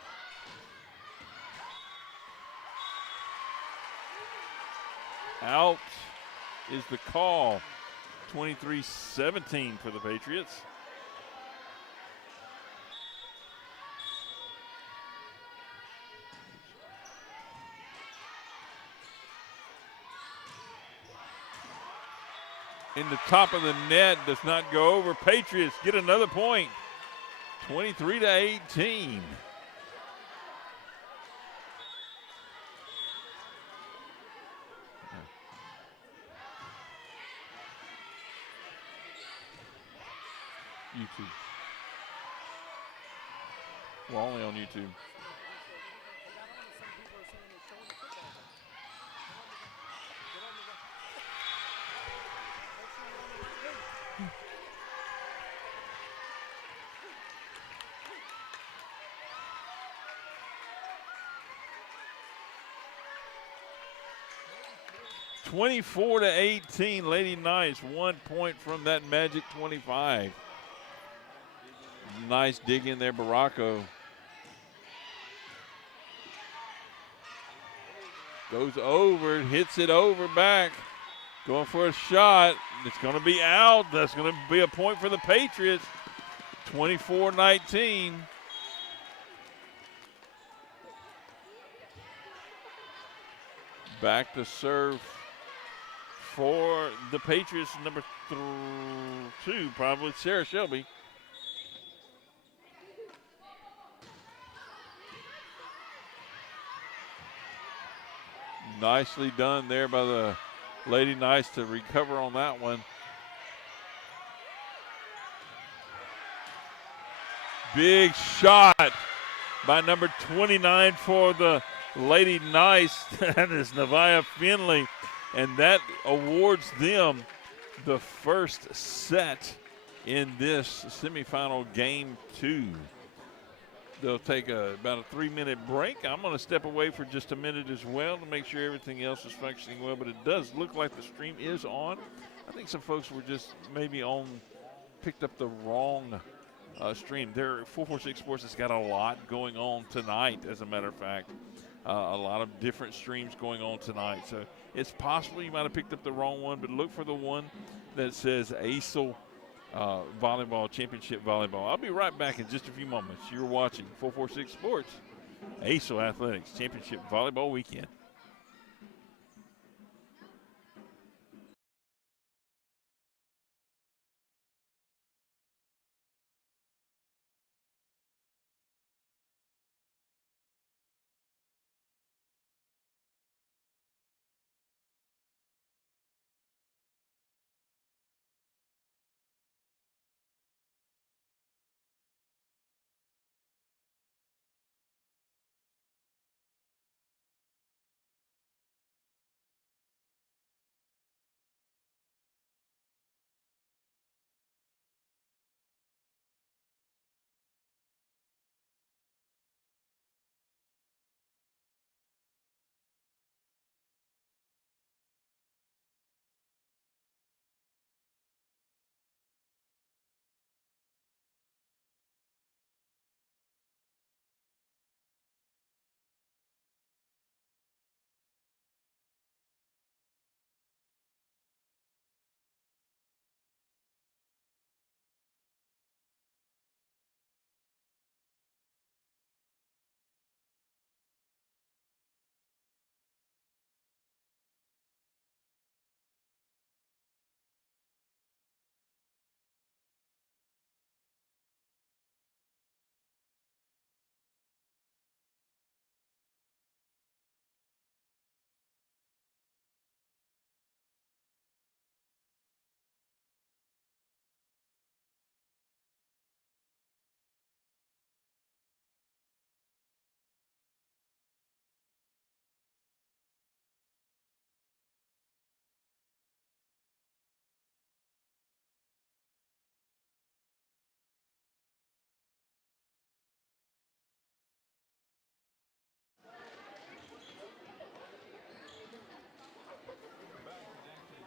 Out is the call. 23-17 for the Patriots. In the top of the net, does not go over. Patriots get another point. 23-18. YouTube. We're only on YouTube. 24-18, Lady Knights, 1 point from that magic 25. Nice dig in there, Baracco. Goes over, hits it over back. Going for a shot. It's going to be out. That's going to be a point for the Patriots. 24-19. Back to serve for the Patriots, number 2, probably Sarah Shelby. Nicely done there by the Lady Knights to recover on that one. Big shot by number 29 for the Lady Knights. That is Nevaeh Finley, and that awards them the first set in this semifinal game 2. They'll take about a 3-minute break. I'm going to step away for just a minute as well to make sure everything else is functioning well, but it does look like the stream is on. I think some folks were just maybe picked up the wrong stream. 446 Sports has got a lot going on tonight, as a matter of fact. A lot of different streams going on tonight. So it's possible you might have picked up the wrong one, but look for the one that says ACEL Volleyball Championship Volleyball. I'll be right back in just a few moments. You're watching 446 Sports, ACEL Athletics Championship Volleyball Weekend.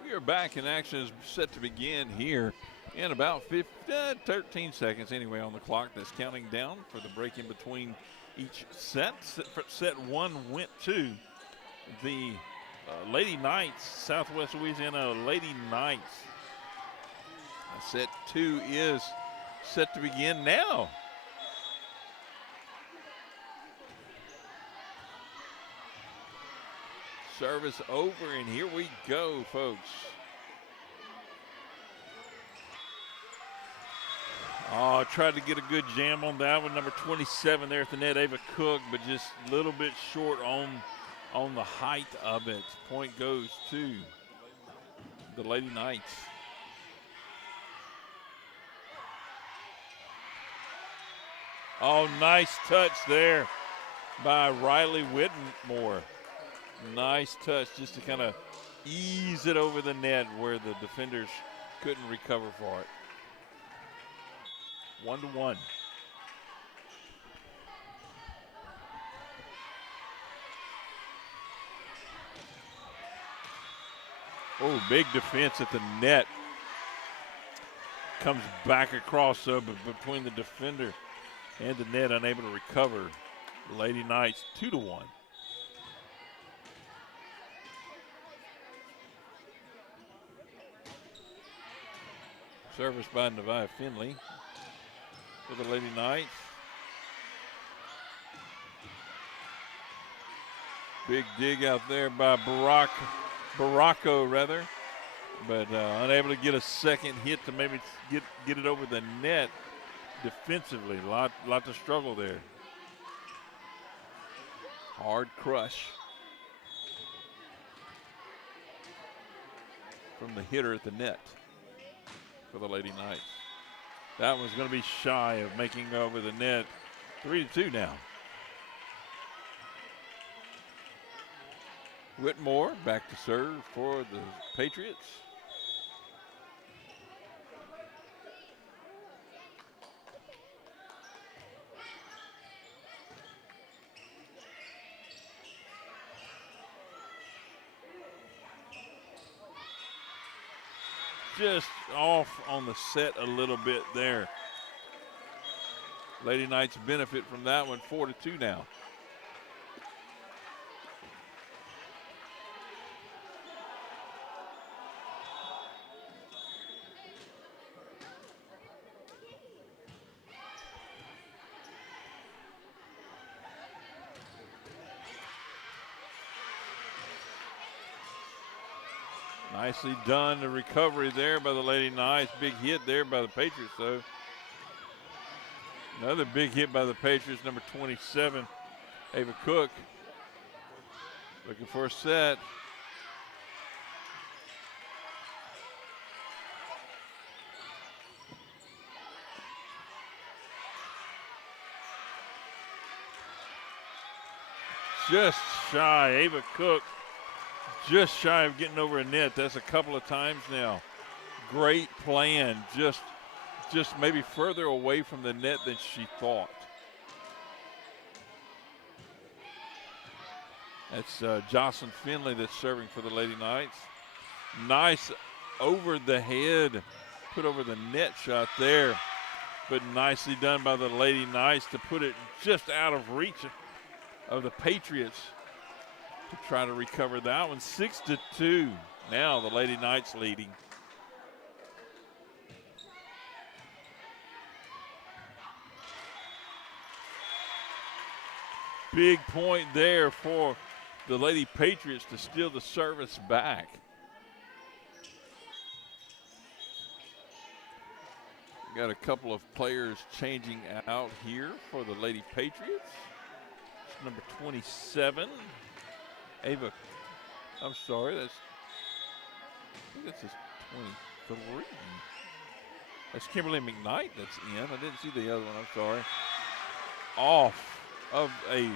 We are back in action, is set to begin here in about 13 seconds anyway on the clock. That's counting down for the break in between each set. Set 1 went to the Lady Knights, Southwest Louisiana Lady Knights. Set 2 is set to begin now. Service over, and here we go, folks. Oh, tried to get a good jam on that one. Number 27 there at the net, Ava Cook, but just a little bit short on the height of it. Point goes to the Lady Knights. Oh, nice touch there by Riley Whitmore. Nice touch just to kind of ease it over the net where the defenders couldn't recover for it. 1-1. Oh, big defense at the net. Comes back across between the defender and the net, unable to recover. Lady Knights 2-1. Service by Nevaeh Finley for the Lady Knights. Big dig out there by Baracco, rather. But unable to get a second hit to maybe get it over the net defensively. Lot to struggle there. Hard crush from the hitter at the net for the Lady Knights. That one's going to be shy of making over the net. 3-2 now. Whitmore back to serve for the Patriots. Just off on the set a little bit there. Lady Knights benefit from that one, 4-2 now. Nicely done, the recovery there by the Lady Knights. Big hit there by the Patriots, though. Another big hit by the Patriots, number 27, Ava Cook. Looking for a set. Just shy, Ava Cook. Just shy of getting over a net. That's a couple of times now. Great plan. Just maybe further away from the net than she thought. That's Jocelyn Finley that's serving for the Lady Knights. Nice over the head, put over the net shot there. But nicely done by the Lady Knights to put it just out of reach of the Patriots to try to recover that one. 6-2. Now the Lady Knights leading. Big point there for the Lady Patriots to steal the service back. Got a couple of players changing out here for the Lady Patriots. Number 27, Ava. I'm sorry, I think that's just 23. That's Kimberly McKnight that's in. I didn't see the other one, I'm sorry. Off of a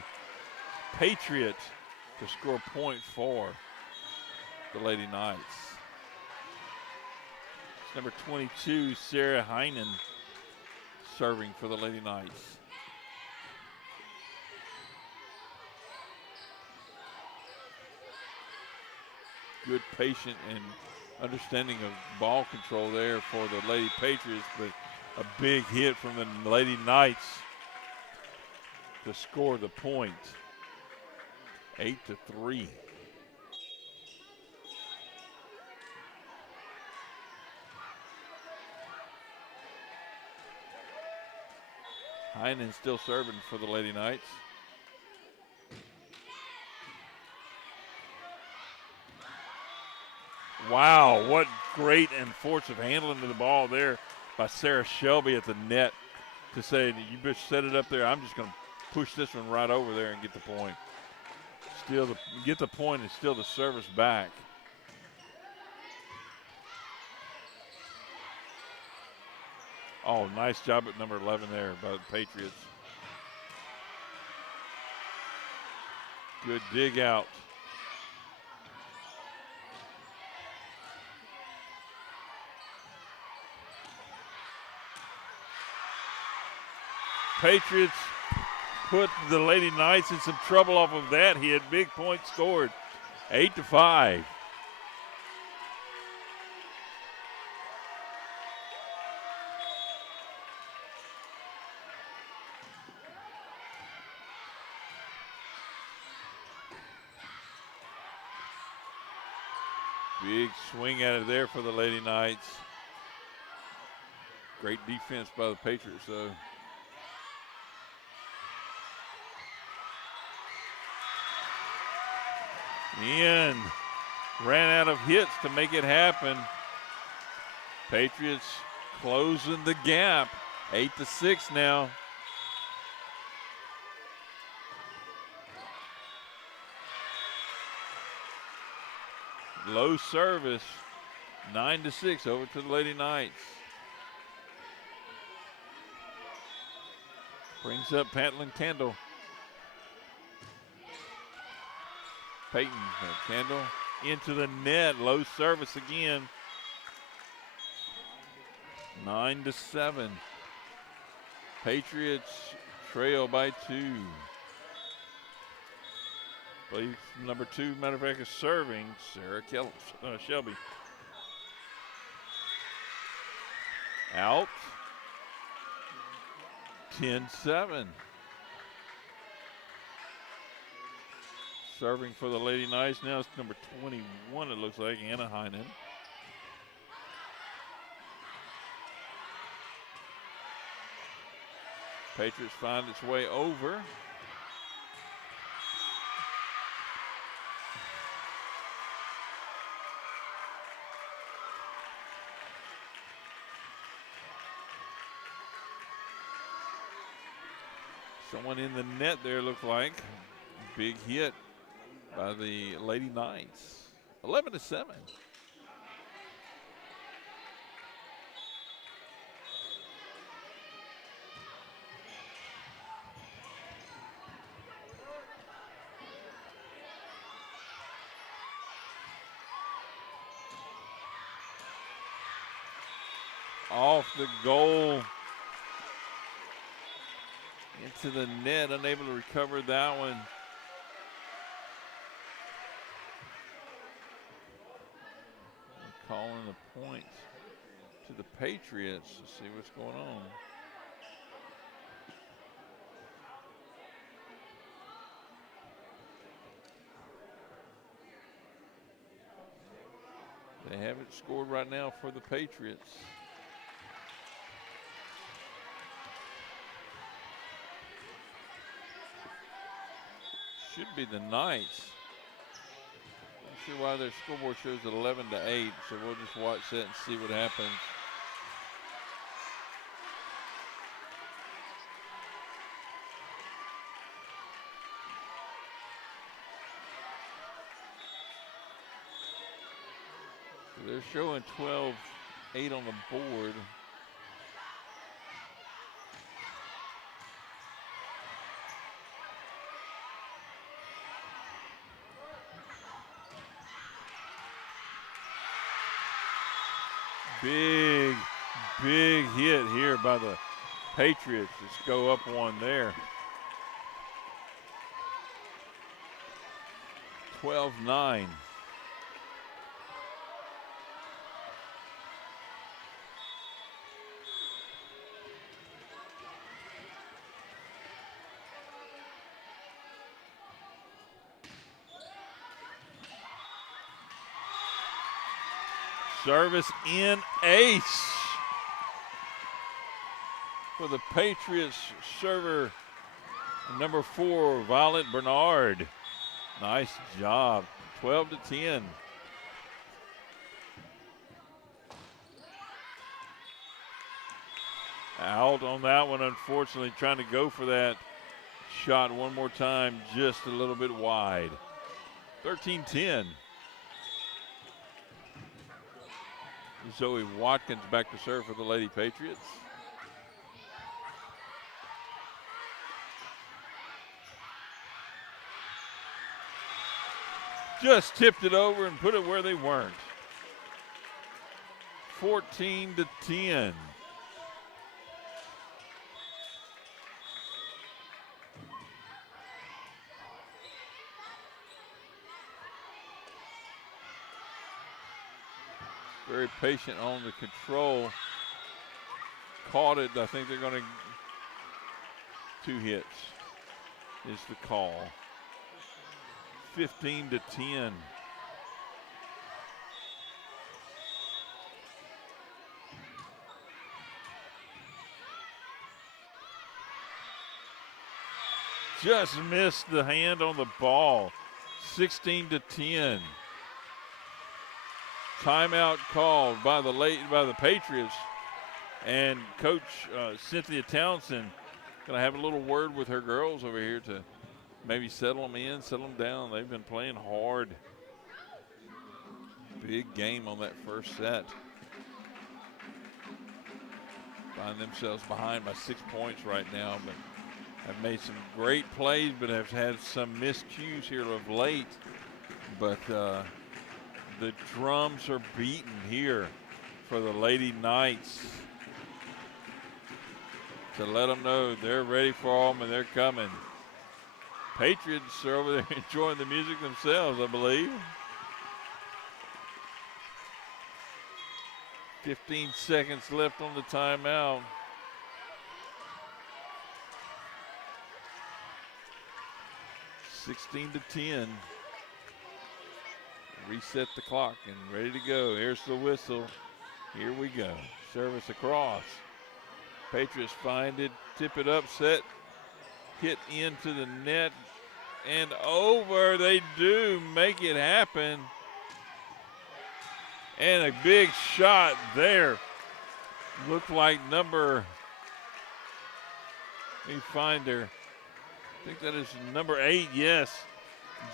Patriot to score point for the Lady Knights. It's number 22, Sarah Heinen, serving for the Lady Knights. Good patient and understanding of ball control there for the Lady Patriots, but a big hit from the Lady Knights to score the point. 8-3. Heinen still serving for the Lady Knights. Wow, what great and force of handling of the ball there by Sarah Shelby at the net to say, you just set it up there. I'm just going to push this one right over there and get the point. Get the point and steal the service back. Oh, nice job at number 11 there by the Patriots. Good dig out. Patriots put the Lady Knights in some trouble off of that hit. Big point scored. 8-5. Big swing at it there for the Lady Knights. Great defense by the Patriots, though. In. Ran out of hits to make it happen. Patriots closing the gap. 8-6 now. Low service. 9-6 over to the Lady Knights. Brings up Patlin Kendall. Peyton Kendall into the net. Low service again. 9-7. Patriots trail by 2. I believe number 2, matter of fact, is serving. Sarah Shelby. Out. 10-7. Serving for the Lady Knights now it's number 21, it looks like, Anna Heinen. Patriots find its way over. Someone in the net there looked like. Big hit by the Lady Knights. 11-7. Off the goal. Into the net, unable to recover that one. Calling the point to the Patriots to see what's going on. They haven't scored right now for the Patriots. Should be the Knights. Not sure why their scoreboard shows it 11-8, so we'll just watch that and see what happens. So they're showing 12-8 on the board. Big hit here by the Patriots. Just go up one there. 12-9. Service in, ace for the Patriots server, number 4, Violet Bernard. Nice job, 12-10. Out on that one, unfortunately, trying to go for that shot one more time, just a little bit wide. 13-10. Zoe Watkins back to serve for the Lady Patriots. Just tipped it over and put it where they weren't. 14-10. Very patient on the control. Caught it. I think they're going to 2 hits is the call. 15-10. Just missed the hand on the ball. 16-10. Timeout called by the Patriots, and Coach Cynthia Townsend gonna have a little word with her girls over here to maybe settle them in, settle them down. They've been playing hard. Big game on that first set. Find themselves behind by 6 points right now, but have made some great plays, but have had some miscues here of late. But the drums are beating here for the Lady Knights to let them know they're ready for them and they're coming. Patriots are over there enjoying the music themselves, I believe. 15 seconds left on the timeout. (16-10). Reset the clock and ready to go. Here's the whistle. Here we go. Service across. Patriots find it, tip it up, set, hit into the net, and over. They do make it happen. And a big shot there. Looked like number, let me find her. I think that is number 8, yes.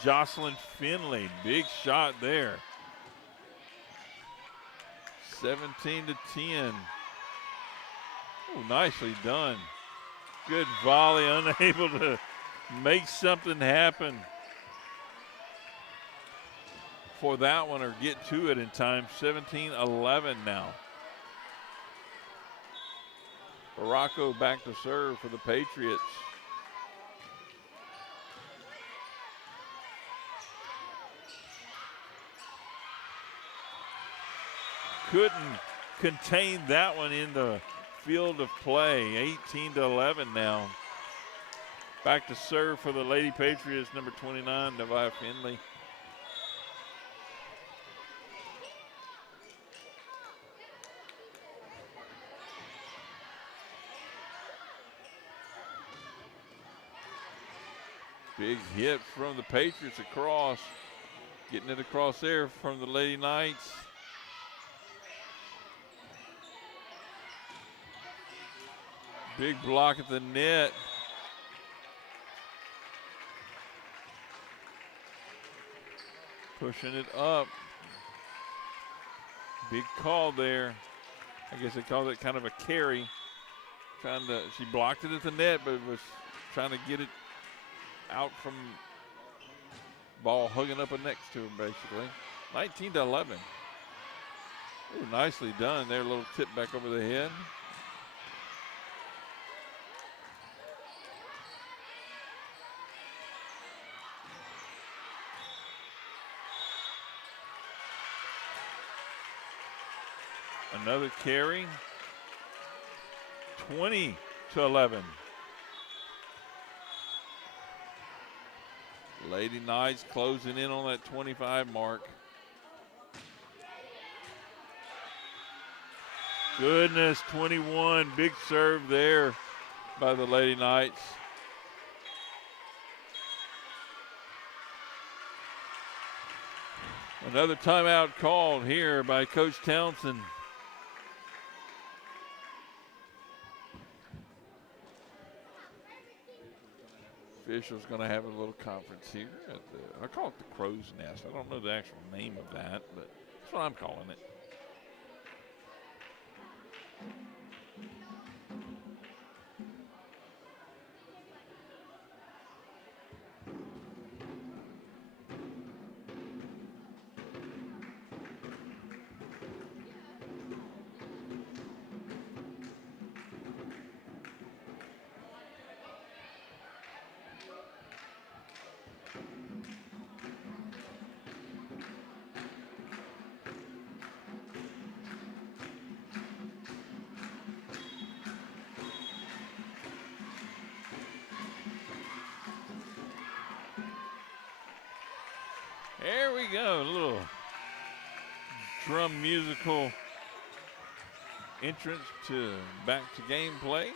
Jocelyn Finley, big shot there. 17-10. Oh, nicely done. Good volley, unable to make something happen for that one or get to it in time. 17-11 now. Baracco back to serve for the Patriots. Couldn't contain that one in the field of play. 18-11 now. Back to serve for the Lady Patriots, number 29, Nevaeh Finley. Big hit from the Patriots across. Getting it across there from the Lady Knights. Big block at the net. Pushing it up. Big call there. I guess they called it kind of a carry. She blocked it at the net, but was trying to get it out from ball hugging up next to him, basically. 19-11. Ooh, nicely done there. A little tip back over the head. Another carry. 20-11. Lady Knights closing in on that 25 mark. Goodness, 21. Big serve there by the Lady Knights. Another timeout called here by Coach Townsend. Officials going to have a little conference here at the, I call it the Crow's Nest. I don't know the actual name of that, but that's what I'm calling it. There we go, a little drum musical entrance to back to gameplay.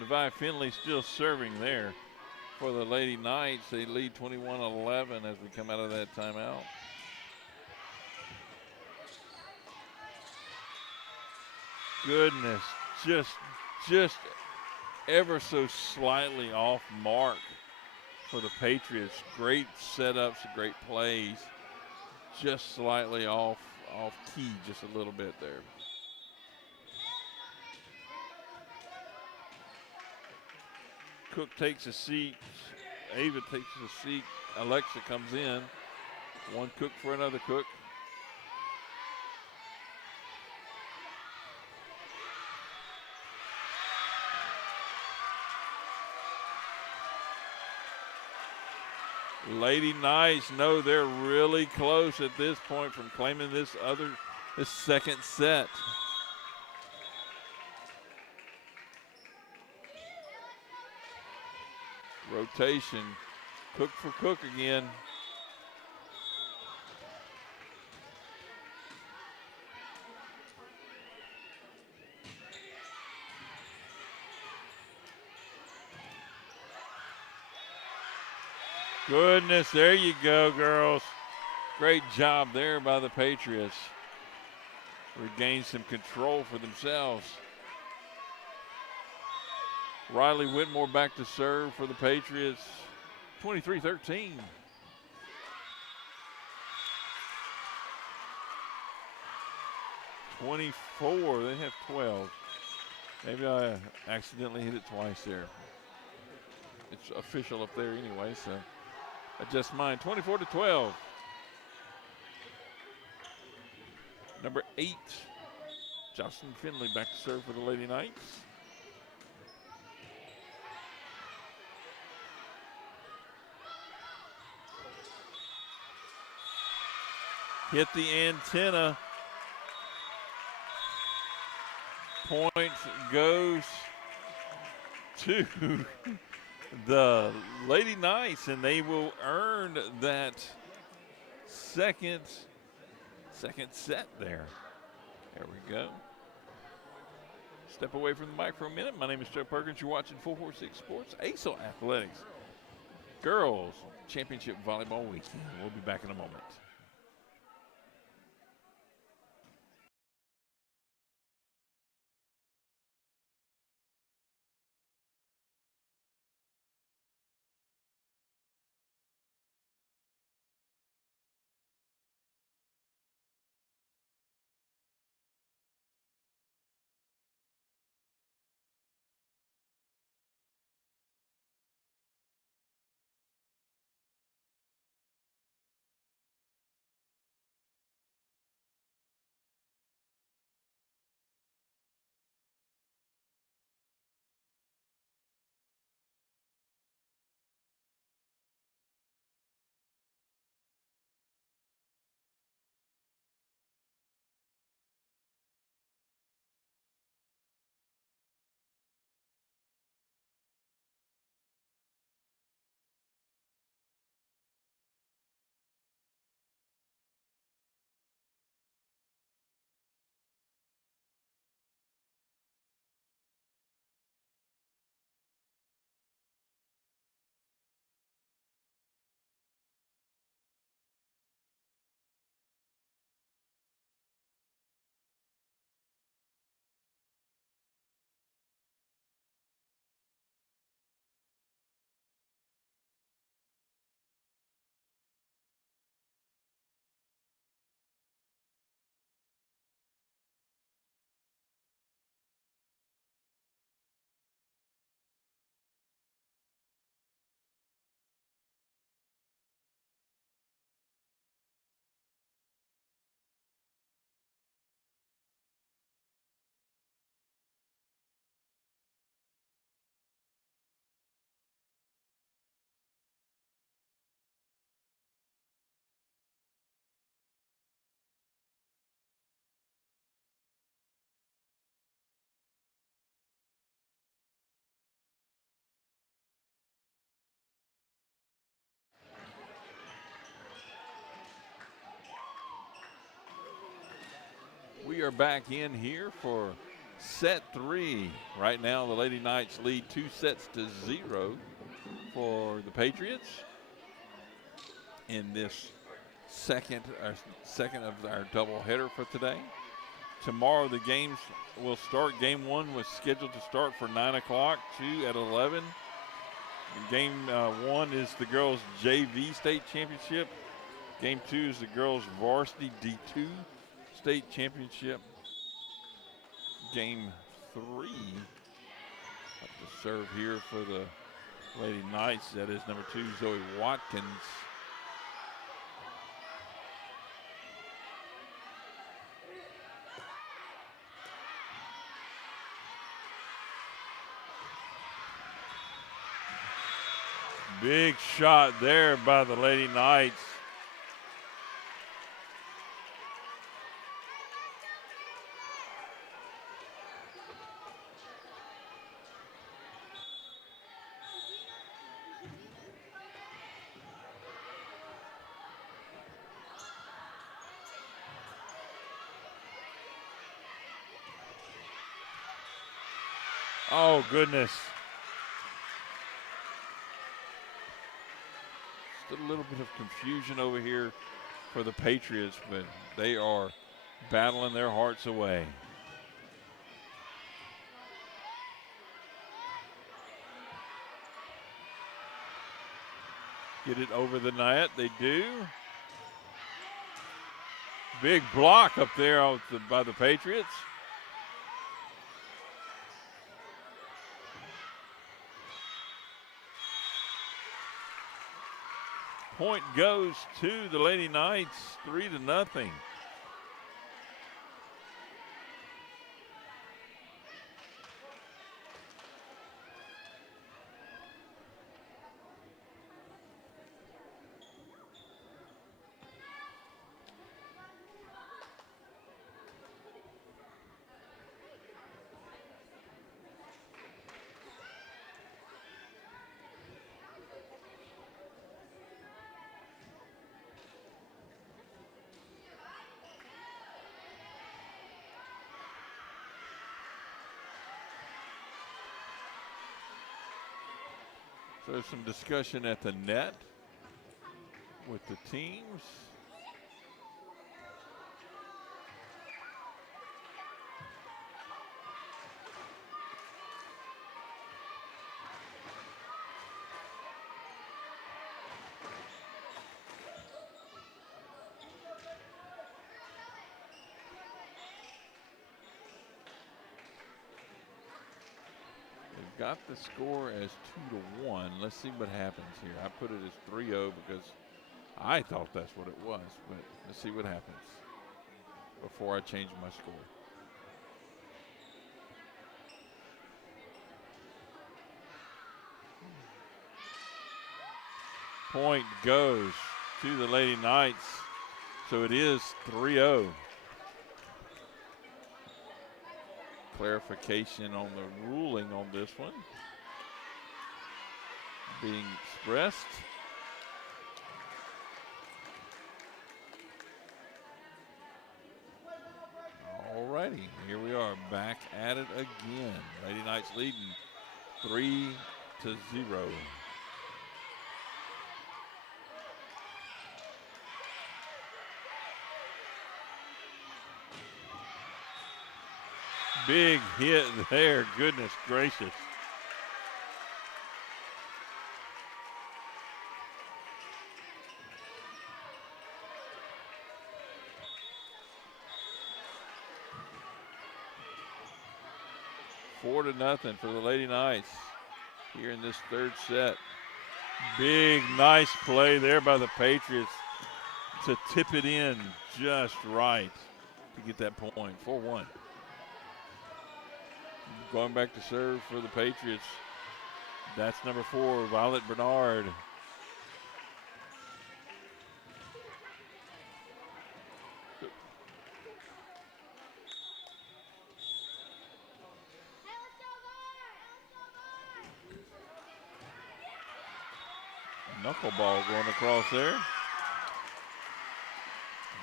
Nevaeh Finley still serving there for the Lady Knights. They lead 21-11 as we come out of that timeout. Goodness, just ever so slightly off mark for the Patriots. Great setups, great plays. Just slightly off key, just a little bit there. Cook takes a seat. Ava takes a seat. Alexa comes in. One Cook for another Cook. Lady Knights know they're really close at this point from claiming this second set. Rotation. Cook for Cook again. Goodness, there you go, girls. Great job there by the Patriots. Regain some control for themselves. Riley Whitmore back to serve for the Patriots. 23-13. They have 12. Maybe I accidentally hit it twice there. It's official up there anyway, so adjust mine. 24-12. Number 8, Jocelyn Finley back to serve for the Lady Knights. Hit the antenna. Point goes to the Lady Knights, and they will earn that second set there. There we go. Step away from the mic for a minute. My name is Chuck Perkins. You're watching 446 Sports, ACEL Athletics. Girls Championship Volleyball Weekend. We'll be back in a moment. We are back in here for set 3. Right now, the Lady Knights lead 2-0 for the Patriots in this second of our doubleheader for today. Tomorrow the games will start. Game 1 was scheduled to start for 9 o'clock, 2 at 11. Game 1 is the girls' JV state championship. Game 2 is the girls' varsity D2 state championship. Game 3, up to serve here for the Lady Knights. That is number 2, Zoe Watkins. Big shot there by the Lady Knights. Oh, goodness. Just a little bit of confusion over here for the Patriots, but they are battling their hearts away. Get it over the net, they do. Big block up there by the Patriots. Point goes to the Lady Knights, 3-0. So there's some discussion at the net with the teams. Got the score as 2-1. Let's see what happens here. I put it as 3-0 because I thought that's what it was, but let's see what happens before I change my score. Point goes to the Lady Knights, so it is 3-0. Clarification on the ruling on this one being expressed. All righty, here we are back at it again. Lady Knights leading 3-0. Big hit there, goodness gracious. Four to nothing for the Lady Knights here in this third set. Big, nice play there by the Patriots to tip it in just right to get that point, 4-1. Going back to serve for the Patriots. That's number 4, Violet Bernard. Knuckleball going across there.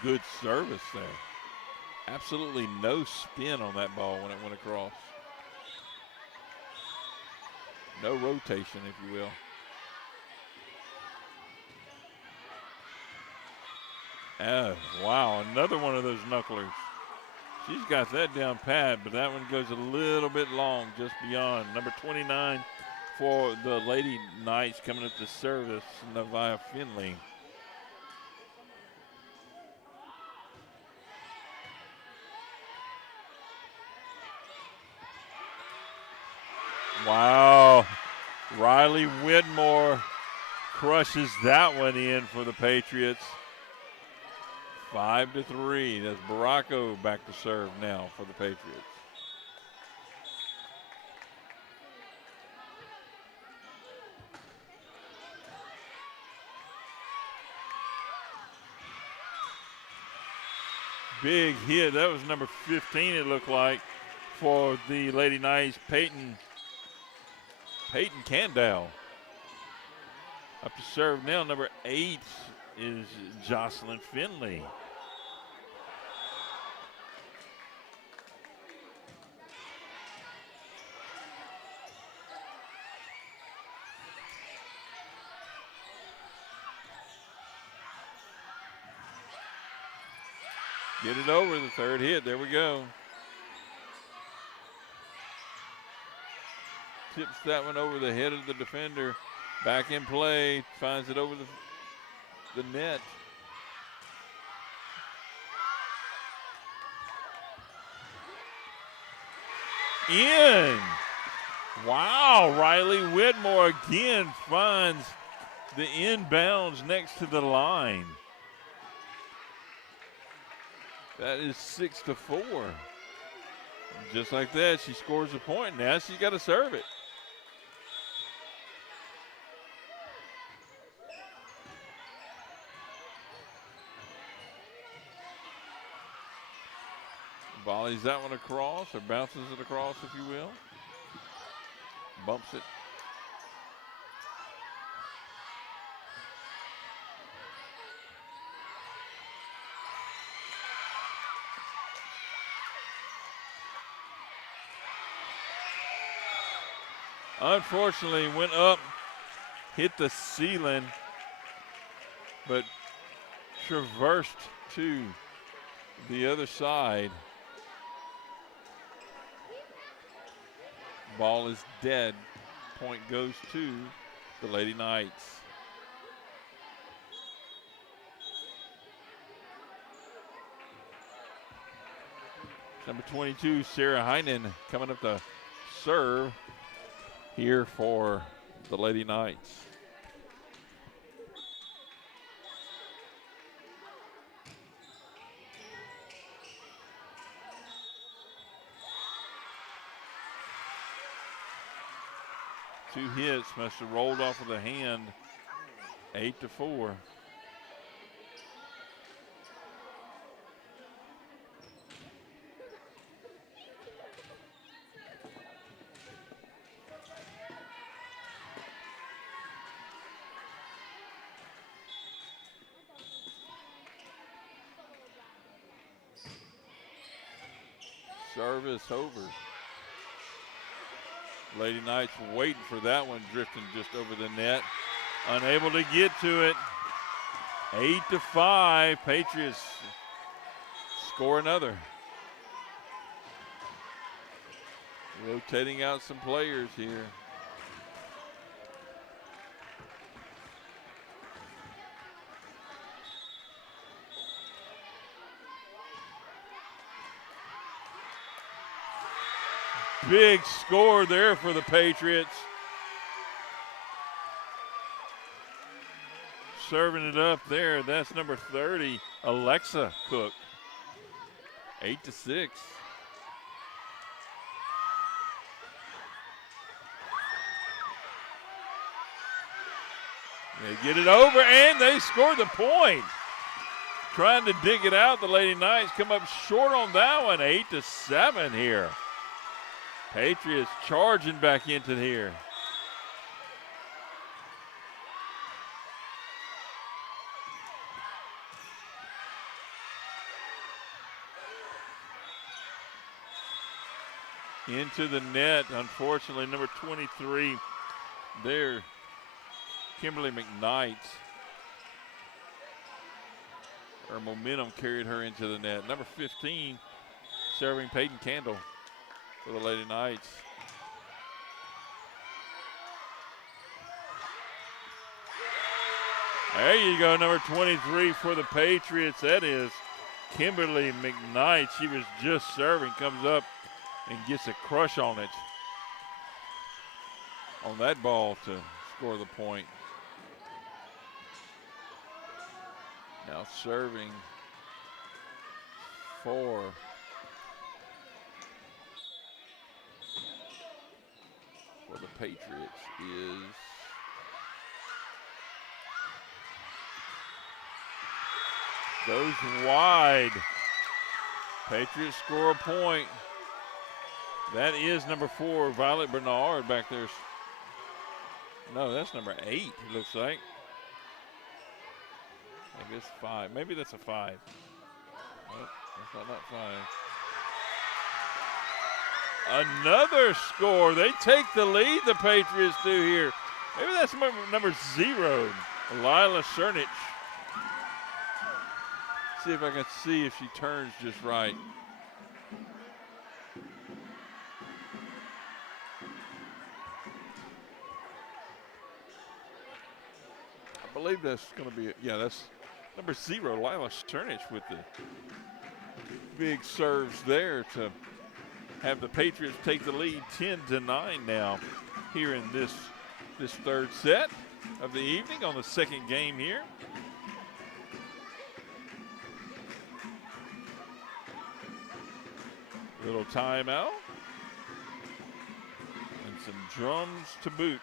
Good service there. Absolutely no spin on that ball when it went across. No rotation, if you will. Wow, another one of those knucklers. She's got that down pat, but that one goes a little bit long, just beyond. Number 29 for the Lady Knights coming up to service, Nevaeh Finley. Wow, Riley Whitmore crushes that one in for the Patriots. 5-3. That's Baracco back to serve now for the Patriots. Big hit. That was number 15, it looked like, for the Lady Knights, Peyton Candow. Up to serve now, number 8 is Jocelyn Finley. Get it over, the third hit. There we go. Tips that one over the head of the defender. Back in play, finds it over the net. In. Wow, Riley Whitmore again finds the inbounds next to the line. That is 6-4. Just like that, she scores a point. Now she's got to serve it. Volleys that one across, or bounces it across, if you will. Bumps it. Unfortunately, went up, hit the ceiling, but traversed to the other side. Ball is dead. Point goes to the Lady Knights. Number 22, Sarah Heinen, coming up to serve here for the Lady Knights. Two hits, must have rolled off of the hand. 8-4. Service over. Lady Knights waiting for that one, drifting just over the net. Unable to get to it. 8-5. Patriots score another. Rotating out some players here. Big score there for the Patriots. Serving it up there, that's number 30, Alexa Cook. 8-6. They get it over and they score the point. Trying to dig it out, the Lady Knights come up short on that one, 8-7 here. Patriots charging back into here. Into the net, unfortunately, number 23 there, Kimberly McKnight. her momentum carried her into the net. Number 15, serving Peyton Candle for the Lady Knights. There you go, number 23 for the Patriots. That is Kimberly McKnight. She was just serving, comes up and gets a crush on it. On that ball to score the point. Now serving for the Patriots is goes wide. Patriots score a point. That is number 4, Violet Bernard back there. No, that's number 8, it looks like. Maybe it's 5. Maybe that's a 5. Nope, that's not 5. Another score. They take the lead, the Patriots do here. Maybe that's number 0, Lila Cernich. See if I can see if she turns just right. I believe that's going to be, yeah, that's number 0, Lila Cernich with the big serves there to have the Patriots take the lead 10-9 now here in this third set of the evening on the second game here. Little timeout and some drums to boot.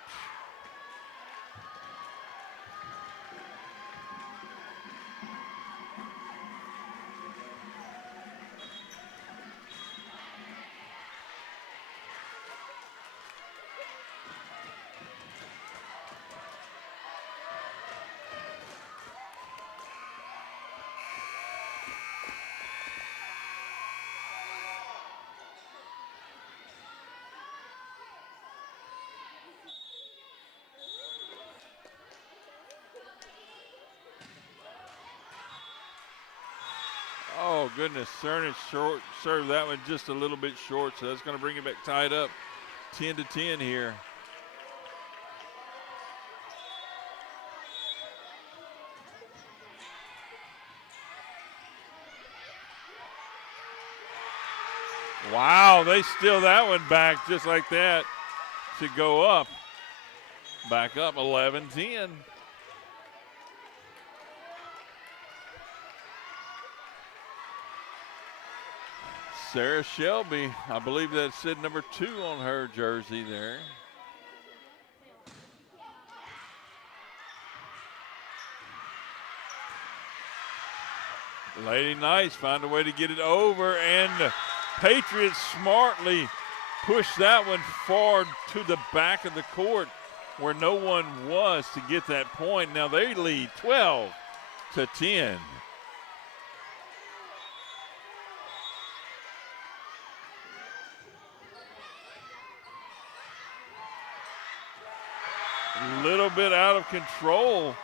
Oh, goodness, Cernich short served that one just a little bit short, so that's going to bring it back tied up 10-10 here. Wow, they steal that one back just like that to go up. Back up 11-10. Sarah Shelby, I believe that said number 2 on her jersey there. Lady Knights find a way to get it over, and the Patriots smartly push that one far to the back of the court where no one was to get that point. Now they lead 12-10. Little bit out of control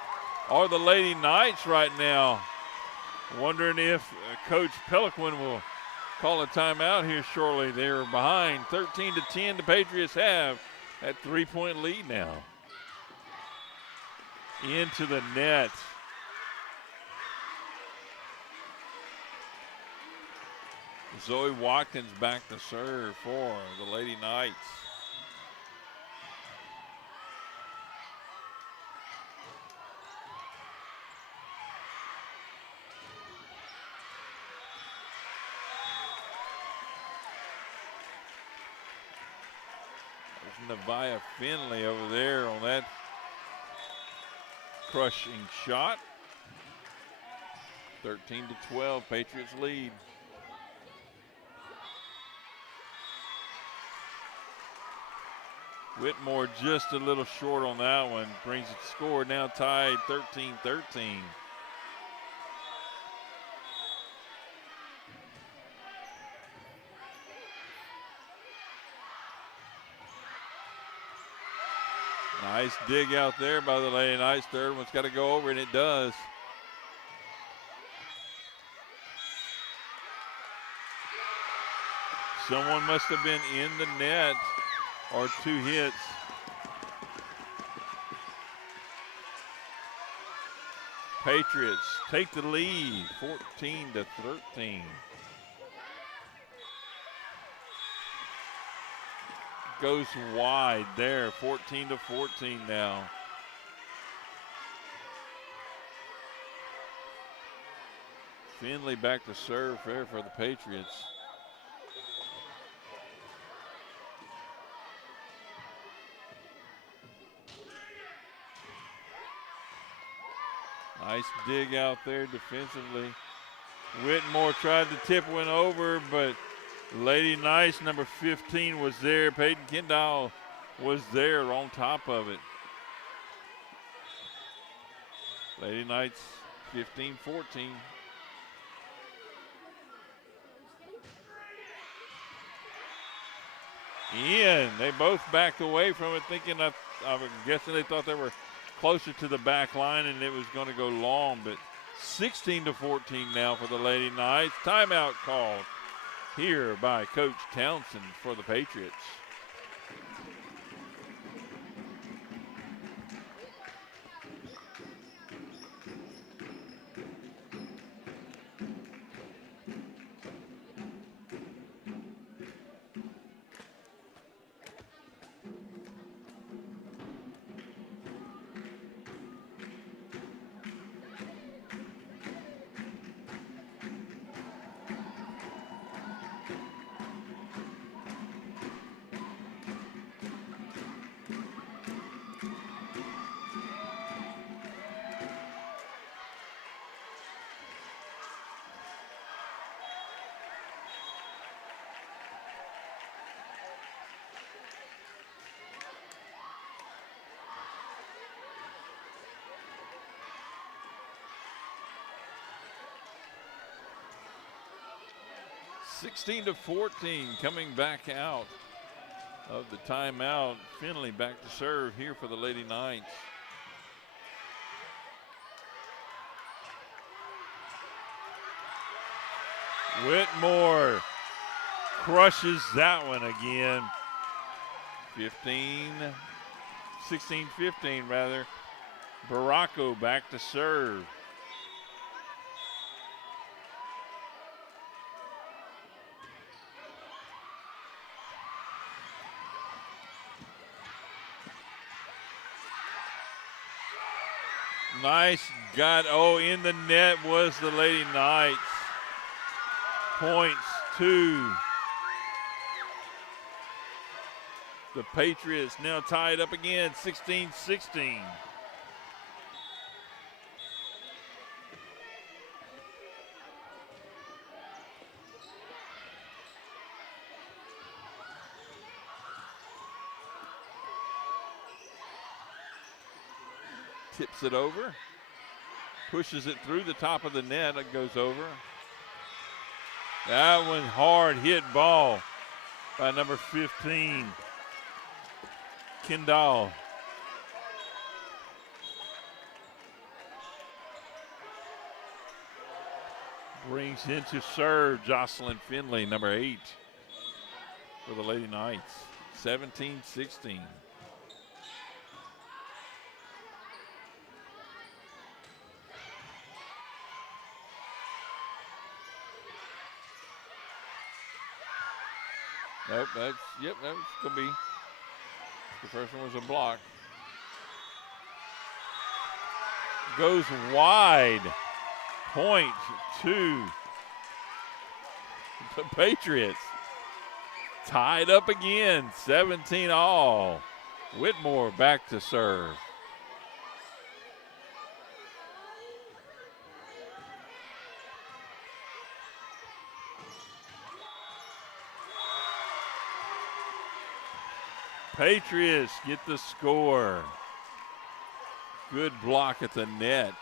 are the Lady Knights right now. Wondering if Coach Pelican will call a timeout here shortly. They're behind 13-10. The Patriots have that 3-point lead now. Into the net. Zoe Watkins back to serve for the Lady Knights. Nevaeh Finley over there on that crushing shot. 13-12, Patriots lead. Whitmore just a little short on that one. Brings it to score, now tied 13-13. Nice dig out there by the Lady Knights. Third one's got to go over, and it does. Someone must have been in the net or 2 hits. Patriots take the lead, 14-13. Goes wide there, 14-14 now. Finley back to serve there for the Patriots. Nice dig out there defensively. Whitmore tried to tip one over, but Lady Nice, number 15, was there. Peyton Kendall was there on top of it. Lady Knights 15-14. In. They both backed away from it, thinking, I'm guessing they thought they were closer to the back line and it was going to go long, but 16-14 now for the Lady Knights. Timeout called here by Coach Townsend for the Patriots. (16-14) coming back out of the timeout. Finley back to serve here for the Lady Knights. Whitmore crushes that one again. 16-15 rather. Baracco back to serve. Nice in the net was the Lady Knights. Points to the Patriots, now tied up again, 16-16. Tips it over, pushes it through the top of the net, it goes over. That one hard hit ball by number 15, Kendall. Brings into serve Jocelyn Finley, number 8 for the Lady Knights, 17-16. Nope, that's gonna be, the first one was a block. Goes wide, point to the Patriots. Tied up again, 17 all. Whitmore back to serve. Patriots get the score. Good block at the net.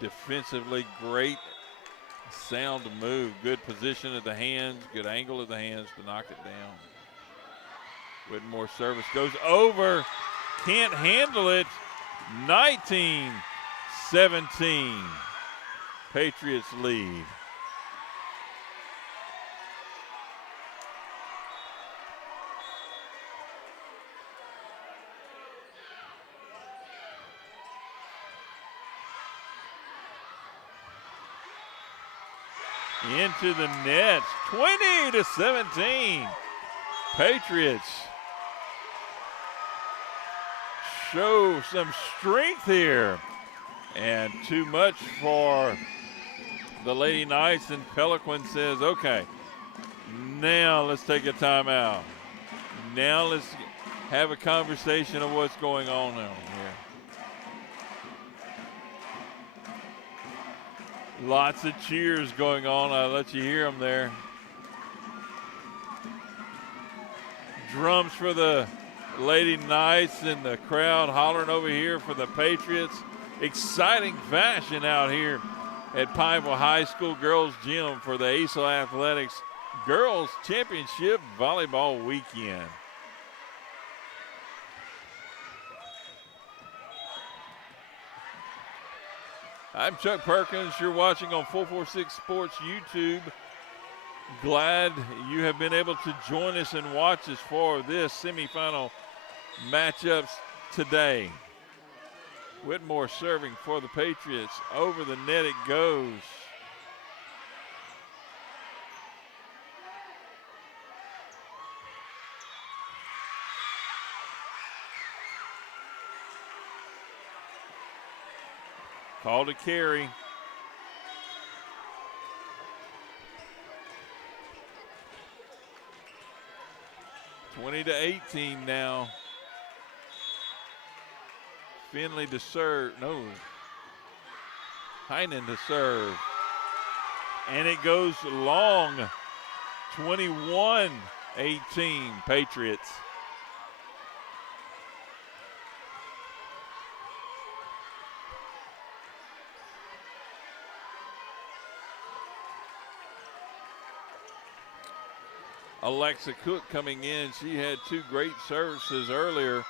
Defensively, great sound move. Good position of the hands, good angle of the hands to knock it down. Whitmore service goes over. Can't handle it. 19-17. Patriots lead. into the net. 20-17. Patriots show some strength here. And too much for the Lady Knights, and Pelican says, okay, now let's take a timeout. Now let's have a conversation of what's going on now here. Lots of cheers going on. I'll let you hear them there. Drums for the Lady Knights and the crowd hollering over here for the Patriots. Exciting fashion out here at Pineville High School Girls Gym for the ACEL Athletics Girls Championship Volleyball Weekend. I'm Chuck Perkins. You're watching on 446 Sports YouTube. Glad you have been able to join us and watch us for this semifinal matchups today. Whitmore serving for the Patriots. Over the net it goes. Call to carry. (20-18) now. Finley to serve. No. Heinen to serve. And it goes long. 21-18 Patriots. Alexa Cook coming in. She had two great services earlier.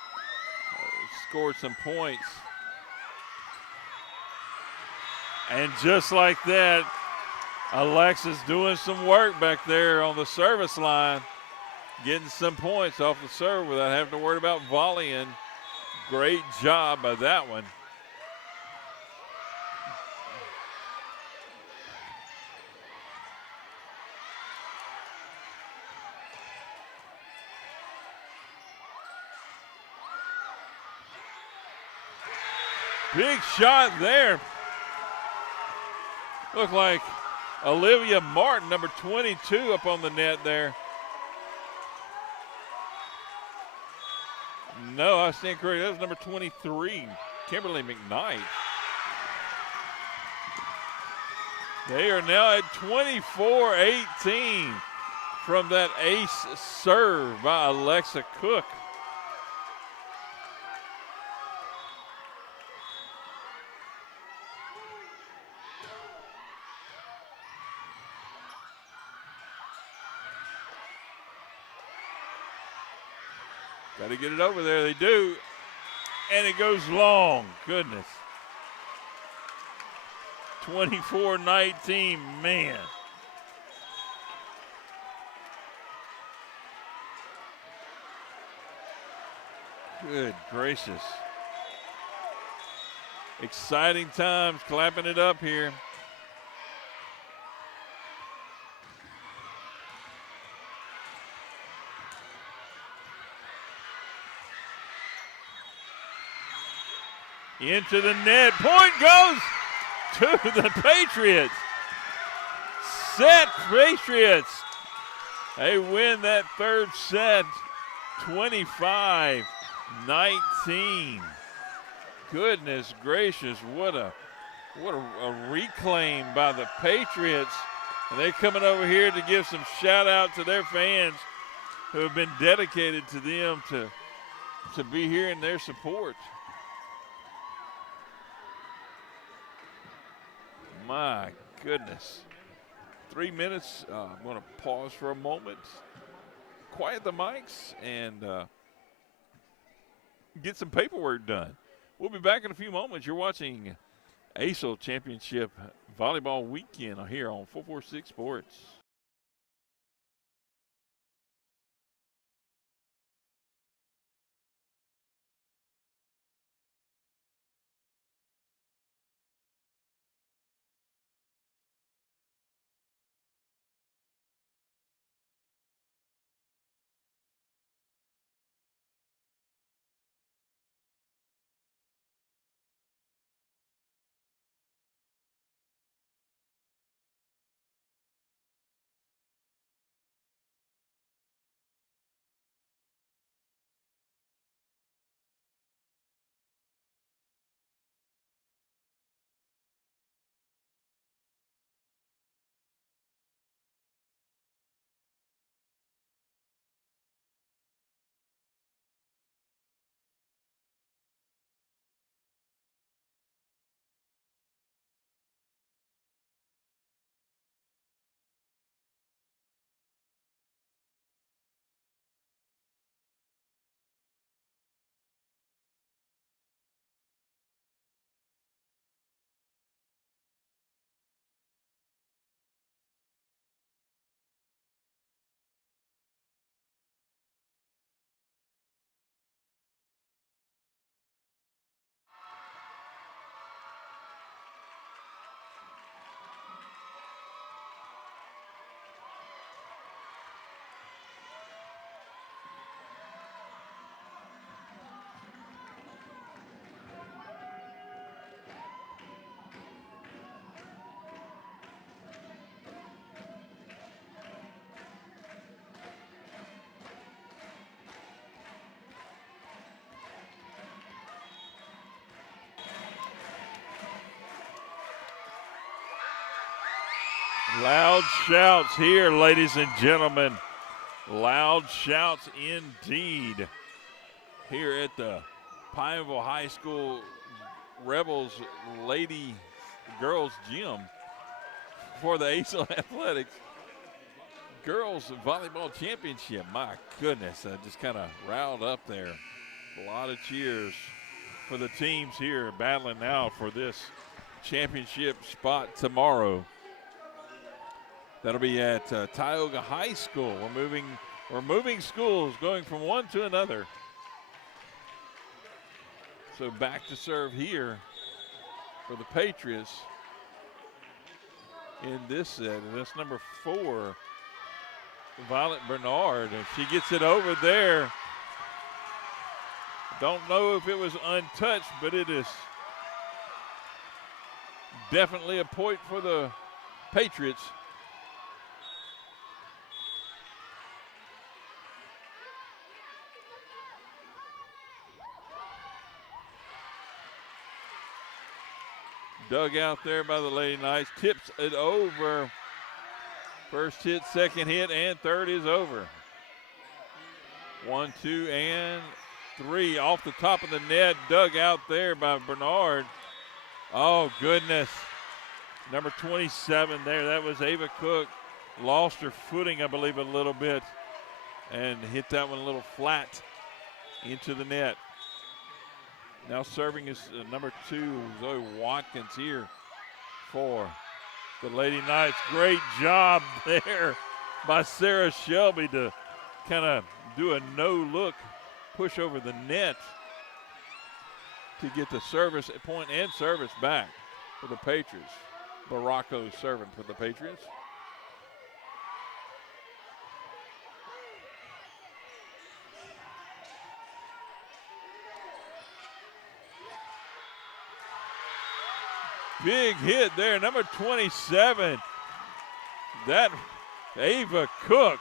Scored some points. And just like that, Alexa's doing some work back there on the service line, getting some points off the serve without having to worry about volleying. Great job by that one. Big shot there. Looked like Olivia Martin, number 22, up on the net there. No, I stand corrected. That was number 23, Kimberly McKnight. They are now at 24-18 from that ace serve by Alexa Cook. Got to get it over there. They do. And it goes long. Goodness. 24-19. Man. Good gracious. Exciting times. Clapping it up here. Into the net. Point goes to the Patriots. Set Patriots. They win that third set 25-19. Goodness gracious, what a reclaim by the Patriots. And they're coming over here to give some shout out to their fans who have been dedicated to them to be here in their support. My goodness. 3 minutes. I'm going to pause for a moment, quiet the mics, and get some paperwork done. We'll be back in a few moments. You're watching ACEL Championship Volleyball Weekend here on 446 Sports. Loud shouts here, ladies and gentlemen. Loud shouts indeed here at the Pineville High School Rebels Girls Gym for the ACEL Athletics Girls Volleyball Championship. My goodness, I just kind of riled up there. A lot of cheers for the teams here battling out for this championship spot tomorrow. That'll be at Tioga High School. We're moving schools, going from one to another. So back to serve here for the Patriots in this set. And that's number 4, Violet Bernard. And she gets it over there. Don't know if it was untouched, but it is definitely a point for the Patriots. Dug out there by the Lady Knights, tips it over. First hit, second hit, and third is over. 1, 2, and 3 off the top of the net, dug out there by Bernard. Oh, goodness. Number 27 there, that was Ava Cook. Lost her footing, I believe, a little bit, and hit that one a little flat into the net. Now serving is number 2, Zoe Watkins here for the Lady Knights. Great job there by Sarah Shelby to kind of do a no-look push over the net to get the service point and service back for the Patriots. Baracco serving for the Patriots. Big hit there, number 27. That Ava Cook,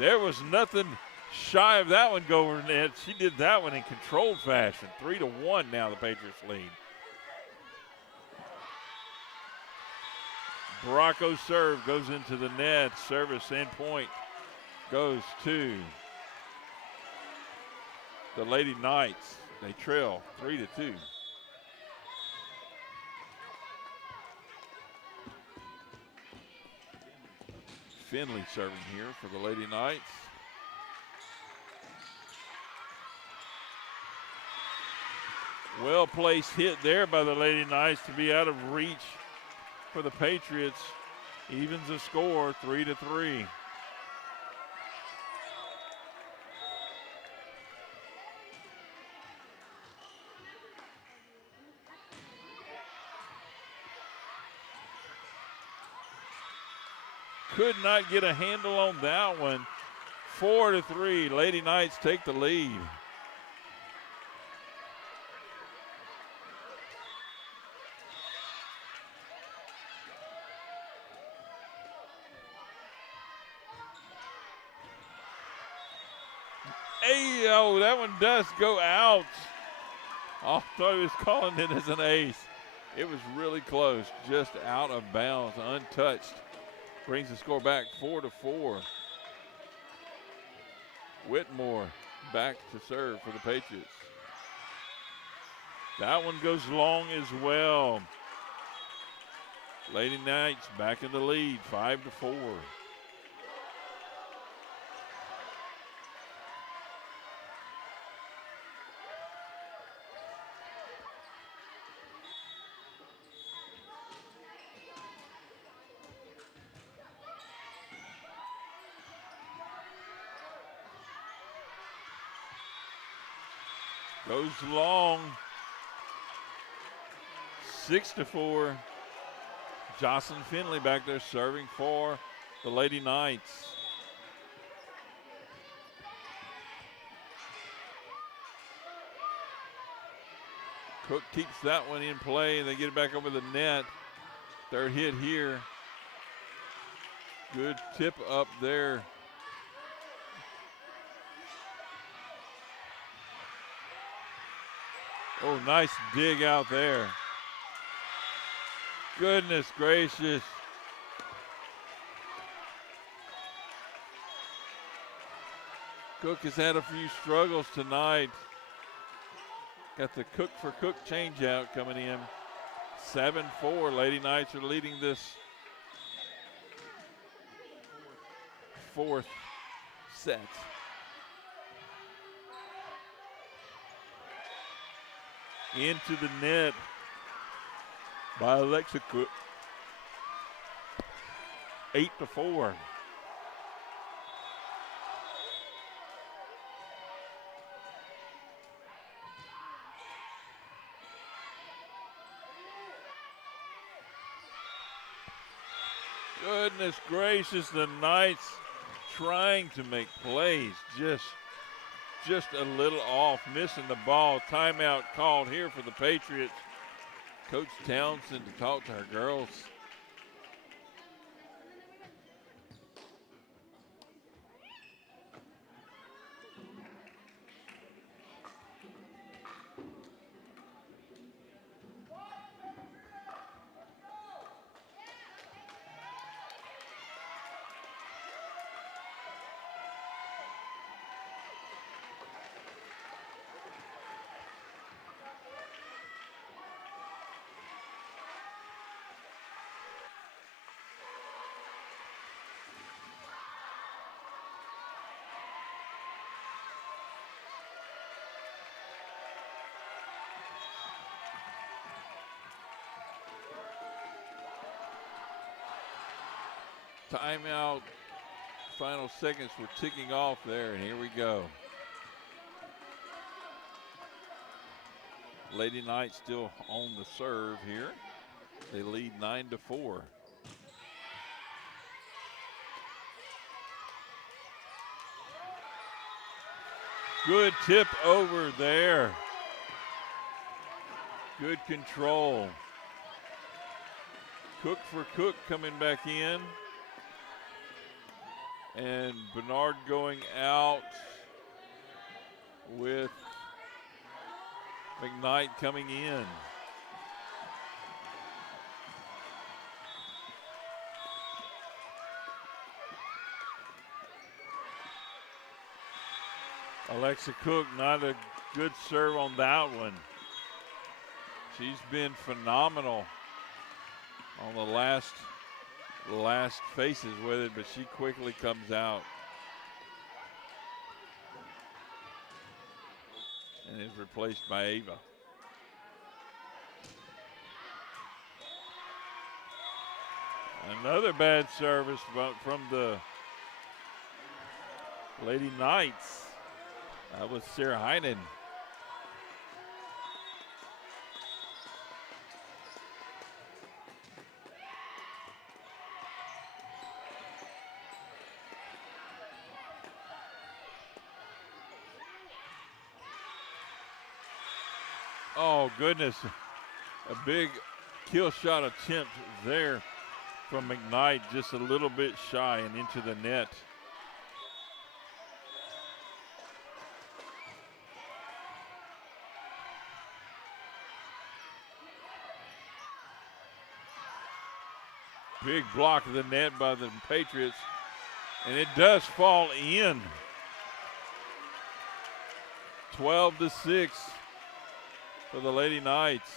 there was nothing shy of that one going in. She did that one in controlled fashion. 3-1 now the Patriots lead. Baracco's serve goes into the net. Service and point goes to the Lady Knights. They trail 3-2. Finley serving here for the Lady Knights. Well-placed hit there by the Lady Knights to be out of reach for the Patriots. Evens the score, 3-3. Could not get a handle on that one. 4-3. Lady Knights take the lead. Hey, oh, that one does go out. I thought he was calling it as an ace. It was really close, just out of bounds, untouched. Brings the score back 4-4. Whitmore back to serve for the Patriots. That one goes long as well. Lady Knights back in the lead, 5-4. Goes long, 6-4. Jocelyn Finley back there serving for the Lady Knights. Cook keeps that one in play, and they get it back over the net. Third hit here. Good tip up there. Oh, nice dig out there. Goodness gracious. Cook has had a few struggles tonight. Got the Cook for Cook change out coming in. 7-4. Lady Knights are leading this fourth set. Into the net by Alexa Cook. 8-4. Goodness gracious, the Knights trying to make plays, just a little off, missing the ball. Timeout called here for the Patriots. Coach Townsend to talk to her girls. Timeout. Final seconds were ticking off there, and here we go. Lady Knights still on the serve here. They lead 9-4. Good tip over there. Good control. Cook for Cook coming back in. And Bernard going out with McKnight coming in. Alexa Cook, not a good serve on that one. She's been phenomenal on the last faces with it, but she quickly comes out and is replaced by Ava. Another bad service from the Lady Knights. That was Sarah Heinen. Oh, goodness. A big kill shot attempt there from McKnight, just a little bit shy and into the net. Big block of the net by the Patriots, and it does fall in. 12-6 for the Lady Knights.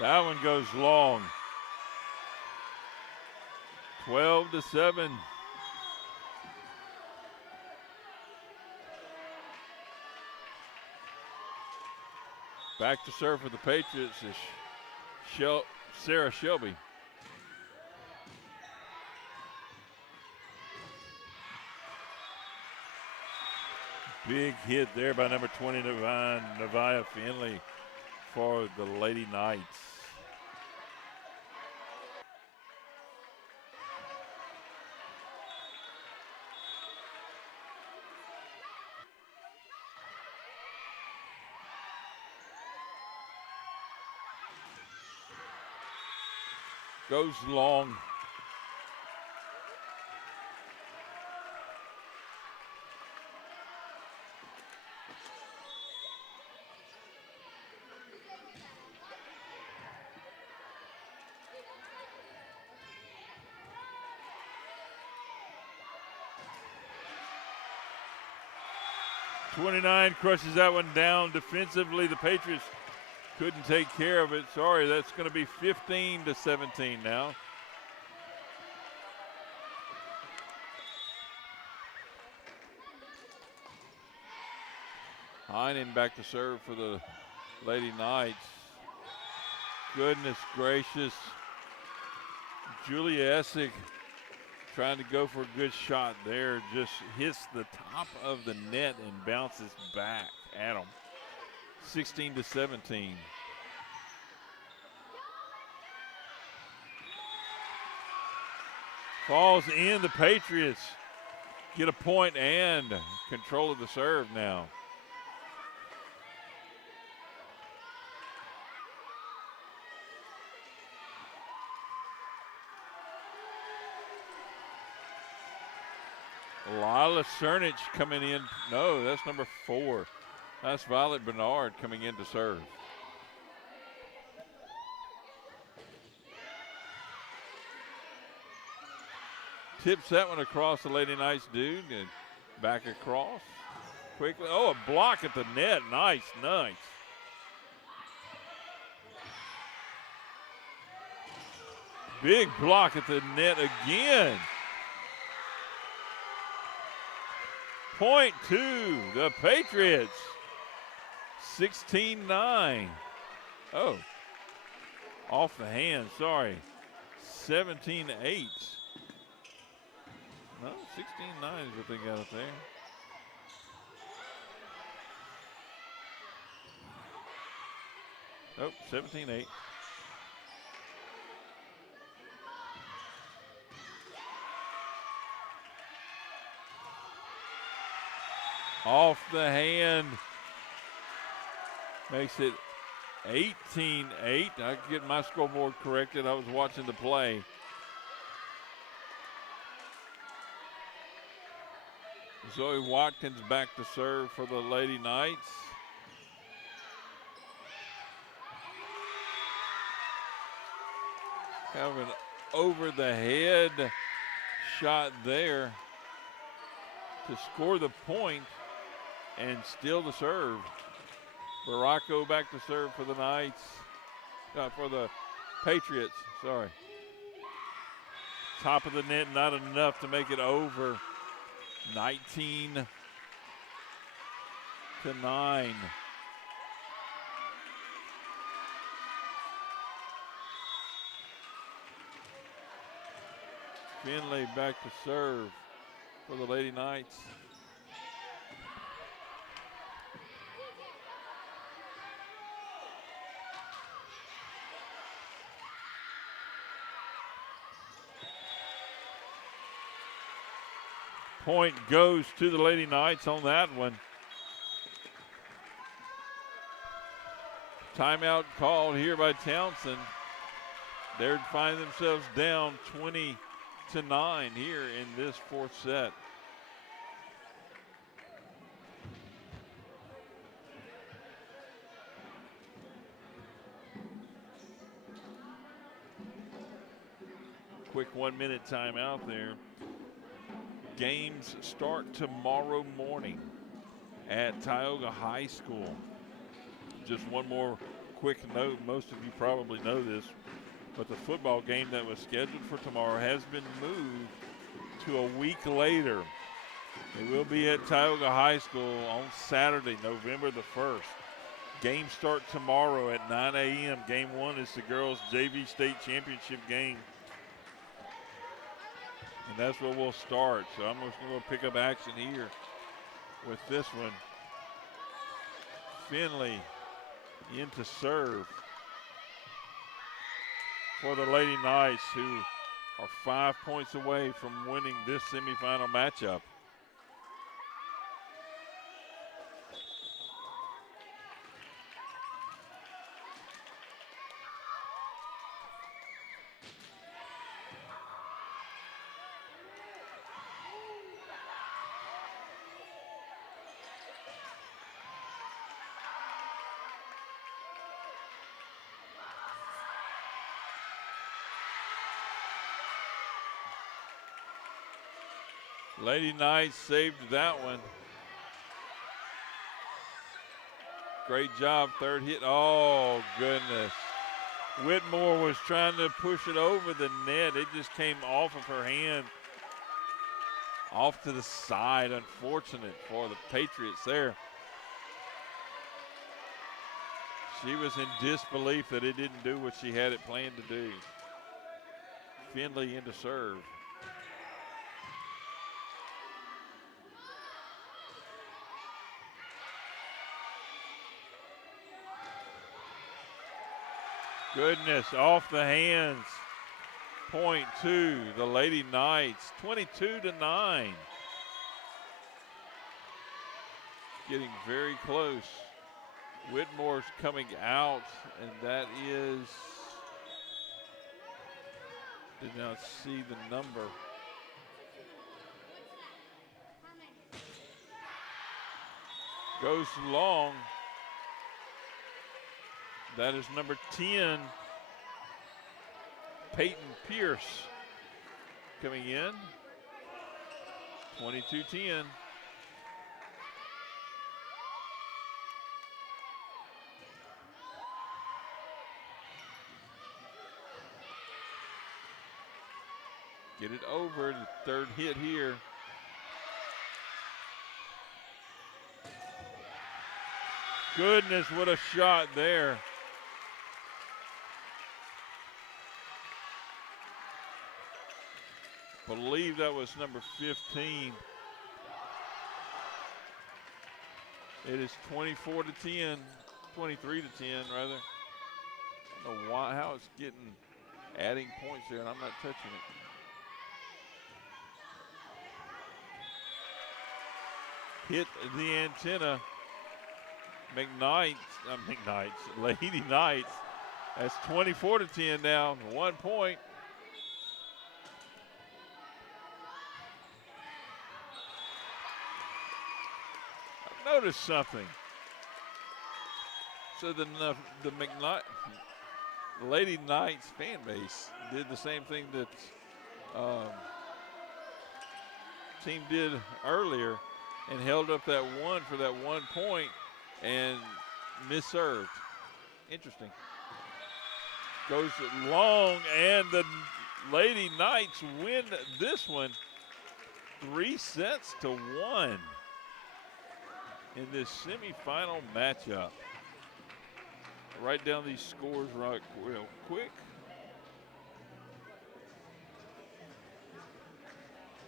That one goes long. 12-7. Back to serve for the Patriots is Sarah Shelby. Big hit there by number 20, Nevaeh Finley for the Lady Knights. Goes long. 29 crushes that one down defensively. The Patriots couldn't take care of it. Sorry, that's going to be 15-17 now. Heinen back to serve for the Lady Knights. Goodness gracious. Julia Essig trying to go for a good shot there. Just hits the top of the net and bounces back at them. 16-17. Falls in. The Patriots get a point and control of the serve now. Lila Cernich coming in. No, that's number 4. That's Violet Bernard coming in to serve. Tips that one across the Lady Knights dude and back across quickly. Oh, a block at the net. Nice, nice. Big block at the net again. Point to the Patriots. 16-9. Oh, off the hand, sorry. 17-8. No, 16-9 is what they got up there. Oh, 17-8. Off the hand. Makes it 18-8. I can get my scoreboard corrected. I was watching the play. Zoe Watkins back to serve for the Lady Knights. Have an over the head shot there to score the point and steal the serve. Baracco back to serve for the Knights, for the Patriots, sorry. Top of the net, not enough to make it over. 19-9. Finley back to serve for the Lady Knights. Point goes to the Lady Knights on that one. Timeout called here by Townsend. They're finding themselves down 20-9 here in this fourth set. Quick 1-minute timeout there. Games start tomorrow morning at Tioga High School. Just one more quick note, most of you probably know this, but the football game that was scheduled for tomorrow has been moved to a week later. It will be at Tioga High School on Saturday, November the 1st. Games start tomorrow at 9 a.m. Game 1 is the girls' JV state championship game. And that's where we'll start. So I'm just going to pick up action here with this one. Finley in to serve for the Lady Knights, who are 5 points away from winning this semifinal matchup. Lady Knights saved that one. Great job, third hit. Oh, goodness. Whitmore was trying to push it over the net. It just came off of her hand, off to the side. Unfortunate for the Patriots there. She was in disbelief that it didn't do what she had it planned to do. Finley into serve. Goodness, off the hands. Point two, the Lady Knights, 22-9. Getting very close. Whitmore's coming out, and that is, did not see the number. Goes long. That is number 10, Peyton Pierce, coming in, 22-10. Get it over, the third hit here. Goodness, what a shot there. Believe that was number 15. It is 24-10, 23-10 rather. I don't know why, how it's adding points there, and I'm not touching it. Hit the antenna. Lady Knights. That's 24-10 now, 1 point. Notice something. So the Lady Knights fan base did the same thing that team did earlier and held up that one for that 1 point and misserved. Interesting. Goes long, and the Lady Knights win this one 3-1 in this semifinal matchup. Write down these scores real quick.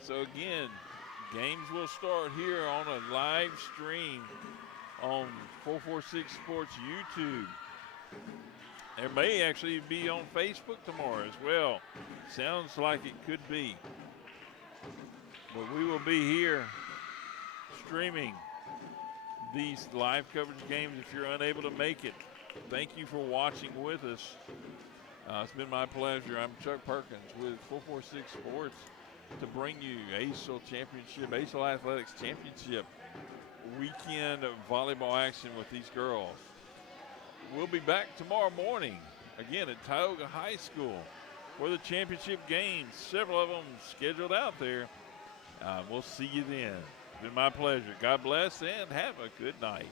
So again, games will start here on a live stream on 446 Sports YouTube. There may actually be on Facebook tomorrow as well. Sounds like it could be. But we will be here streaming these live coverage games if you're unable to make it. Thank you for watching with us. It's been my pleasure. I'm Chuck Perkins with 446 Sports to bring you ACEL Championship, ACEL Athletics Championship weekend of volleyball action with these girls. We'll be back tomorrow morning, again at Tioga High School for the championship games. Several of them scheduled out there. We'll see you then. It's been my pleasure. God bless and have a good night.